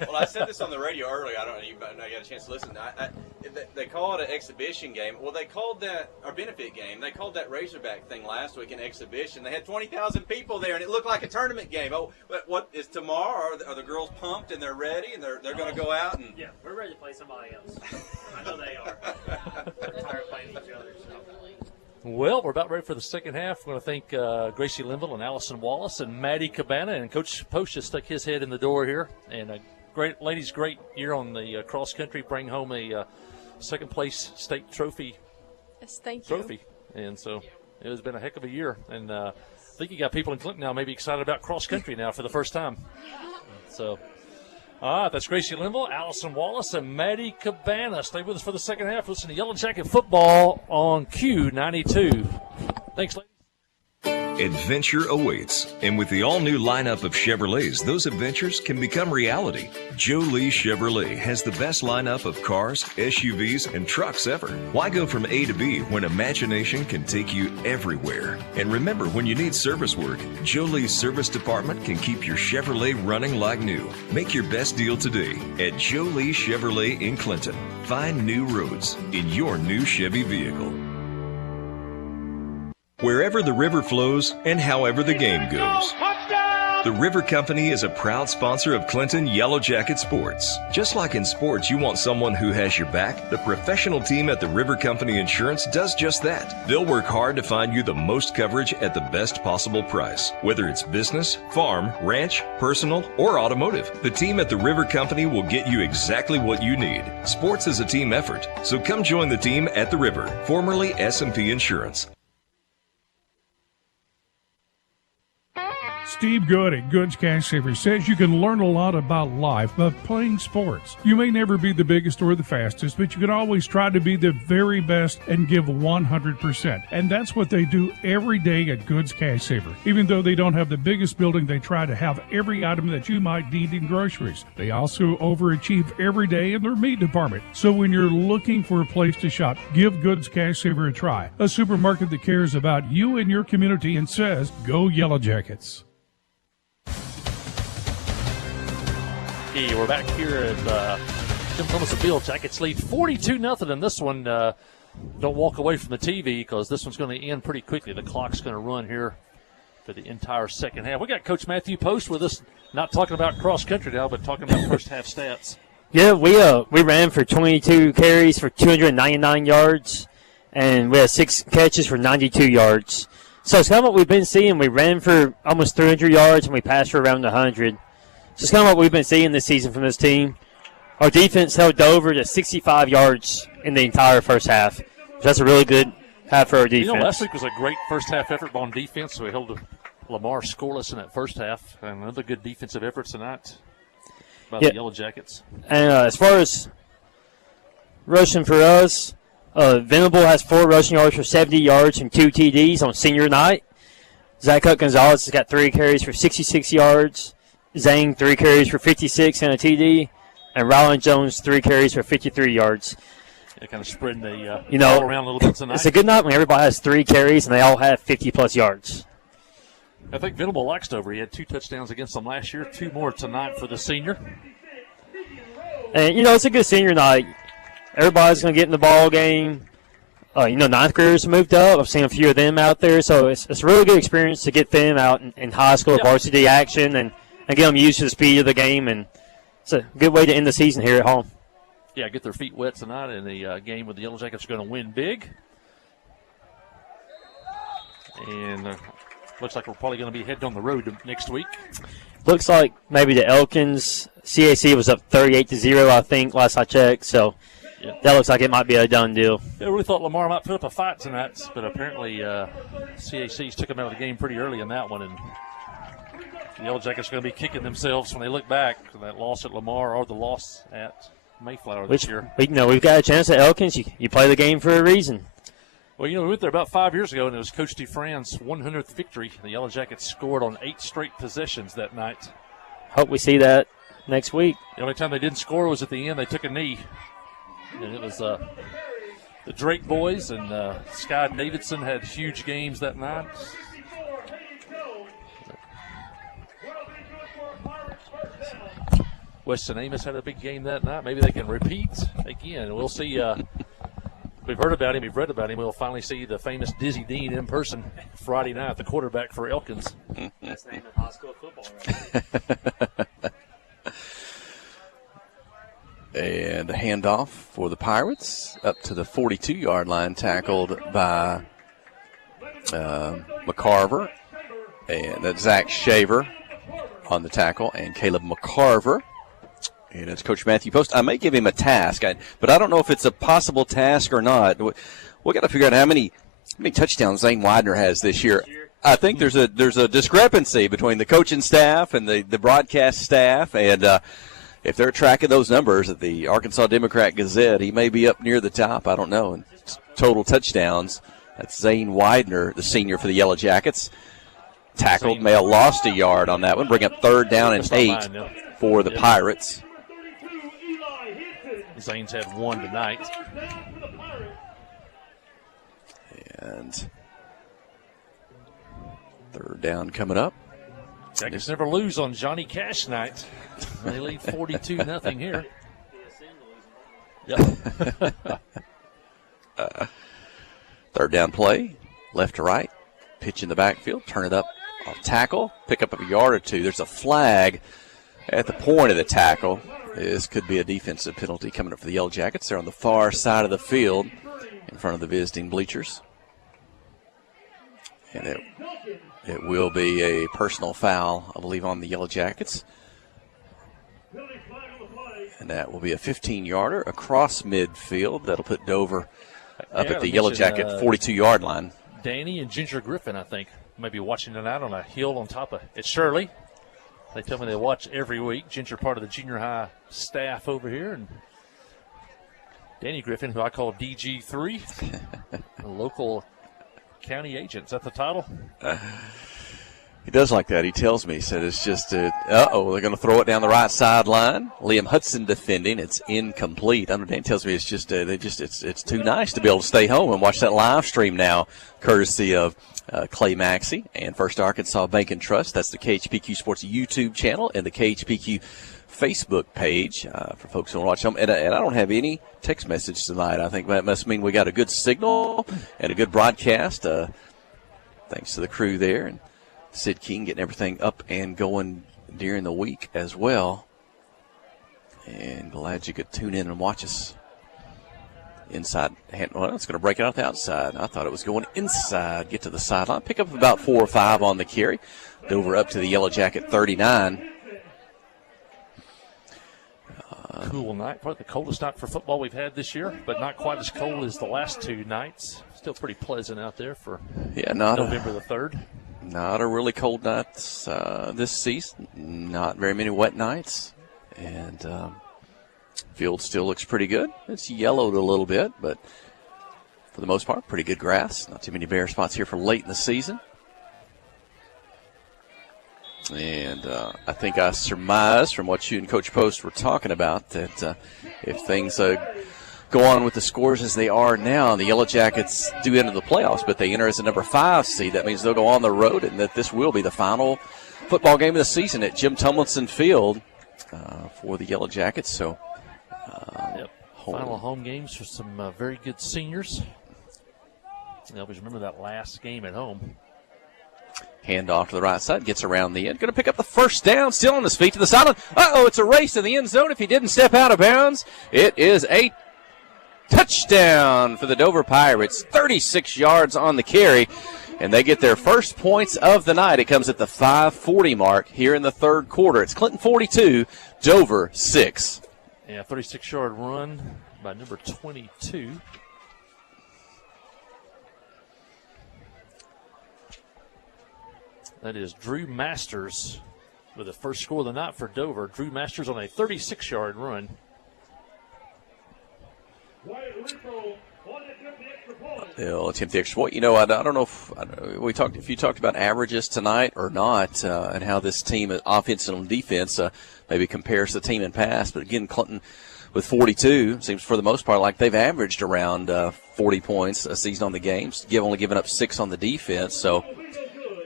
Well, I said this on the radio earlier. I don't know if you got a chance to listen. They call it an exhibition game. Well, they called that our benefit game. They called that Razorback thing last week an exhibition. They had 20,000 people there, and it looked like a tournament game. Oh, but what is tomorrow? Are the girls pumped and they're ready and they're going to go out and? Yeah, we're ready to play somebody else. I know they are. We're tired of playing each other. So. Well, we're about ready for the second half. We're going to thank Gracie Linville and Allison Wallace and Maddie Cabana. And Coach Post just stuck his head in the door here. And great year on the cross country, bring home a second place state trophy. Yes, thank you. Trophy. And so it has been a heck of a year. And I think you got people in Clinton now maybe excited about cross country now for the first time. So. All right, that's Gracie Linville, Allison Wallace, and Maddie Cabana. Stay with us for the second half. Listen to Yellow Jacket Football on Q92. Thanks, ladies. Adventure awaits, and with the all-new lineup of Chevrolets, those adventures can become reality. Joe Lee Chevrolet has the best lineup of cars, SUVs, and trucks ever. Why go from A to B when imagination can take you everywhere? And remember, when you need service work, Joe Lee's service department can keep your Chevrolet running like new. Make your best deal today at Joe Lee Chevrolet in Clinton. Find new roads in your new Chevy vehicle. Wherever the river flows and however the game goes. The River Company is a proud sponsor of Clinton Yellow Jacket Sports. Just like in sports, you want someone who has your back, the professional team at the River Company Insurance does just that. They'll work hard to find you the most coverage at the best possible price. Whether it's business, farm, ranch, personal, or automotive, the team at the River Company will get you exactly what you need. Sports is a team effort, so come join the team at the River, formerly S&P Insurance. Steve Good at Goods Cash Savers says you can learn a lot about life by playing sports. You may never be the biggest or the fastest, but you can always try to be the very best and give 100%. And that's what they do every day at Goods Cash Saver. Even though they don't have the biggest building, they try to have every item that you might need in groceries. They also overachieve every day in their meat department. So when you're looking for a place to shop, give Goods Cash Saver a try. A supermarket that cares about you and your community and says, go Yellow Jackets. We're back here at Jim Thomas Field. Jackets lead 42-0 in this one. Don't walk away from the TV because this one's going to end pretty quickly. The clock's going to run here for the entire second half. We got Coach Matthew Post with us, not talking about cross country now, but talking about first half stats. Yeah, we ran for 22 carries for 299 yards, and we had 6 catches for 92 yards. So it's kind of what we've been seeing. We ran for almost 300 yards, and we passed for around 100. So it's kind of what we've been seeing this season from this team. Our defense held Dover to 65 yards in the entire first half. That's a really good half for our defense. You know, last week was a great first half effort on defense. So we held Lamar scoreless in that first half. And another good defensive effort tonight by the Yellow Jackets. And as far as rushing for us, Venable has 4 rushing yards for 70 yards and 2 TDs on senior night. Zach Gonzalez has got 3 carries for 66 yards. Zhang, 3 carries for 56 and a TD. And Rylan Jones, 3 carries for 53 yards. Yeah, kind of spreading the ball around a little bit tonight. It's a good night when everybody has 3 carries and they all have 50-plus yards. I think Venable likes Dover. He had 2 touchdowns against them last year, 2 more tonight for the senior. And, it's a good senior night. Everybody's going to get in the ball game. ninth graders moved up. I've seen a few of them out there, so it's a really good experience to get them out in high school varsity action and get them used to the speed of the game, and it's a good way to end the season here at home. Yeah, get their feet wet tonight in the game where the Yellow Jackets are going to win big. And looks like we're probably going to be heading on the road next week. Looks like maybe the Elkins CAC was up 38-0, I think, last I checked. So that looks like it might be a done deal. Yeah, we thought Lamar might put up a fight tonight, but apparently CACs took them out of the game pretty early in that one. And the Yellow Jackets are going to be kicking themselves when they look back for that loss at Lamar or the loss at Mayflower this year. We've got a chance at Elkins. You play the game for a reason. Well, we went there about 5 years ago, and it was Coach DeFran's 100th victory. The Yellow Jackets scored on 8 straight possessions that night. Hope we see that next week. The only time they didn't score was at the end. They took a knee. And it was the Drake boys, and Sky Davidson had huge games that night. Weston Amos had a big game that night. Maybe they can repeat again. We'll see. We've heard about him. We've read about him. We'll finally see the famous Dizzy Dean in person Friday night, the quarterback for Elkins. Best name in high school football, right? And a handoff for the Pirates up to the 42-yard line, tackled by McCarver. And that's Zach Shaver on the tackle, and Caleb McCarver. And it's Coach Matthew Post. I may give him a task, but I don't know if it's a possible task or not. We got to figure out how many touchdowns Zane Widener has this year. I think there's a discrepancy between the coaching staff and the broadcast staff, and if they're tracking those numbers at the Arkansas Democrat Gazette, he may be up near the top. I don't know. And total touchdowns, that's Zane Widener, the senior for the Yellow Jackets. Tackled, may have lost a yard on that one. Bring up 3rd down and 8 for the Pirates. Zane's had 1 tonight. And 3rd down coming up. Jackets never lose on Johnny Cash night. They lead 42-0 here. Yep. 3rd down play, left to right. Pitch in the backfield, turn it up off tackle, pick up a yard or 2. There's a flag at the point of the tackle. This could be a defensive penalty coming up for the Yellow Jackets. They're on the far side of the field in front of the visiting bleachers. And it will be a personal foul, I believe, on the Yellow Jackets. And that will be a 15-yarder across midfield. That'll put Dover up at the Yellow Jacket 42-yard line. Danny and Ginger Griffin, I think, may be watching tonight on a hill on top of it. Shirley. They tell me they watch every week. Ginger, part of the junior high staff over here. And Danny Griffin, who I call DG3, a local county agent. Is that the title? He does like that. He tells me. He said it's just, they're going to throw it down the right sideline. Liam Hudson defending. It's incomplete. I know Dan tells me it's just, it's too nice to be able to stay home and watch that live stream now, courtesy of Clay Maxey and First Arkansas Bank and Trust. That's the KHPQ Sports YouTube channel and the KHPQ Facebook page for folks who want to watch them. And I don't have any text message tonight. I think that must mean we got a good signal and a good broadcast. Thanks to the crew there. And Sid King getting everything up and going during the week as well. And glad you could tune in and watch us. Inside, well, it's going to break it out the outside. I thought it was going inside, get to the sideline, pick up about 4 or 5 on the carry. Dover up to the Yellow Jacket 39. Cool night, probably the coldest night for football we've had this year, but not quite as cold as the last 2 nights. Still pretty pleasant out there for November the 3rd. Not a really cold night this season. Not very many wet nights. And field still looks pretty good. It's yellowed a little bit, but for the most part, pretty good grass. Not too many bare spots here for late in the season. And I think I surmised from what you and Coach Post were talking about that if things go on with the scores as they are now, the Yellow Jackets do enter the playoffs, but they enter as a number 5 seed. That means they'll go on the road, and that this will be the final football game of the season at Jim Tumlinson Field for the Yellow Jackets. So, final home games for some very good seniors. You always remember that last game at home. Hand off to the right side, gets around the end. Going to pick up the first down, still on his feet to the sideline. It's a race to the end zone. If he didn't step out of bounds, it is a touchdown for the Dover Pirates. 36 yards on the carry, and they get their first points of the night. It comes at the 5:40 mark here in the third quarter. It's Clinton 42, Dover 6. Yeah, 36-yard run by number 22. That is Drew Masters with the first score of the night for Dover. Drew Masters on a 36-yard run. They'll attempt the extra point. You know, I don't know if you talked about averages tonight or not, and how this team, offense and defense, maybe compares the team in past. But again, Clinton with 42 seems for the most part like they've averaged around 40 points a season on the games. Only given up 6 on the defense. So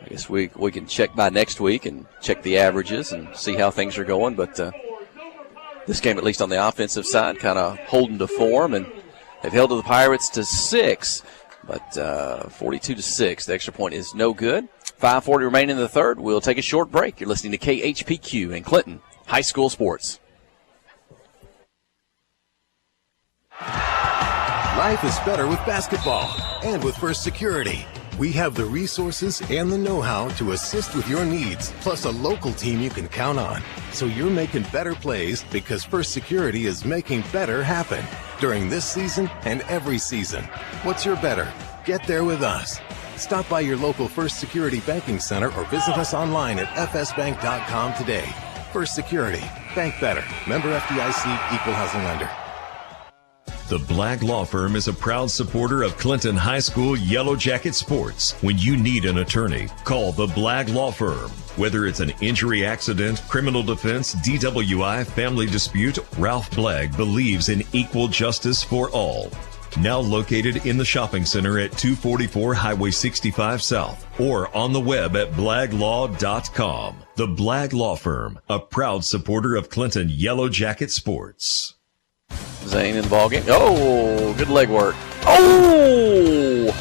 I guess we can check by next week and check the averages and see how things are going. But this game, at least on the offensive side, kind of holding to form, and they've held the Pirates to 6, but 42-6. The extra point is no good. 5:40 remaining in the third. We'll take a short break. You're listening to KHPQ in Clinton High School Sports. Life is better with basketball and with First Security. We have the resources and the know-how to assist with your needs, plus a local team you can count on. So you're making better plays because First Security is making better happen during this season and every season. What's your better? Get there with us. Stop by your local First Security banking center or visit us online at fsbank.com today. First Security. Bank better. Member FDIC, equal housing lender. The Black Law Firm is a proud supporter of Clinton High School Yellow Jacket sports. When you need an attorney, call the Black Law Firm. Whether it's an injury accident, criminal defense, DWI, family dispute, Ralph Blagg believes in equal justice for all. Now located in the shopping center at 244 Highway 65 South or on the web at blaglaw.com. The Blagg Law Firm, a proud supporter of Clinton Yellow Jacket sports. Zane in the ballgame. Oh, good leg work. Oh!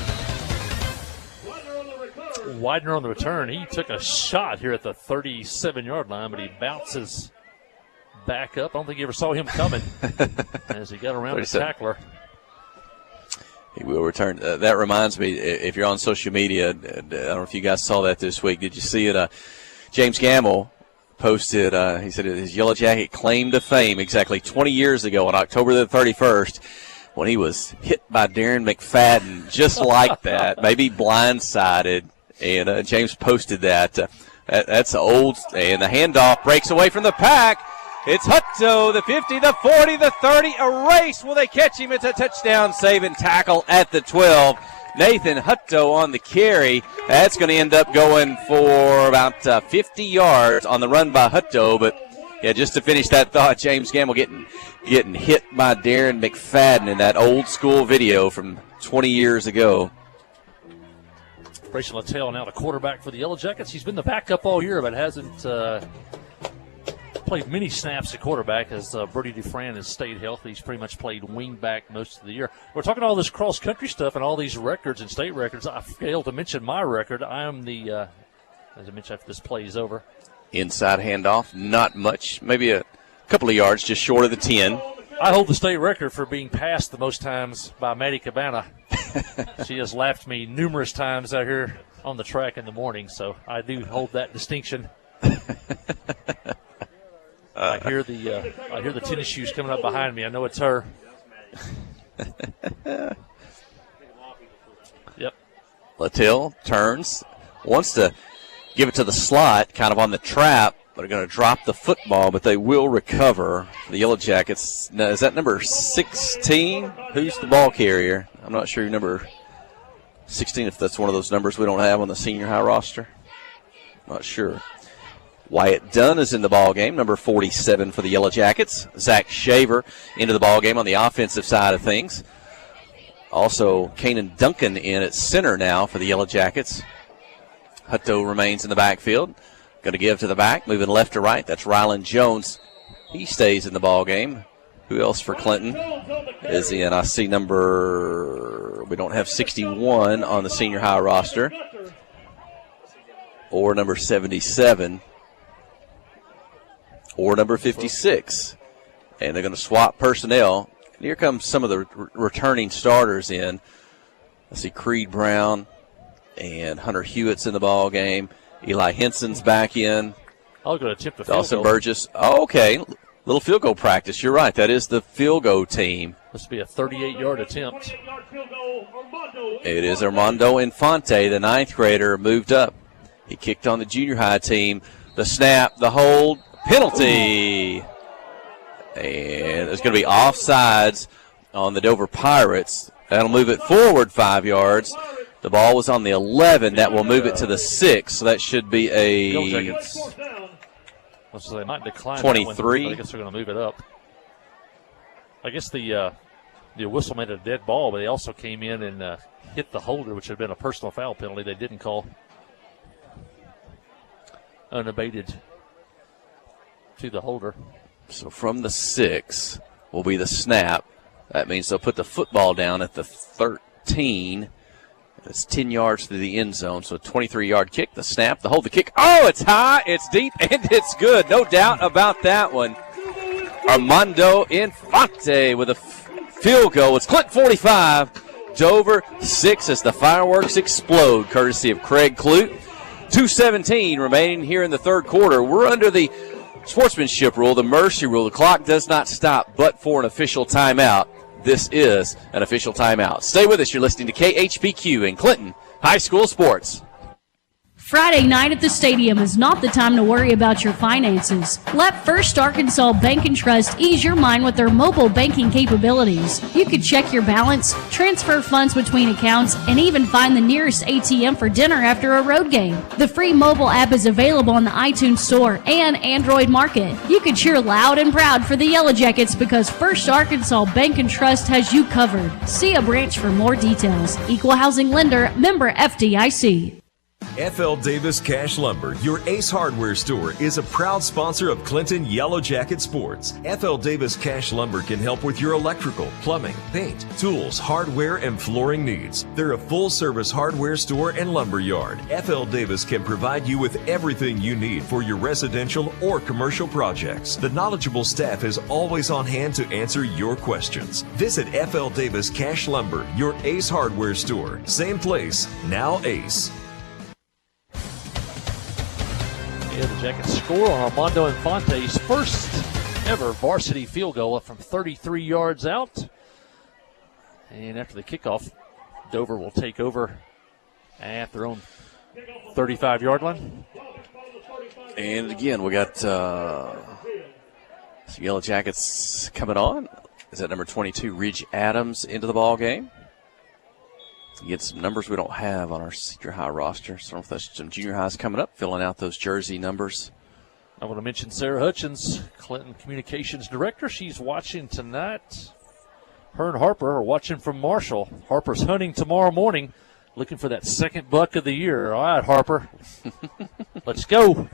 Widener on the return. He took a shot here at the 37-yard line, but he bounces back up. I don't think you ever saw him coming as he got around the tackler. He will return. That reminds me, if you're on social media, I don't know if you guys saw that this week. Did you see it? James Gamble posted, he said his Yellow Jacket claim to fame exactly 20 years ago on October the 31st when he was hit by Darren McFadden just like that, maybe blindsided. And James posted that. That's old. And the handoff breaks away from the pack. It's Hutto, the 50, the 40, the 30. A race. Will they catch him? It's a touchdown save and tackle at the 12. Nathan Hutto on the carry. That's going to end up going for about 50 yards on the run by Hutto. But, yeah, just to finish that thought, James Gamble getting hit by Darren McFadden in that old school video from 20 years ago. Brayson Littell now the quarterback for the Yellow Jackets. He's been the backup all year, but hasn't played many snaps at quarterback as Brody Dufran has stayed healthy. He's pretty much played wing back most of the year. We're talking all this cross-country stuff and all these records and state records. I failed to mention my record. I am the, as I mentioned after this play is over. Inside handoff, not much. Maybe a couple of yards just short of the 10. I hold the state record for being passed the most times by Maddie Cabana. She has laughed me numerous times out here on the track in the morning, so I do hold that distinction. I hear the tennis shoes coming up behind me. I know it's her. Yep. Littell turns, wants to give it to the slot, kind of on the trap. They're going to drop the football, but they will recover. The Yellow Jackets. Now, is that number 16? Who's the ball carrier? I'm not sure number 16, if that's one of those numbers we don't have on the senior high roster. Not sure. Wyatt Dunn is in the ball game, number 47 for the Yellow Jackets. Zach Shaver into the ball game on the offensive side of things. Also, Kanan Duncan in at center now for the Yellow Jackets. Hutto remains in the backfield. Going to give to the back, moving left to right. That's Rylan Jones. He stays in the ball game. Who else for Clinton is in? I see number We don't have 61 on the senior high roster or number 77 or number 56. And they're going to swap personnel. And here comes some of the returning starters in. Let's see, Creed Brown and Hunter Hewitt's in the ball game. Eli Henson's back in. I'll go to attempt the field Dawson goal. Burgess. Oh, okay. Little field goal practice. You're right. That is the field goal team. This will be a 38-yard attempt. It is Armando Infante, the 9th grader, moved up. He kicked on the junior high team. The snap, the hold, penalty. And there's going to be offsides on the Dover Pirates. That'll move it forward 5 yards. The ball was on the 11. That will move it to the 6. So that should be a So they might decline 23. That one, I guess they're going to move it up. I guess the whistle made it a dead ball, but they also came in and hit the holder, which had been a personal foul penalty they didn't call. Unabated to the holder. So from the 6 will be the snap. That means they'll put the football down at the 13. It's 10 yards to the end zone, so a 23-yard kick. The snap, the hold, the kick. Oh, it's high, it's deep, and it's good. No doubt about that one. Armando Infante with a field goal. It's Clinton 45, Dover 6 as the fireworks explode, courtesy of Craig Clute. 2:17 remaining here in the third quarter. We're under the sportsmanship rule, the mercy rule. The clock does not stop but for an official timeout. This is an official timeout. Stay with us. You're listening to KHPQ in Clinton High School Sports. Friday night at the stadium is not the time to worry about your finances. Let First Arkansas Bank and Trust ease your mind with their mobile banking capabilities. You can check your balance, transfer funds between accounts, and even find the nearest ATM for dinner after a road game. The free mobile app is available on the iTunes Store and Android Market. You can cheer loud and proud for the Yellow Jackets because First Arkansas Bank and Trust has you covered. See a branch for more details. Equal housing lender, member FDIC. FL Davis Cash Lumber, your Ace Hardware store, is a proud sponsor of Clinton Yellow Jacket Sports. FL Davis Cash Lumber can help with your electrical, plumbing, paint, tools, hardware, and flooring needs. They're a full-service hardware store and lumber yard. FL Davis can provide you with everything you need for your residential or commercial projects. The knowledgeable staff is always on hand to answer your questions. Visit FL Davis Cash Lumber, your Ace Hardware store. Same place, now Ace. The Jackets score on Armando Infante's first ever varsity field goal from 33 yards out. And after the kickoff, Dover will take over at their own 35-yard line. And again, we got some Yellow Jackets coming on. Is that number 22, Ridge Adams, into the ball game? Get some numbers we don't have on our senior high roster. So there's some junior highs coming up, filling out those jersey numbers. I want to mention Sarah Hutchins, Clinton Communications Director. She's watching tonight. Her and Harper are watching from Marshall. Harper's hunting tomorrow morning, looking for that second buck of the year. All right, Harper, let's go.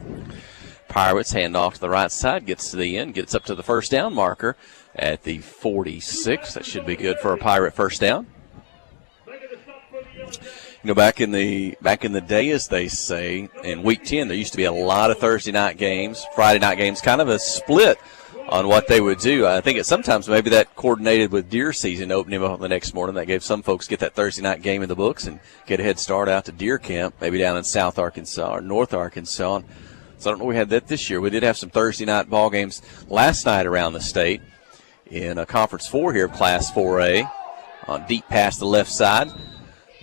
Pirates hand off to the right side, gets to the end, gets up to the first down marker at the 46. That should be good for a Pirate first down. You know, back in the day, as they say, in Week 10, there used to be a lot of Thursday night games, Friday night games, kind of a split on what they would do. I think sometimes maybe that coordinated with deer season, opening up the next morning. That gave some folks get that Thursday night game in the books and get a head start out to deer camp, maybe down in South Arkansas or North Arkansas. So I don't know if we had that this year. We did have some Thursday night ball games last night around the state in Conference 4 here of Class 4A on deep past the left side.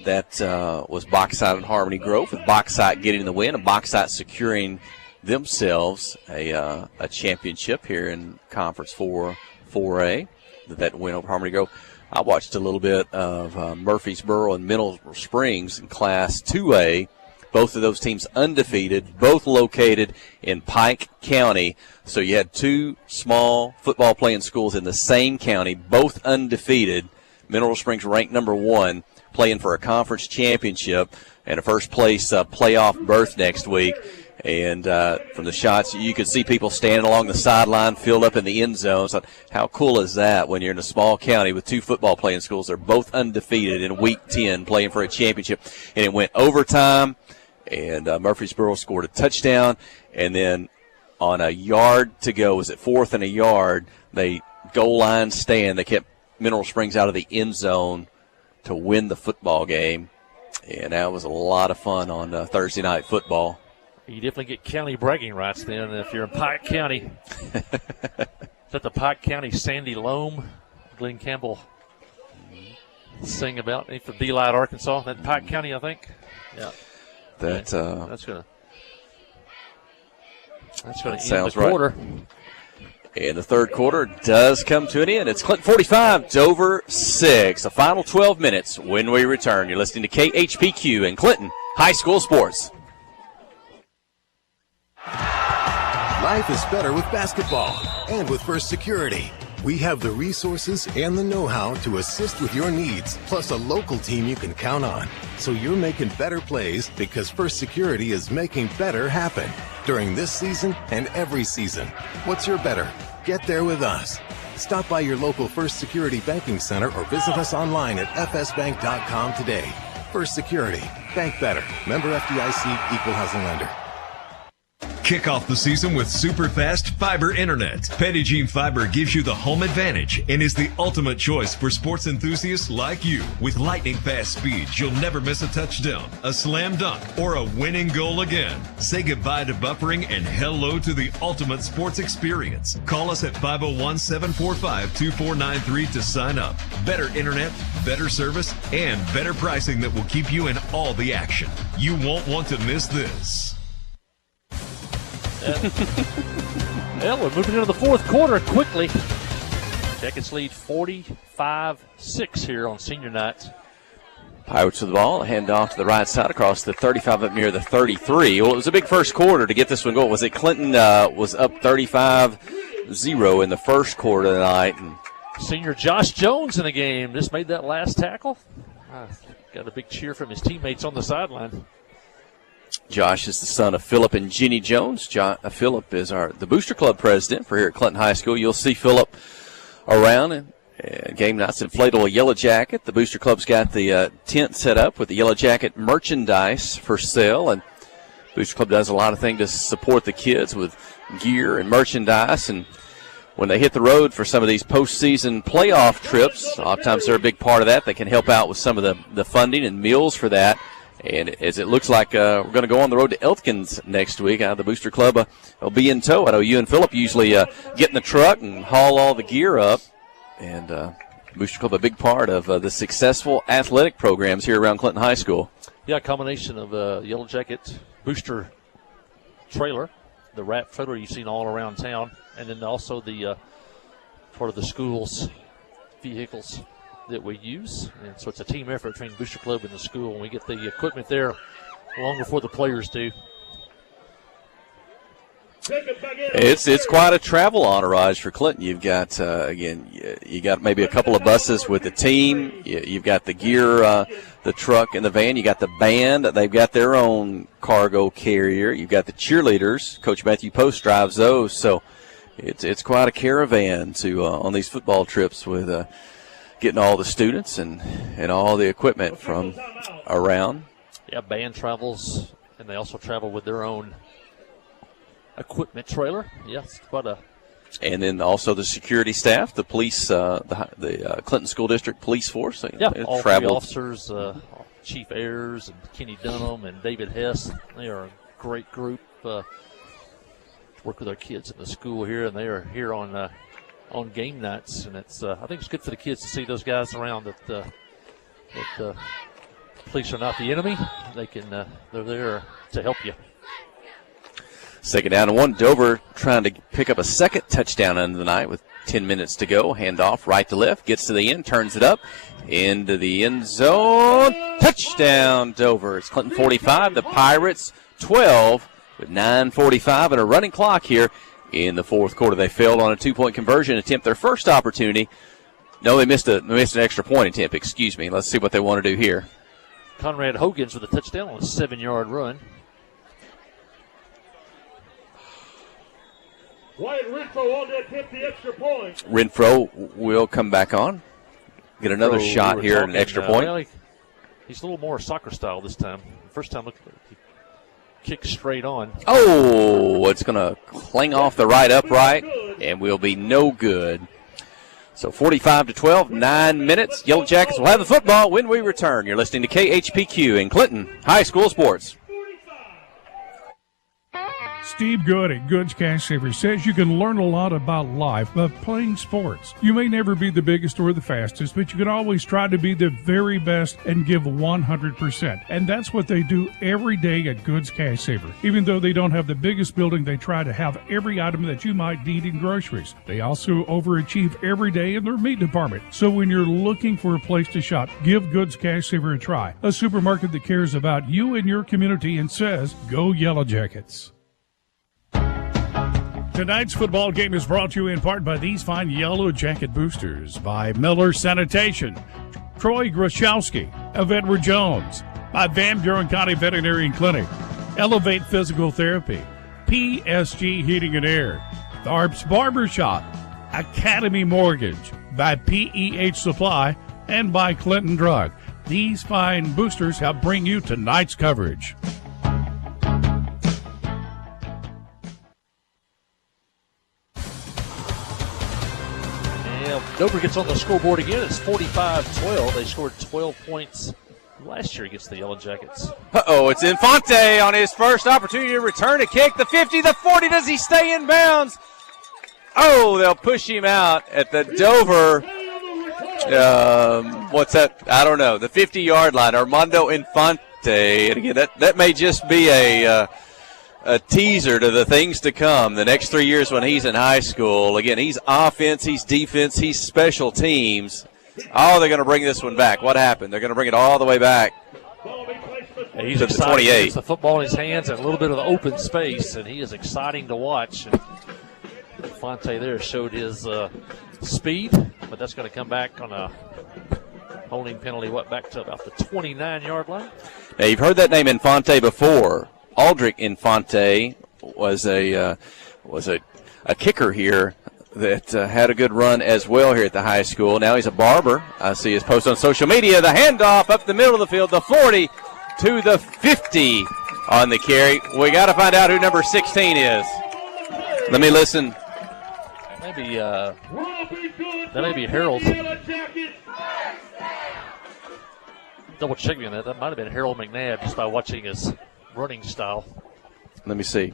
That was Bauxite and Harmony Grove, with Bauxite getting the win and Bauxite securing themselves a championship here in Conference 4A. That win over Harmony Grove. I watched a little bit of Murfreesboro and Mineral Springs in Class 2A. Both of those teams undefeated, both located in Pike County. So you had two small football playing schools in the same county, both undefeated. Mineral Springs ranked number 1. Playing for a conference championship and a first-place playoff berth next week. And from the shots, you could see people standing along the sideline, filled up in the end zone. So how cool is that when you're in a small county with 2 football playing schools? They're both undefeated in Week 10, playing for a championship. And it went overtime, and Murfreesboro scored a touchdown. And then on a yard to go, was it 4th and a yard, they goal line stand. They kept Mineral Springs out of the end zone to win the football game. And that was a lot of fun on Thursday Night Football. You definitely get county bragging rights then if you're in Pike County. Is that the Pike County Sandy Loam? Glenn Campbell sing about for Delight, Arkansas. That Pike County, I think. Yeah. That's gonna end sounds the quarter. Right. And the third quarter does come to an end. It's Clinton 45, Dover 6. The final 12 minutes when we return. You're listening to KHPQ and Clinton High School Sports. Life is better with basketball and with First Security. We have the resources and the know-how to assist with your needs, plus a local team you can count on. So you're making better plays because First Security is making better happen during this season and every season. What's your better? Get there with us. Stop by your local First Security Banking Center or visit us online at fsbank.com today. First Security. Bank better. Member FDIC, Equal Housing Lender. Kick off the season with super fast fiber internet. Pettigene Fiber gives you the home advantage and is the ultimate choice for sports enthusiasts like you. With lightning fast speeds, you'll never miss a touchdown, a slam dunk, or a winning goal again. Say goodbye to buffering and hello to the ultimate sports experience. Call us at 501-745-2493 to sign up. Better internet, better service, and better pricing that will keep you in all the action. You won't want to miss this. Well, we're moving into the fourth quarter quickly. Jackets lead 45-6 here on senior night. Pirates with the ball, hand off to the right side across the 35 up near the 33. Well, it was a big first quarter to get this one going. Was it Clinton was up 35-0 in the first quarter tonight. And senior Josh Jones in the game just made that last tackle. Got a big cheer from his teammates on the sideline. Josh is the son of Philip and Jenny Jones. Philip is the Booster Club president for here at Clinton High School. You'll see Philip around and game night's inflatable Yellow Jacket. The Booster Club's got the tent set up with the Yellow Jacket merchandise for sale, and Booster Club does a lot of things to support the kids with gear and merchandise. And when they hit the road for some of these postseason playoff trips, oftentimes they're a big part of that. They can help out with some of the funding and meals for that. And as it looks like we're going to go on the road to Elkins next week, the Booster Club will be in tow. I know you and Philip usually get in the truck and haul all the gear up. And Booster Club, a big part of the successful athletic programs here around Clinton High School. Yeah, a combination of Yellow Jacket Booster trailer, the wrap trailer you've seen all around town, and then also the part of the school's vehicles that we use. And so it's a team effort between Booster Club and the school, and we get the equipment there long before the players do. It's quite a travel entourage for Clinton. You've got you got maybe a couple of buses with the team. You've got the gear, the truck, and the van. You got the band. They've got their own cargo carrier. You've got the cheerleaders. Coach Matthew Post drives those. So it's quite a caravan to on these football trips with. Getting all the students and all the equipment from around. Yeah, band travels, and they also travel with their own equipment trailer. Yes, quite a. And then also the security staff, the police, the Clinton School District Police Force. All three officers, Chief Ayers and Kenny Dunham and David Hess. They are a great group. Work with our kids in the school here, and they are here on game nights, and it's I think it's good for the kids to see those guys around that police are not the enemy. They can they're there to help you. Second down and 1. Dover trying to pick up a second touchdown end of the night with 10 minutes to go. Handoff right to left, gets to the end, turns it up into the end zone. Touchdown Dover. It's Clinton 45, the Pirates 12 with 9:45 and a running clock here. In the fourth quarter, they failed on a 2-point conversion attempt. Their first opportunity. No, they missed an extra point attempt. Excuse me. Let's see what they want to do here. Conrad Hogans with a touchdown on a 7-yard run. Renfro will come back on. Get another shot here at an extra point. Well, he's a little more soccer style this time. First time, look, he kicks straight on. Oh, it's going to cling off the right upright and will be no good. So 45-12, 9 minutes. Yellow Jackets will have the football when we return. You're listening to KHPQ in Clinton High School Sports. Steve Good at Goods Cash Savers says you can learn a lot about life by playing sports. You may never be the biggest or the fastest, but you can always try to be the very best and give 100%. And that's what they do every day at Goods Cash Saver. Even though they don't have the biggest building, they try to have every item that you might need in groceries. They also overachieve every day in their meat department. So when you're looking for a place to shop, give Goods Cash Saver a try. A supermarket that cares about you and your community and says, go Yellow Jackets. Tonight's football game is brought to you in part by these fine Yellow Jacket boosters, by Miller Sanitation, Troy Groszowski of Edward Jones, by Van Buren County Veterinary Clinic, Elevate Physical Therapy, PSG Heating and Air, Tharp's Barbershop, Academy Mortgage, by PEH Supply, and by Clinton Drug. These fine boosters help bring you tonight's coverage. Dover gets on the scoreboard again. It's 45-12. They scored 12 points last year against the Yellow Jackets. Uh-oh, it's Infante on his first opportunity to return a kick. The 50, the 40. Does he stay in bounds? Oh, they'll push him out at the Dover. What's that? I don't know. The 50-yard line. Armando Infante. And again, that may just be a teaser to the things to come the next 3 years when he's in high school. Again, he's offense, he's defense, he's special teams. Oh, they're going to bring this one back. What happened? They're going to bring it all the way back He's to the excited. 28. He has the football in his hands and a little bit of open space, and he is exciting to watch. And Fonte there showed his speed, but that's going to come back on a holding penalty, back to about the 29-yard line. Now, you've heard that name Infante before. Aldrich Infante was a kicker here that had a good run as well here at the high school. Now he's a barber. I see his post on social media. The handoff up the middle of the field, the 40 to the 50 on the carry. We got to find out who number 16 is. Let me listen. Maybe that may be Harold. Double check me on that. That might have been Harold McNabb just by watching his running style. Let me see.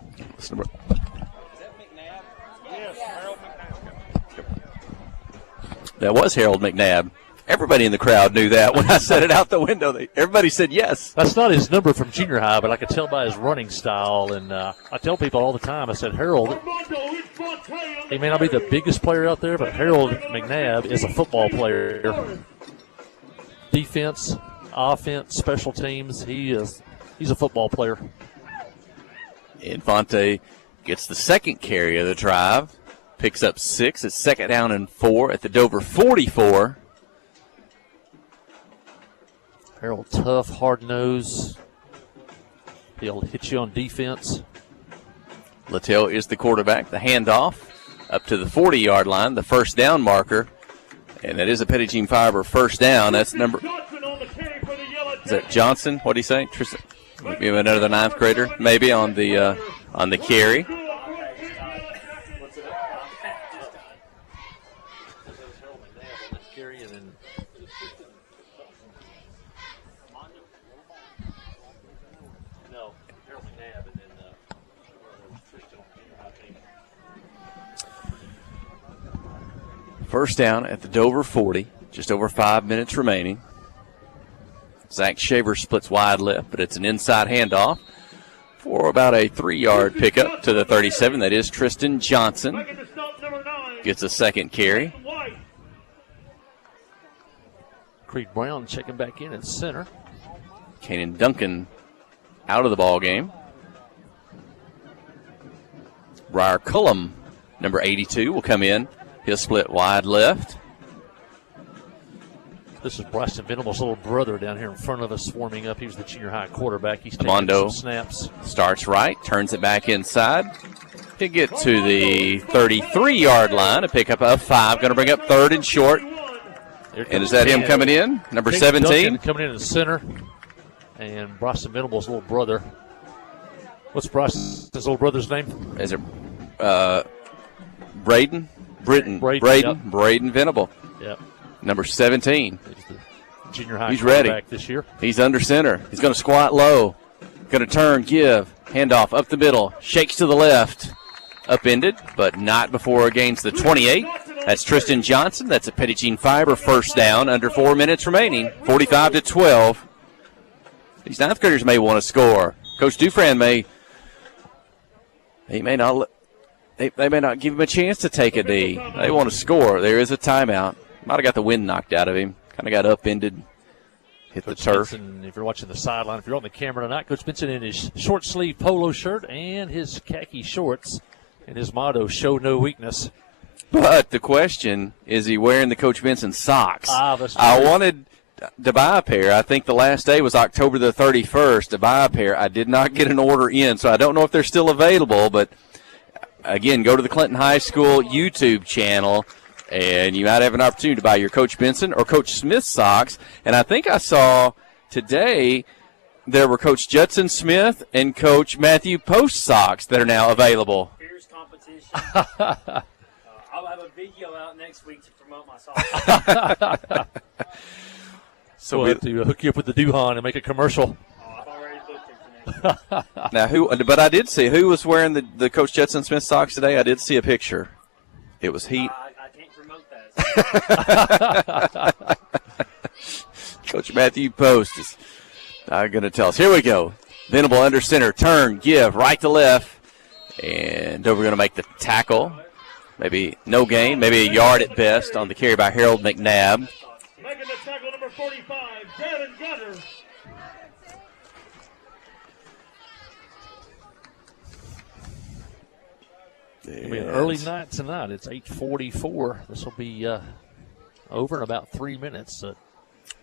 That was Harold McNabb. Everybody in the crowd knew that when I said it out the window. Everybody said yes. That's not his number from junior high, but I could tell by his running style. And I tell people all the time, I said, Harold, he may not be the biggest player out there, but Harold McNabb is a football player. Defense, offense, special teams, he's a football player. Infante gets the second carry of the drive. Picks up 6. It's 2nd down and 4 at the Dover 44. Harold, tough, hard nose. He'll hit you on defense. Littell is the quarterback. The handoff up to the 40-yard line, the first down marker. And that is a Petit Fiber first down. That's number. Is that Johnson? What do you say? Tristan? Maybe another 9th grader, maybe on the carry. First down at the Dover 40, just over 5 minutes remaining. Zach Shaver splits wide left, but it's an inside handoff for about a 3-yard pickup to the 37. That is Tristan Johnson. Gets a second carry. Creed Brown checking back in at center. Kanan Duncan out of the ball game. Briar Cullum, number 82, will come in. He'll split wide left. This is Bryson Venable's little brother down here in front of us warming up. He was the junior high quarterback. He's taking Armando some snaps. Starts right, turns it back inside. They get to the 33-yard line, a pickup of 5. Going to bring up 3rd and short. And is that him coming in? Number 17? Coming in the center. And Bryson Venable's little brother. What's Bryson's little brother's name? Is it Braden? Braden Venable. Yep. Number 17. Junior high. He's ready this year. He's under center. He's going to squat low. Going to turn, give, handoff up the middle, shakes to the left, upended, but not before it gains the 28. That's Tristan Johnson. That's a Petit Jean Fiber first down. Under 4 minutes remaining. 45-12. These ninth graders may want to score. Coach Dufran may not give him a chance to take a knee. They want to score. There is a timeout. Might have got the wind knocked out of him. Kind of got upended, hit Coach the turf. Benson, if you're watching the sideline, if you're on the camera tonight, Coach Benson in his short sleeve polo shirt and his khaki shorts, and his motto, show no weakness. But the question, is he wearing the Coach Benson socks? That's I wanted to buy a pair. I think the last day was October the 31st to buy a pair. I did not get an order in, so I don't know if they're still available. But, again, go to the Clinton High School YouTube channel, and you might have an opportunity to buy your Coach Benson or Coach Smith socks. And I think I saw today there were Coach Judson Smith and Coach Matthew Post socks that are now available. Fierce competition. I'll have a video out next week to promote my socks. So we'll have to hook you up with the Duhan and make a commercial. I've already booked it for next Now, but I did see who was wearing the Coach Judson Smith socks today. I did see a picture. It was Heat. I can't promote that. Coach Matthew Post is not going to tell us. Here we go. Venable under center. Turn, give, right to left. And Dover going to make the tackle. Maybe no gain, maybe a yard at best on the carry by Harold McNabb. Making the tackle, number 45, Darren Gunner. It'll be an early night tonight. It's 8:44. This will be over in about 3 minutes.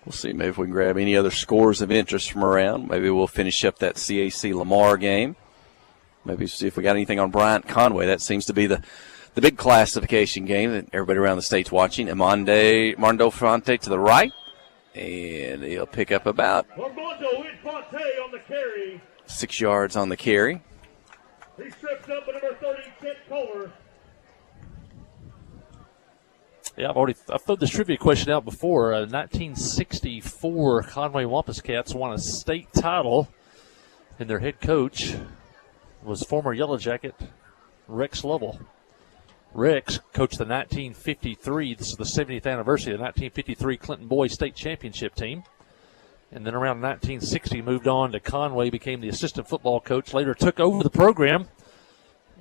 We'll see maybe if we can grab any other scores of interest from around. Maybe we'll finish up that CAC Lamar game. Maybe see if we got anything on Bryant Conway. That seems to be the big classification game that everybody around the state's watching. Mondo Fonte to the right. And he'll pick up about 6 yards on the carry. He strips up number 30, Kent Kohler. Yeah, I've thrown this trivia question out before. 1964 Conway Wampus Cats won a state title, and their head coach was former Yellow Jacket Rex Lovell. Rex coached the 1953, this is the 70th anniversary of the 1953 Clinton Boys State Championship team. And then around 1960 moved on to Conway, became the assistant football coach, later took over the program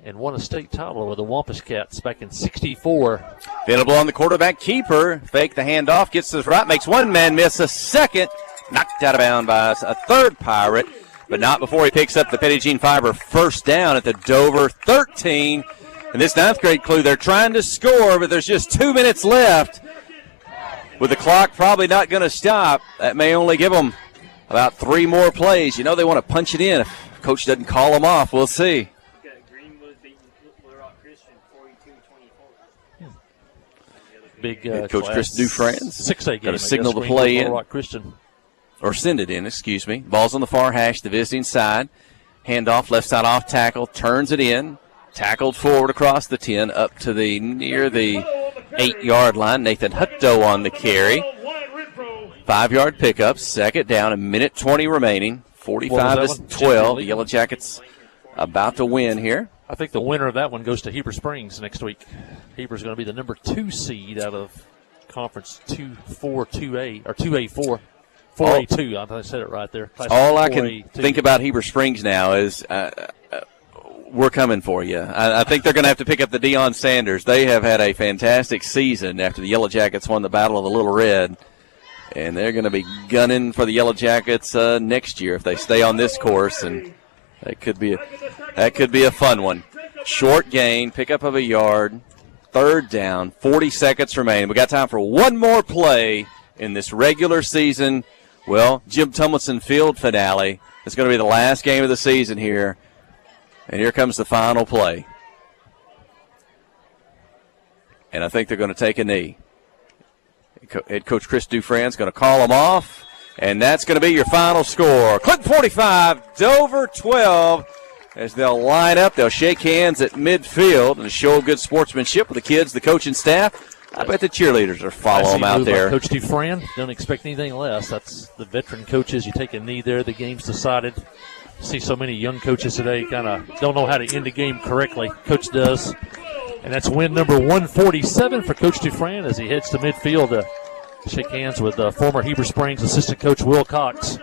and won a state title with the Wampus Cats back in 64. Venable on the quarterback keeper. Fake the handoff, gets to the right, makes one man miss, a second. Knocked out of bounds by a third Pirate, but not before he picks up the Petit Jean Fiber first down at the Dover 13. And this ninth grade crew, they're trying to score, but there's just 2 minutes left. With the clock probably not going to stop, that may only give them about 3 more plays. You know they want to punch it in if Coach doesn't call them off. We'll see. Big Coach Chris Dufresne 6A game. Got a signal to play in. Christian. Or send it in, excuse me. Ball's on the far hash, the visiting side. Handoff, left side off tackle, turns it in. Tackled forward across the 10, up to the near the 8-yard line. Nathan Hutto on the carry. 5-yard pickup, second down, a minute 20 remaining. 45-12. The Yellow Jackets about to win here. I think the winner of that one goes to Heber Springs next week. Heber's going to be the number 2 seed out of conference 2A4. 4A2. I said it right there. All I can think about Heber Springs now is we're coming for you. I think they're going to have to pick up the Deion Sanders. They have had a fantastic season after the Yellow Jackets won the Battle of the Little Red. And they're going to be gunning for the Yellow Jackets next year if they stay on this course. And that could be a fun one. Short gain, pickup of a yard, third down, 40 seconds remaining. We got time for one more play in this regular season, Jim Tumlinson Field finale. It's going to be the last game of the season here. And here comes the final play. and I think they're going to take a knee. Head coach Chris Dufresne's going to call them off, and that's going to be your final score. Clinton 45, Dover 12. As they'll line up, they'll shake hands at midfield and show good sportsmanship with the kids, the coaching staff. I bet the cheerleaders are following them out there. Coach Dufresne, don't expect anything less. That's the veteran coaches. You take a knee there, the game's decided. See so many young coaches today kind of don't know how to end a game correctly. Coach does. And that's win number 147 for Coach Dufresne as he heads to midfield to shake hands with former Heber Springs assistant coach Will Cox.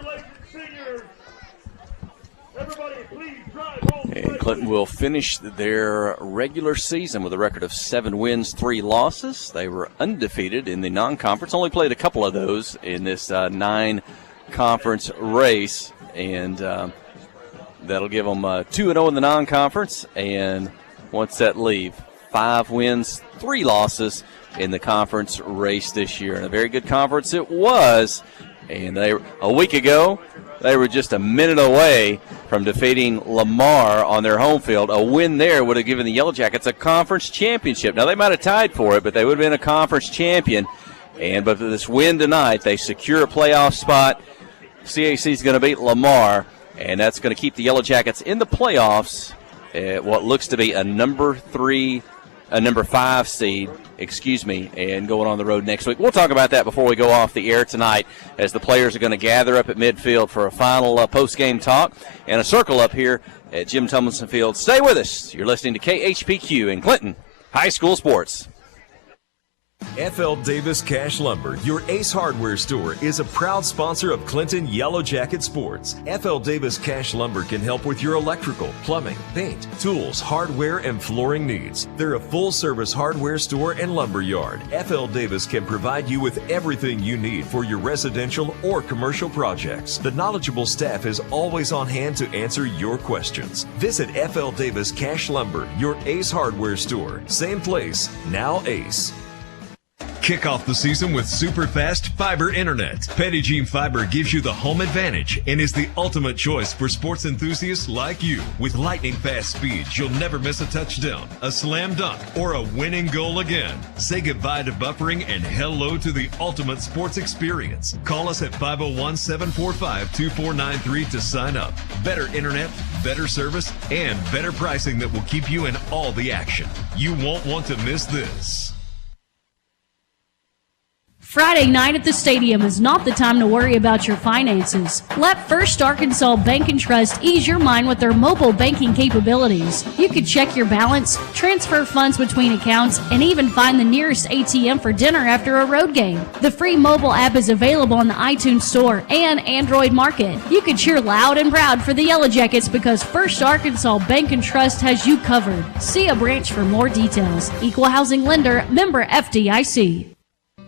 And Clinton will finish their regular season with a record of 7 wins, 3 losses. They were undefeated in the non-conference, only played a couple of those in this 9-conference race. And that'll give them 2-0 in the non-conference. And what's that leave? 5 wins, 3 losses in the conference race this year. And a very good conference it was. And a week ago, they were just a minute away from defeating Lamar on their home field. A win there would have given the Yellow Jackets a conference championship. Now, they might have tied for it, but they would have been a conference champion. But with this win tonight, they secure a playoff spot. CAC is going to beat Lamar, and that's going to keep the Yellow Jackets in the playoffs at what looks to be a number 5 seed, and going on the road next week. We'll talk about that before we go off the air tonight as the players are going to gather up at midfield for a final post-game talk and a circle up here at Jim Tumlinson Field. Stay with us. You're listening to KHPQ in Clinton High School Sports. F.L. Davis Cash Lumber, your Ace Hardware store, is a proud sponsor of Clinton Yellow Jacket Sports. F.L. Davis Cash Lumber can help with your electrical, plumbing, paint, tools, hardware, and flooring needs. They're a full-service hardware store and lumber yard. F.L. Davis can provide you with everything you need for your residential or commercial projects. The knowledgeable staff is always on hand to answer your questions. Visit F.L. Davis Cash Lumber, your Ace Hardware store. Same place, now Ace. Kick off the season with super fast fiber internet. Pregame Fiber gives you the home advantage and is the ultimate choice for sports enthusiasts like you. With lightning fast speeds, you'll never miss a touchdown, a slam dunk, or a winning goal again. Say goodbye to buffering and hello to the ultimate sports experience. Call us at 501-745-2493 to sign up. Better internet, better service, and better pricing that will keep you in all the action. You won't want to miss this. Friday night at the stadium is not the time to worry about your finances. Let First Arkansas Bank and Trust ease your mind with their mobile banking capabilities. You can check your balance, transfer funds between accounts, and even find the nearest ATM for dinner after a road game. The free mobile app is available on the iTunes Store and Android Market. You can cheer loud and proud for the Yellow Jackets because First Arkansas Bank and Trust has you covered. See a branch for more details. Equal housing lender, member FDIC.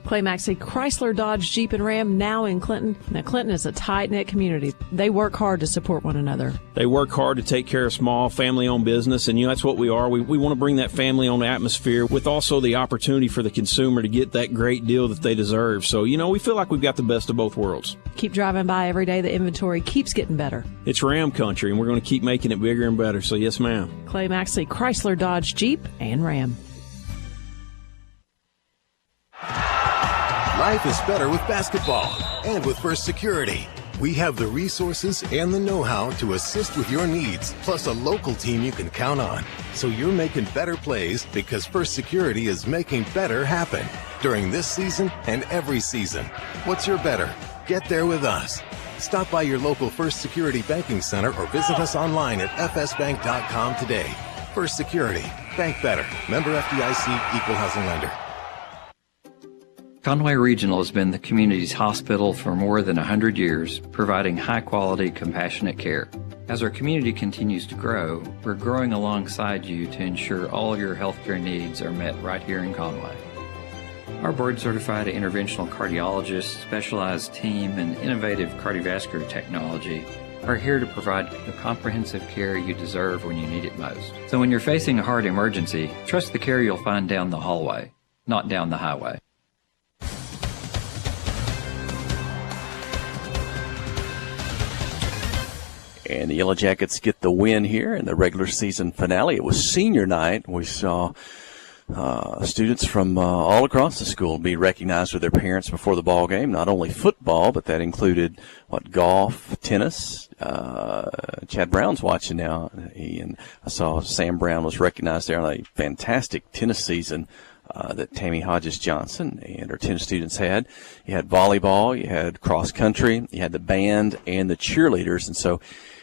Clay Maxey, Chrysler, Dodge, Jeep, and Ram now in Clinton. Now, Clinton is a tight-knit community. They work hard to support one another. They work hard to take care of small, family-owned business, and that's what we are. We want to bring that family-owned atmosphere with also the opportunity for the consumer to get that great deal that they deserve. So, we feel like we've got the best of both worlds. Keep driving by every day. The inventory keeps getting better. It's Ram country, and we're going to keep making it bigger and better. So, yes, ma'am. Clay Maxey, Chrysler, Dodge, Jeep, and Ram. Life is better with basketball and with First Security. We have the resources and the know-how to assist with your needs, plus a local team you can count on. So you're making better plays because First Security is making better happen during this season and every season. What's your better? Get there with us. Stop by your local First Security Banking Center or visit us online at fsbank.com today. First Security. Bank better. Member FDIC, equal housing lender. Conway Regional has been the community's hospital for more than 100 years, providing high-quality, compassionate care. As our community continues to grow, we're growing alongside you to ensure all your healthcare needs are met right here in Conway. Our board-certified interventional cardiologists, specialized team, and innovative cardiovascular technology are here to provide the comprehensive care you deserve when you need it most. So when you're facing a heart emergency, trust the care you'll find down the hallway, not down the highway. And the Yellow Jackets get the win here in the regular season finale. It was senior night. We saw students from all across the school be recognized with their parents before the ball game. Not only football, but that included golf, tennis. Chad Brown's watching now. I saw Sam Brown was recognized there on a fantastic tennis season that Tammy Hodges Johnson and her tennis students had. You had volleyball, you had cross country, you had the band and the cheerleaders, and so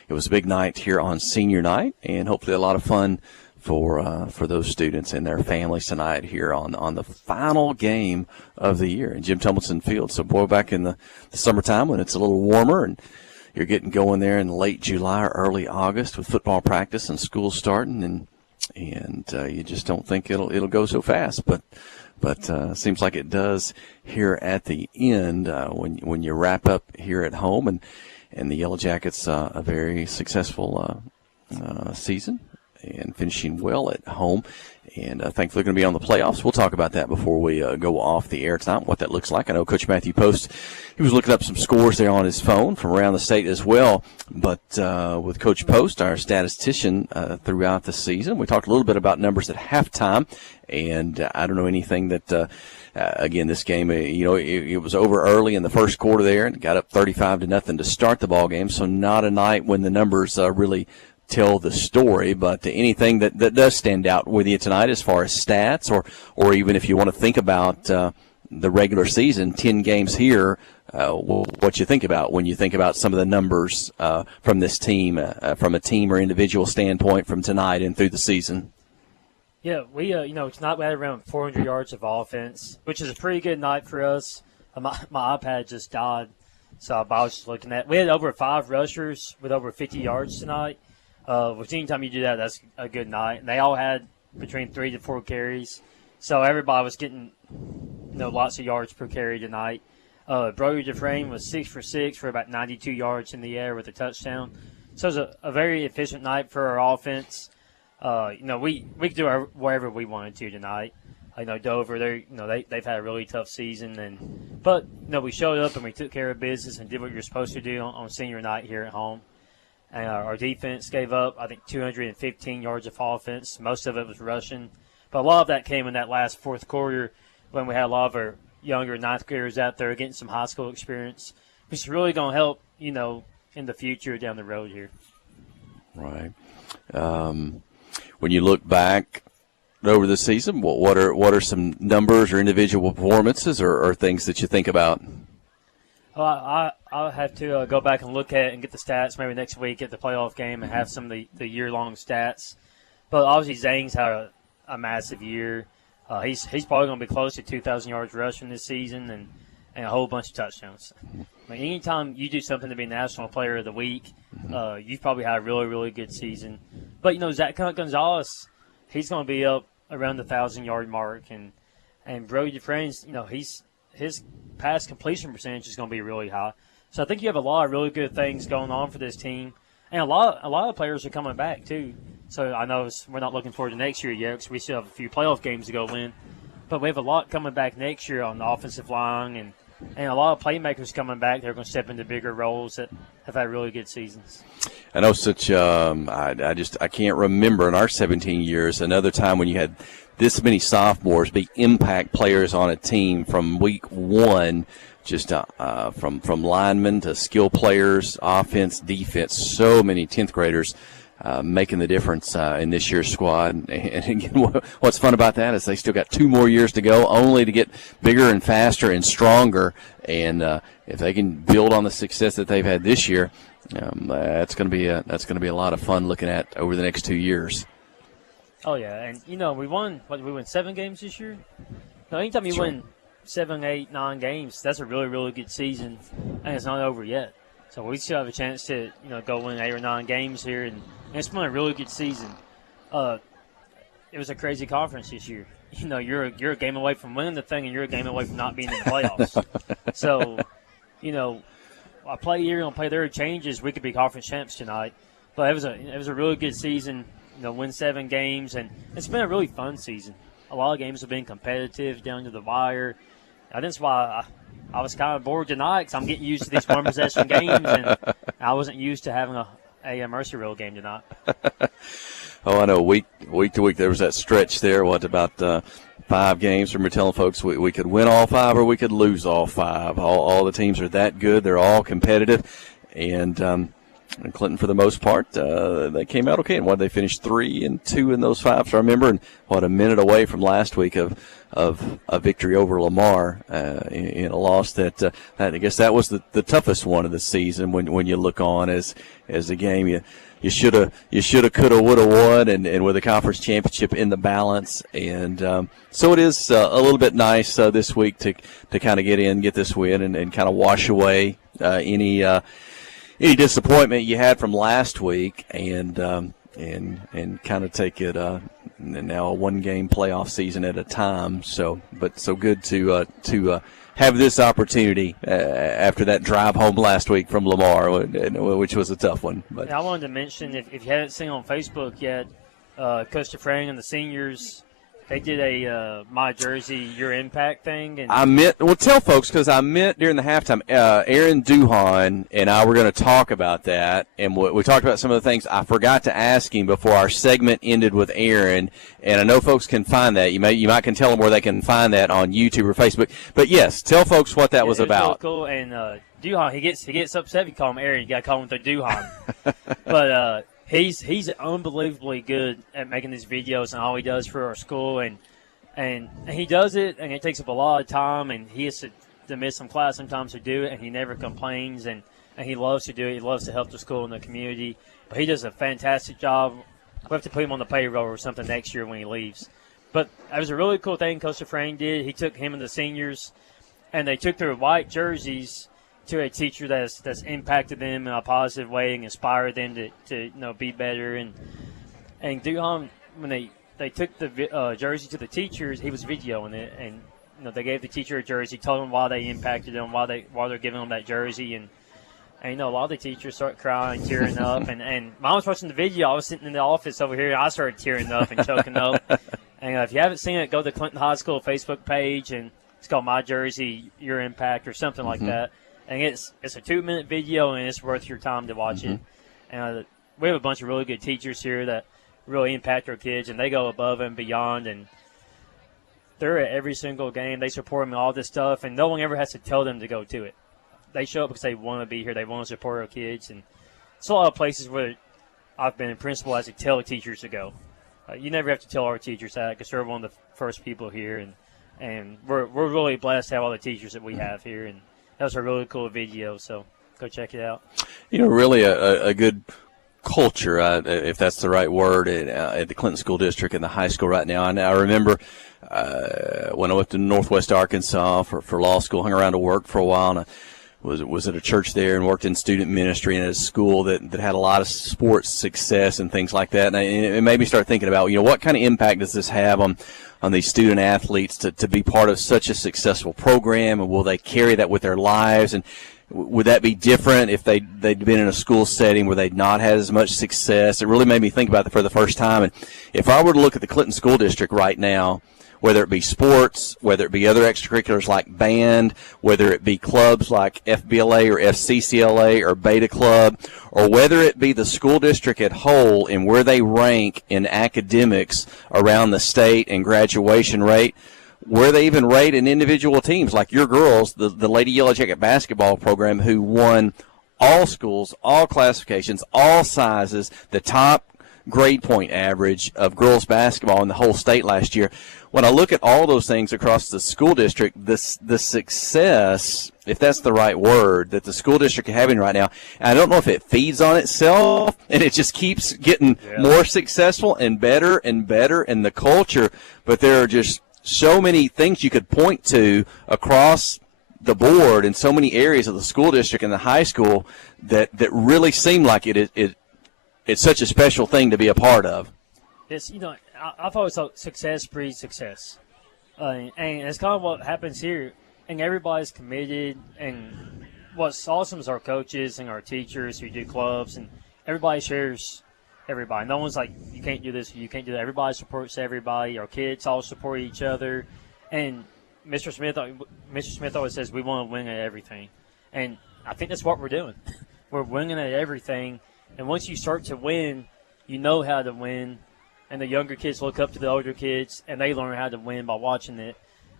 it was a big night here on senior night, and hopefully a lot of fun for those students and their families tonight here on the final game of the year in Jim Tumbleton Field. So, boy, back in the summertime when it's a little warmer and you're getting going there in late July or early August with football practice and school starting, and you just don't think it'll go so fast, but seems like it does here at the end when you wrap up here at home, and the Yellow Jackets a very successful season and finishing well at home, and thankfully going to be on the playoffs. We'll talk about that before we go off the air tonight, what that looks like. I know Coach Matthew Post, he was looking up some scores there on his phone from around the state as well, but with Coach Post, our statistician throughout the season, we talked a little bit about numbers at halftime, and I don't know anything that again, this game, it was over early in the first quarter there and got up 35-0 to start the ball game, so not a night when the numbers really tell the story, but anything that does stand out with you tonight as far as stats, or even if you want to think about the regular season, 10 games here, what you think about when you think about some of the numbers from this team, from a team or individual standpoint from tonight and through the season? Yeah, we tonight we had around 400 yards of offense, which is a pretty good night for us. My iPad just died, so I was just looking at. We had over 5 rushers with over 50 yards tonight. Which anytime you do that, that's a good night. And they all had between 3 to 4 carries, so everybody was getting lots of yards per carry tonight. Brody Dufresne was 6 for 6 for about 92 yards in the air with a touchdown. So it was a very efficient night for our offense. We could do whatever we wanted to tonight. I know Dover, they've had a really tough season, but we showed up and we took care of business and did what you're supposed to do on senior night here at home. And our defense gave up, I think, 215 yards of offense. Most of it was rushing. But a lot of that came in that last fourth quarter when we had a lot of our younger ninth graders out there getting some high school experience, which is really going to help, in the future down the road here. Right. When you look back over the season, what are some numbers or individual performances or things that you think about? I'll have to go back and look at it and get the stats maybe next week at the playoff game and have some of the year-long stats. But obviously Zane's had a massive year. He's probably going to be close to 2,000 yards rushing this season and a whole bunch of touchdowns. I mean, anytime you do something to be National Player of the Week, you've probably had a really, really good season. But, Zach Gonzalez, he's going to be up around the 1,000-yard mark. And Brody Dufresne's, his pass completion percentage is going to be really high. So I think you have a lot of really good things going on for this team. And a lot of players are coming back, too. So I know we're not looking forward to next year yet because we still have a few playoff games to go win. But we have a lot coming back next year on the offensive line and a lot of playmakers coming back. They're going to step into bigger roles that have had really good seasons. I know I can't remember in our 17 years another time when you had this many sophomores be impact players on a team from week one, just from linemen to skill players, offense, defense, so many 10th graders making the difference in this year's squad. And again, what's fun about that is they still got 2 more years to go, only to get bigger and faster and stronger. And if they can build on the success that they've had this year, that's going to be a lot of fun looking at over the next 2 years. Oh yeah, and we won 7 games this year. Now, anytime you win 7, 8, 9 games, that's a really, really good season, and it's not over yet. So we still have a chance to go win 8 or 9 games here, and it's been a really good season. It was a crazy conference this year. You're a game away from winning the thing, and you're a game away from not being in the playoffs. So, I play here and play there. Changes. We could be conference champs tonight, but it was a really good season. Win 7 games, and it's been a really fun season. A lot of games have been competitive down to the wire. That's why I was kind of bored tonight because I'm getting used to these one-possession games, and I wasn't used to having a Mercyville game tonight. Oh, I know. Week to week, there was that stretch there. What, about 5 games? We're telling folks we could win all 5 or we could lose all 5. All the teams are that good. They're all competitive. And Clinton, for the most part, they came out okay. And what, they finished 3-2 in those 5. So I remember, and a minute away from last week of a victory over Lamar in a loss that I guess that was the toughest one of the season when you look on as a game you should have, could have, would have won, and with a conference championship in the balance. And so it is a little bit nice this week to kind of get this win and kind of wash away any disappointment you had from last week, and kind of take it now a 1-game playoff season at a time. So good to have this opportunity after that drive home last week from Lamar, which was a tough one. But I wanted to mention, if you haven't seen on Facebook yet, Coach DeFrang and the seniors, they did a My Jersey, Your Impact thing. And tell folks, because I meant during the halftime, Aaron Duhan and I were going to talk about that, and we talked about some of the things. I forgot to ask him before our segment ended with Aaron, and I know folks can find that. You might can tell them where they can find that on YouTube or Facebook. But yes, tell folks what that was about. Really cool, and Duhan, he gets upset if you call him Aaron. You got to call him through Duhan. But He's unbelievably good at making these videos and all he does for our school, and he does it, and it takes up a lot of time, and he has to miss some class sometimes to do it, and he never complains, and he loves to do it. He loves to help the school and the community, but he does a fantastic job. We'll have to put him on the payroll or something next year when he leaves. But it was a really cool thing Coach DeFrang did. He took him and the seniors, and they took their white jerseys to a teacher that's impacted them in a positive way and inspired them to be better. And Duhan, when they took the jersey to the teachers, he was videoing it, and they gave the teacher a jersey, told them why they impacted them, why they're giving them that jersey, and a lot of the teachers start crying, tearing up, and Mom was watching the video. I was sitting in the office over here, and I started tearing up and choking up. And if you haven't seen it, go to the Clinton High School Facebook page, and it's called My Jersey, Your Impact, or something like that. And it's a 2-minute video, and it's worth your time to watch it. And we have a bunch of really good teachers here that really impact our kids, and they go above and beyond. And they're at every single game. They support them in all this stuff, and no one ever has to tell them to go to it. They show up because they want to be here. They want to support our kids. And it's a lot of places where I've been in principal as to tell teachers to go. You never have to tell our teachers that because they're one of the first people here. And we're really blessed to have all the teachers that we have here. And that was a really cool video, so go check it out. Really a good culture, if that's the right word, at the Clinton School District and the high school right now. And I remember when I went to Northwest Arkansas for law school, hung around to work for a while, and I was at a church there and worked in student ministry and at a school that had a lot of sports success and things like that. And it made me start thinking about, what kind of impact does this have on these student athletes to be part of such a successful program, and will they carry that with their lives? And would that be different if they'd been in a school setting where they'd not had as much success? It really made me think about that for the first time. And if I were to look at the Clinton School District right now, whether it be sports, whether it be other extracurriculars like band, whether it be clubs like FBLA or FCCLA or Beta Club, or whether it be the school district at whole and where they rank in academics around the state and graduation rate, where they even rate in individual teams like your girls, the Lady Yellow Jacket basketball program, who won all schools, all classifications, all sizes, the top grade point average of girls basketball in the whole state last year. When I look at all those things across the school district, the success, if that's the right word, that the school district is having right now, and I don't know if it feeds on itself and it just keeps getting more successful and better in the culture, but there are just so many things you could point to across the board in so many areas of the school district and the high school that really seem like it's such a special thing to be a part of. It's, I've always thought success breeds success. And it's kind of what happens here. And everybody's committed. And what's awesome is our coaches and our teachers who do clubs. And everybody shares everybody. No one's like, you can't do this, you can't do that. Everybody supports everybody. Our kids all support each other. And Mr. Smith always says we want to win at everything. And I think that's what we're doing. We're winning at everything. And once you start to win, you know how to win. and the younger kids look up to the older kids, and they learn how to win by watching it.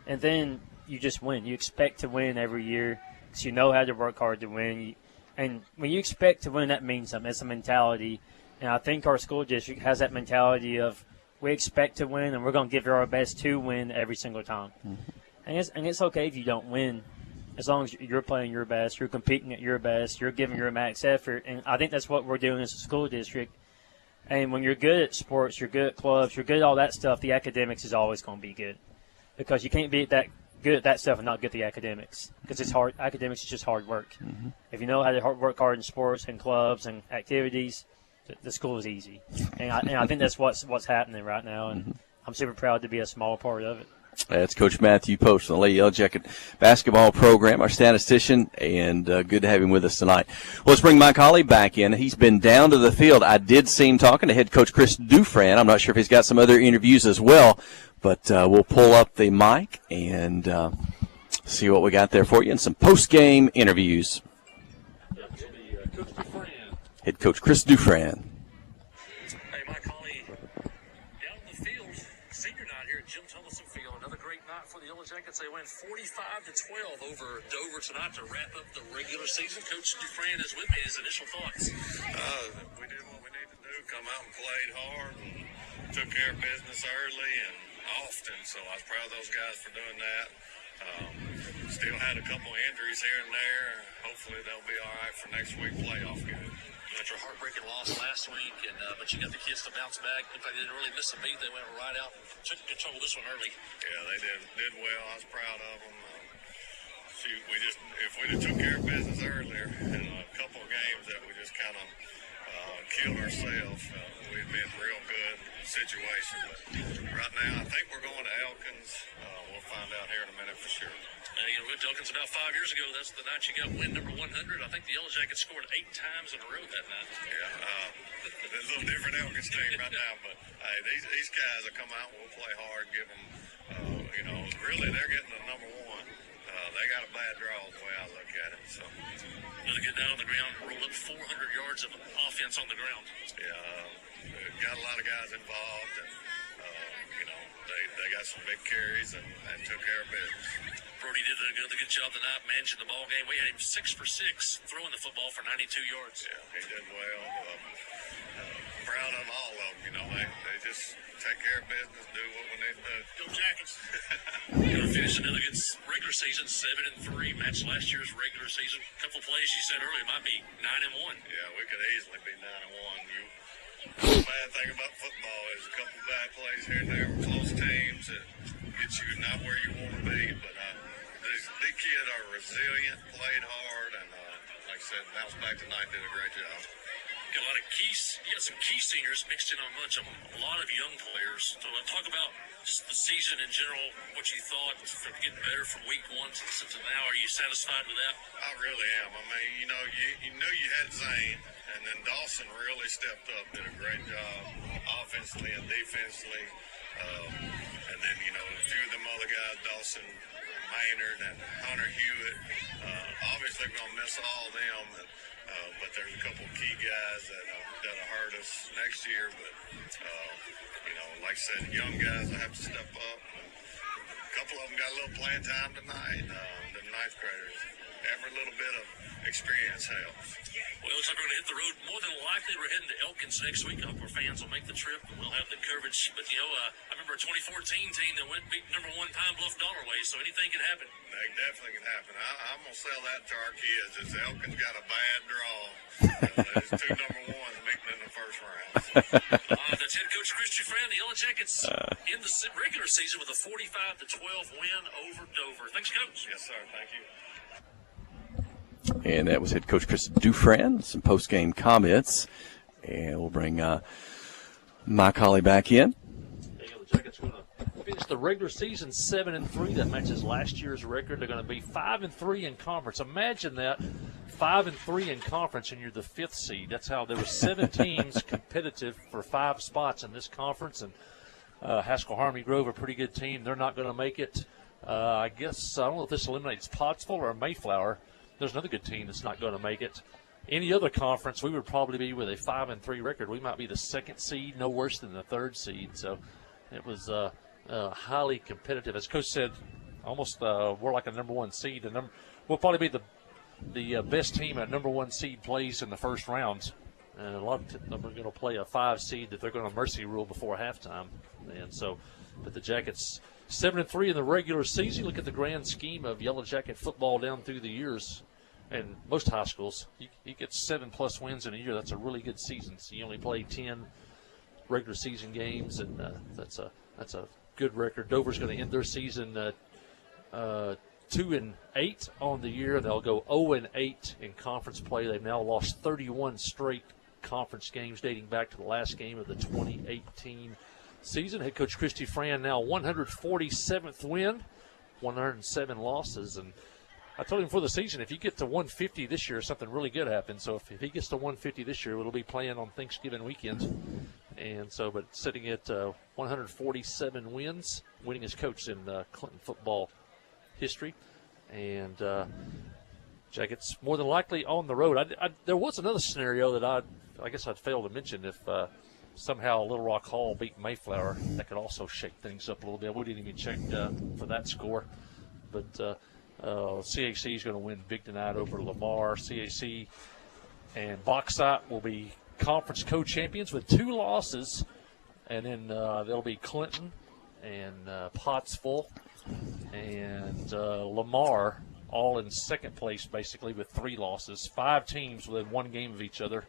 And then you just win. You expect to win every year because you know how to work hard to win. And when you expect to win, that means something. It's a mentality. And I think our school district has that mentality of we expect to win, and we're going to give it our best to win every single time. Mm-hmm. And it's okay if you don't win, as long as you're playing your best, you're competing at your best, you're giving your max effort. And I think that's what we're doing as a school district. And when you're good at sports, you're good at clubs, you're good at all that stuff, the academics is always going to be good. Because you can't be that good at that stuff and not good at the academics. Because it's hard. Academics is just hard work. Mm-hmm. If you know how to work hard in sports and clubs and activities, the school is easy. And I think that's what's happening right now. And I'm super proud to be a small part of it. That's Coach Matthew Post from the Lady Yellow Jacket basketball program, our statistician, and good to have him with us tonight. Well, let's bring my colleague back in. He's been down to the field. I did see him talking to head coach Chris Dufran. I'm not sure if he's got some other interviews as well, but we'll pull up the mic and see what we got there for you and some post-game interviews. Head coach Chris Dufran. They win 45-12 over Dover tonight to wrap up the regular season. Coach Dufran is with me. His initial thoughts. We did what we needed to do, come out and played hard, and took care of business early and often, so I was proud of those guys for doing that. Still had a couple injuries here and there. Hopefully they'll be all right for next week playoff game. You had your heartbreaking loss last week, but you got the kids to bounce back. Looked like they didn't really miss a beat. They went right out and took control of this one early. Yeah, they did well. I was proud of them. If we'd have took care of business earlier in a couple of games that we just kind of killed ourselves, we'd be in a real good situation. But right now, I think we're going to Elkins. We'll find out here in a minute for sure. You went to Elkins about 5 years ago. That's the night you got win number 100. I think the Yellow Jackets scored 8 times in a row that night. Yeah, it's a little different Elkins team right now, but hey, these guys will come out and we'll play hard, give them, really they're getting the number one. They got a bad draw the way I look at it. So really get down on the ground, roll up 400 yards of offense on the ground. Yeah, got a lot of guys involved, and they got some big carries and took care of business. Brody did a good job tonight managing the ball game. We had him 6 for 6 throwing the football for 92 yards. Yeah, he did well. Proud of all of them. They just take care of business, do what we need to do. Go Jackets! You're going to finish another good regular season, 7-3. Match last year's regular season. A couple plays you said earlier might be 9-1. Yeah, we could easily be 9-1. The bad thing about football is a couple bad plays here and there with close teams that get you not where you want to be, but these kids are resilient, played hard, and like I said, bounced back tonight, did a great job. You got some key seniors mixed in on a bunch of a lot of young players. So talk about just the season in general, what you thought from getting better from week 1 to now. Are you satisfied with that? I really am. I mean, you knew you had Zane, and then Dawson really stepped up, did a great job offensively and defensively. And then, a few of them other guys, Dawson, Maynard, and Hunter Hewitt. Obviously, we're going to miss all of them, but there's a couple of key guys that'll hurt us next year. But, like I said, young guys will have to step up. A couple of them got a little playing time tonight, the ninth graders. Every little bit of experience helps. Well, it looks like we're going to hit the road. More than likely, we're heading to Elkins next week. I hope our fans will make the trip, and we'll have the coverage. But, I remember a 2014 team that went beat number 1 Pine Bluff Dollarway, so anything can happen. That definitely can happen. I'm going to sell that to our kids. It's Elkins got a bad draw. There's 2 number 1s meeting in the first round. That's head coach Chris Dufran. The Yellow Jackets in the regular season with a 45-12 win over Dover. Thanks, Coach. Yes, sir. Thank you. And that was head coach Chris Dufran. Some post-game comments. And we'll bring my colleague back in. The Yellow Jackets are going to finish the regular season 7-3. That matches last year's record. They're going to be 5-3 in conference. Imagine that, 5-3 in conference, and you're the 5th seed. That's how there were 7 teams competitive for 5 spots in this conference. And Haskell Harmony Grove, a pretty good team. They're not going to make it. I guess I don't know if this eliminates Pottsville or Mayflower. There's another good team that's not going to make it. any other conference, we would probably be with a 5-3 record. We might be the second seed, no worse than the third seed. So it was highly competitive. As Coach said, almost we're like a number one seed. We'll probably be the best team at number one seed plays in the first round. And a lot of them are going to play a 5 seed that they're going to mercy rule before halftime. And so, but the Jackets 7-3 in the regular season. Look at the grand scheme of Yellow Jacket football down through the years. And most high schools, you get 7+ wins in a year. That's a really good season. So you only play 10 regular season games, and that's a good record. Dover's going to end their season 2-8 on the year. They'll go 0-8 in conference play. They've now lost 31 straight conference games dating back to the last game of the 2018 season. Head coach Christy Fran now 147th win, 107 losses. And I told him before the season, if you get to 150 this year, something really good happens. So if he gets to 150 this year, it'll be playing on Thanksgiving weekend. And so, but sitting at 147 wins, winning as coach in Clinton football history. And Jackets more than likely on the road. There was another scenario that I guess I'd failed to mention. If somehow Little Rock Hall beat Mayflower, that could also shake things up a little bit. We didn't even check for that score. But CAC is going to win big tonight over Lamar. CAC and Bauxite will be conference co-champions with 2 losses. And then there'll be Clinton and Pottsville and Lamar all in second place basically with 3 losses. 5 teams within 1 game of each other.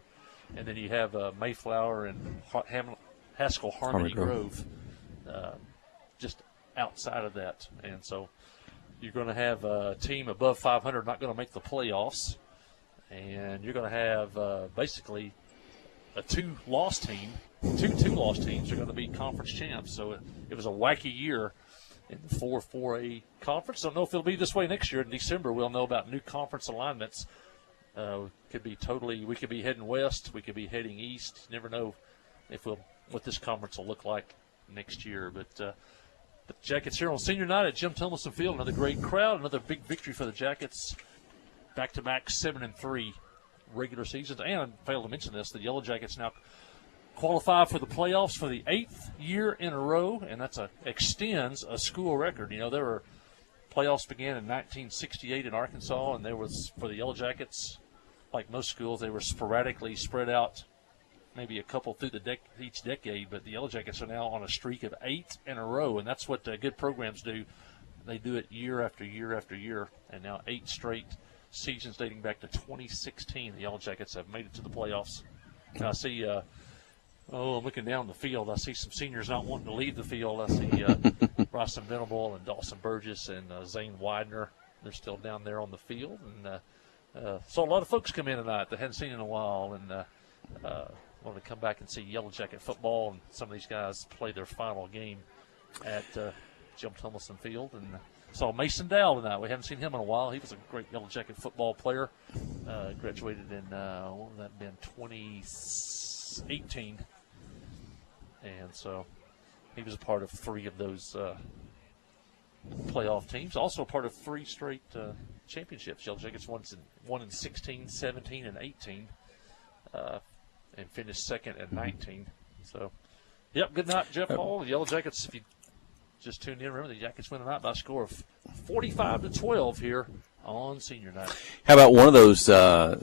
And then you have Mayflower and Haskell Harmony Grove just outside of that. And so you're going to have a team above 500 not going to make the playoffs. And you're going to have basically a 2-loss team. 2 2-loss teams are going to be conference champs. So it was a wacky year in the 4A conference. Don't know if it'll be this way next year. In December, we'll know about new conference alignments. We could be heading west. We could be heading east. You never know what this conference will look like next year. But the Jackets here on senior night at Jim Tomlinson Field. Another great crowd. Another big victory for the Jackets. Back-to-back 7-3 regular seasons. And I failed to mention this, the Yellow Jackets now qualify for the playoffs for the 8th year in a row, and extends a school record. You know, there were playoffs began in 1968 in Arkansas, and there was, for the Yellow Jackets, like most schools, they were sporadically spread out, maybe a couple through each decade, but the Yellow Jackets are now on a streak of 8 in a row, and that's what good programs do. They do it year after year after year, and now 8 straight seasons dating back to 2016. The Yellow Jackets have made it to the playoffs. And I see, I'm looking down the field. I see some seniors not wanting to leave the field. I see Bryson Venable and Dawson Burgess and Zane Widener. They're still down there on the field. And saw a lot of folks come in tonight that hadn't seen in a while, and wanted to come back and see Yellow Jacket football. And some of these guys play their final game at Jim Tomlinson Field. And saw Mason Dow tonight. We haven't seen him in a while. He was a great Yellow Jacket football player. Graduated in, what would that have been, 2018. And so he was a part of 3 of those playoff teams. Also a part of 3 straight championships. Yellow Jackets won in 16, 17, and 18. And finished second at 19. So, yep, good night, Jeff Hall. The Yellow Jackets, if you just tuned in, remember the Jackets win tonight by a score of 45-12 here on senior night. How about one of those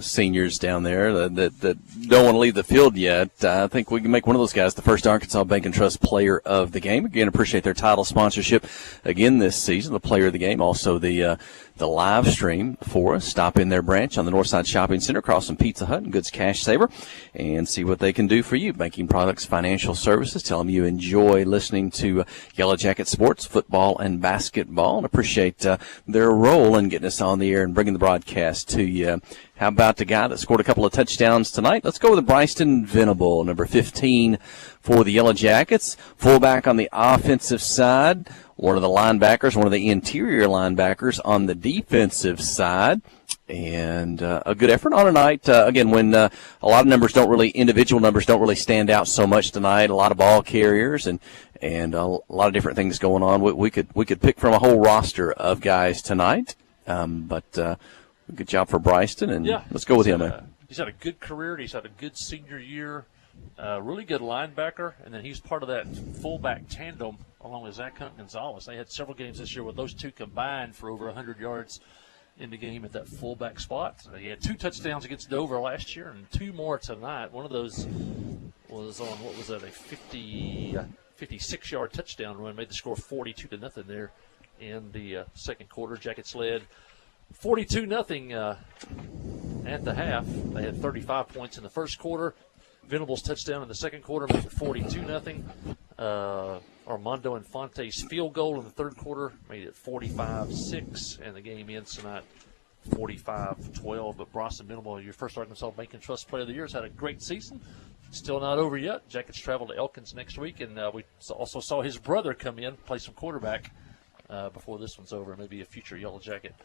seniors down there that don't want to leave the field yet? I think we can make one of those guys the first Arkansas Bank and Trust player of the game. Again, appreciate their title sponsorship again this season, the player of the game. Also the live stream for us. Stop in their branch on the Northside Shopping Center across from Pizza Hut and Goods Cash Saver and see what they can do for you. Banking products, financial services. Tell them you enjoy listening to Yellow Jacket sports, football, and basketball, and appreciate their role in getting us on the air and bringing the broadcast to you. How about the guy that scored a couple of touchdowns tonight? Let's go with Bryson Venable, number 15 for the Yellow Jackets. Fullback on the offensive side. One of the linebackers, one of the interior linebackers on the defensive side. And a good effort on tonight. Again, when a lot of individual numbers don't really stand out so much tonight, a lot of ball carriers and a lot of different things going on. We could pick from a whole roster of guys tonight. But good job for Bryson, and let's go with him. he's had a good career. He's had a good senior year. Really good linebacker, and then he's part of that fullback tandem along with Zach Hunt Gonzalez. They had several games this year where those two combined for over 100 yards in the game at that fullback spot. He had 2 touchdowns against Dover last year and 2 more tonight. One of those was on, what was that, a 56-yard touchdown run, made the score 42-0 there in the second quarter. Jackets led 42-0 at the half. They had 35 points in the first quarter. Venable's touchdown in the second quarter made it 42-0. Armando Infante's field goal in the third quarter made it 45-6, and the game ends tonight 45-12. But Bronson Venable, your first Arkansas Bank and Trust Player of the Year, has had a great season. Still not over yet. Jackets travel to Elkins next week, and we also saw his brother come in, play some quarterback before this one's over. Maybe a future Yellow Jacket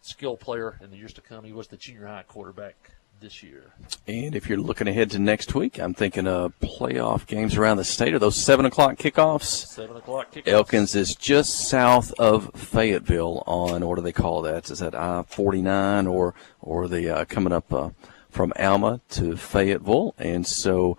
skill player in the years to come. He was the junior high quarterback this year. And if you're looking ahead to next week, I'm thinking of playoff games around the state. Are those 7 o'clock kickoffs? 7 o'clock kickoffs. Elkins is just south of Fayetteville on, what do they call that? Is that I-49 or the coming up from Alma to Fayetteville? And so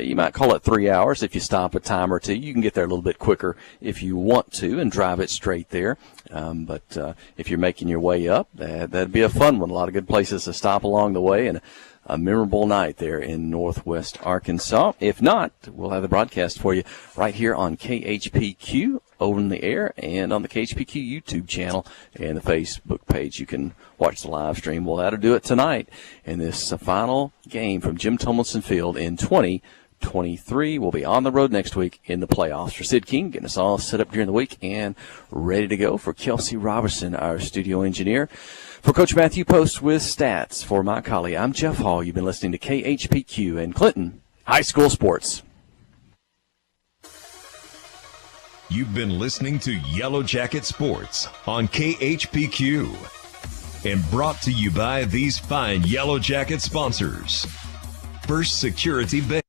you might call it 3 hours if you stop a time or two. You can get there a little bit quicker if you want to and drive it straight there. But if you're making your way up, that'd be a fun one. A lot of good places to stop along the way, and a memorable night there in Northwest Arkansas. If not, we'll have the broadcast for you right here on KHPQ on the air and on the KHPQ YouTube channel and the Facebook page. You can watch the live stream. Well, that'll do it tonight in this final game from Jim Tomlinson Field in 2023. We'll be on the road next week in the playoffs. For Sid King, getting us all set up during the week and ready to go. For Kelsey Robertson, our studio engineer. For Coach Matthew Post with stats. For my colleague, I'm Jeff Hall. You've been listening to KHPQ and Clinton High School Sports. You've been listening to Yellow Jacket Sports on KHPQ and brought to you by these fine Yellow Jacket sponsors. First Security Bank.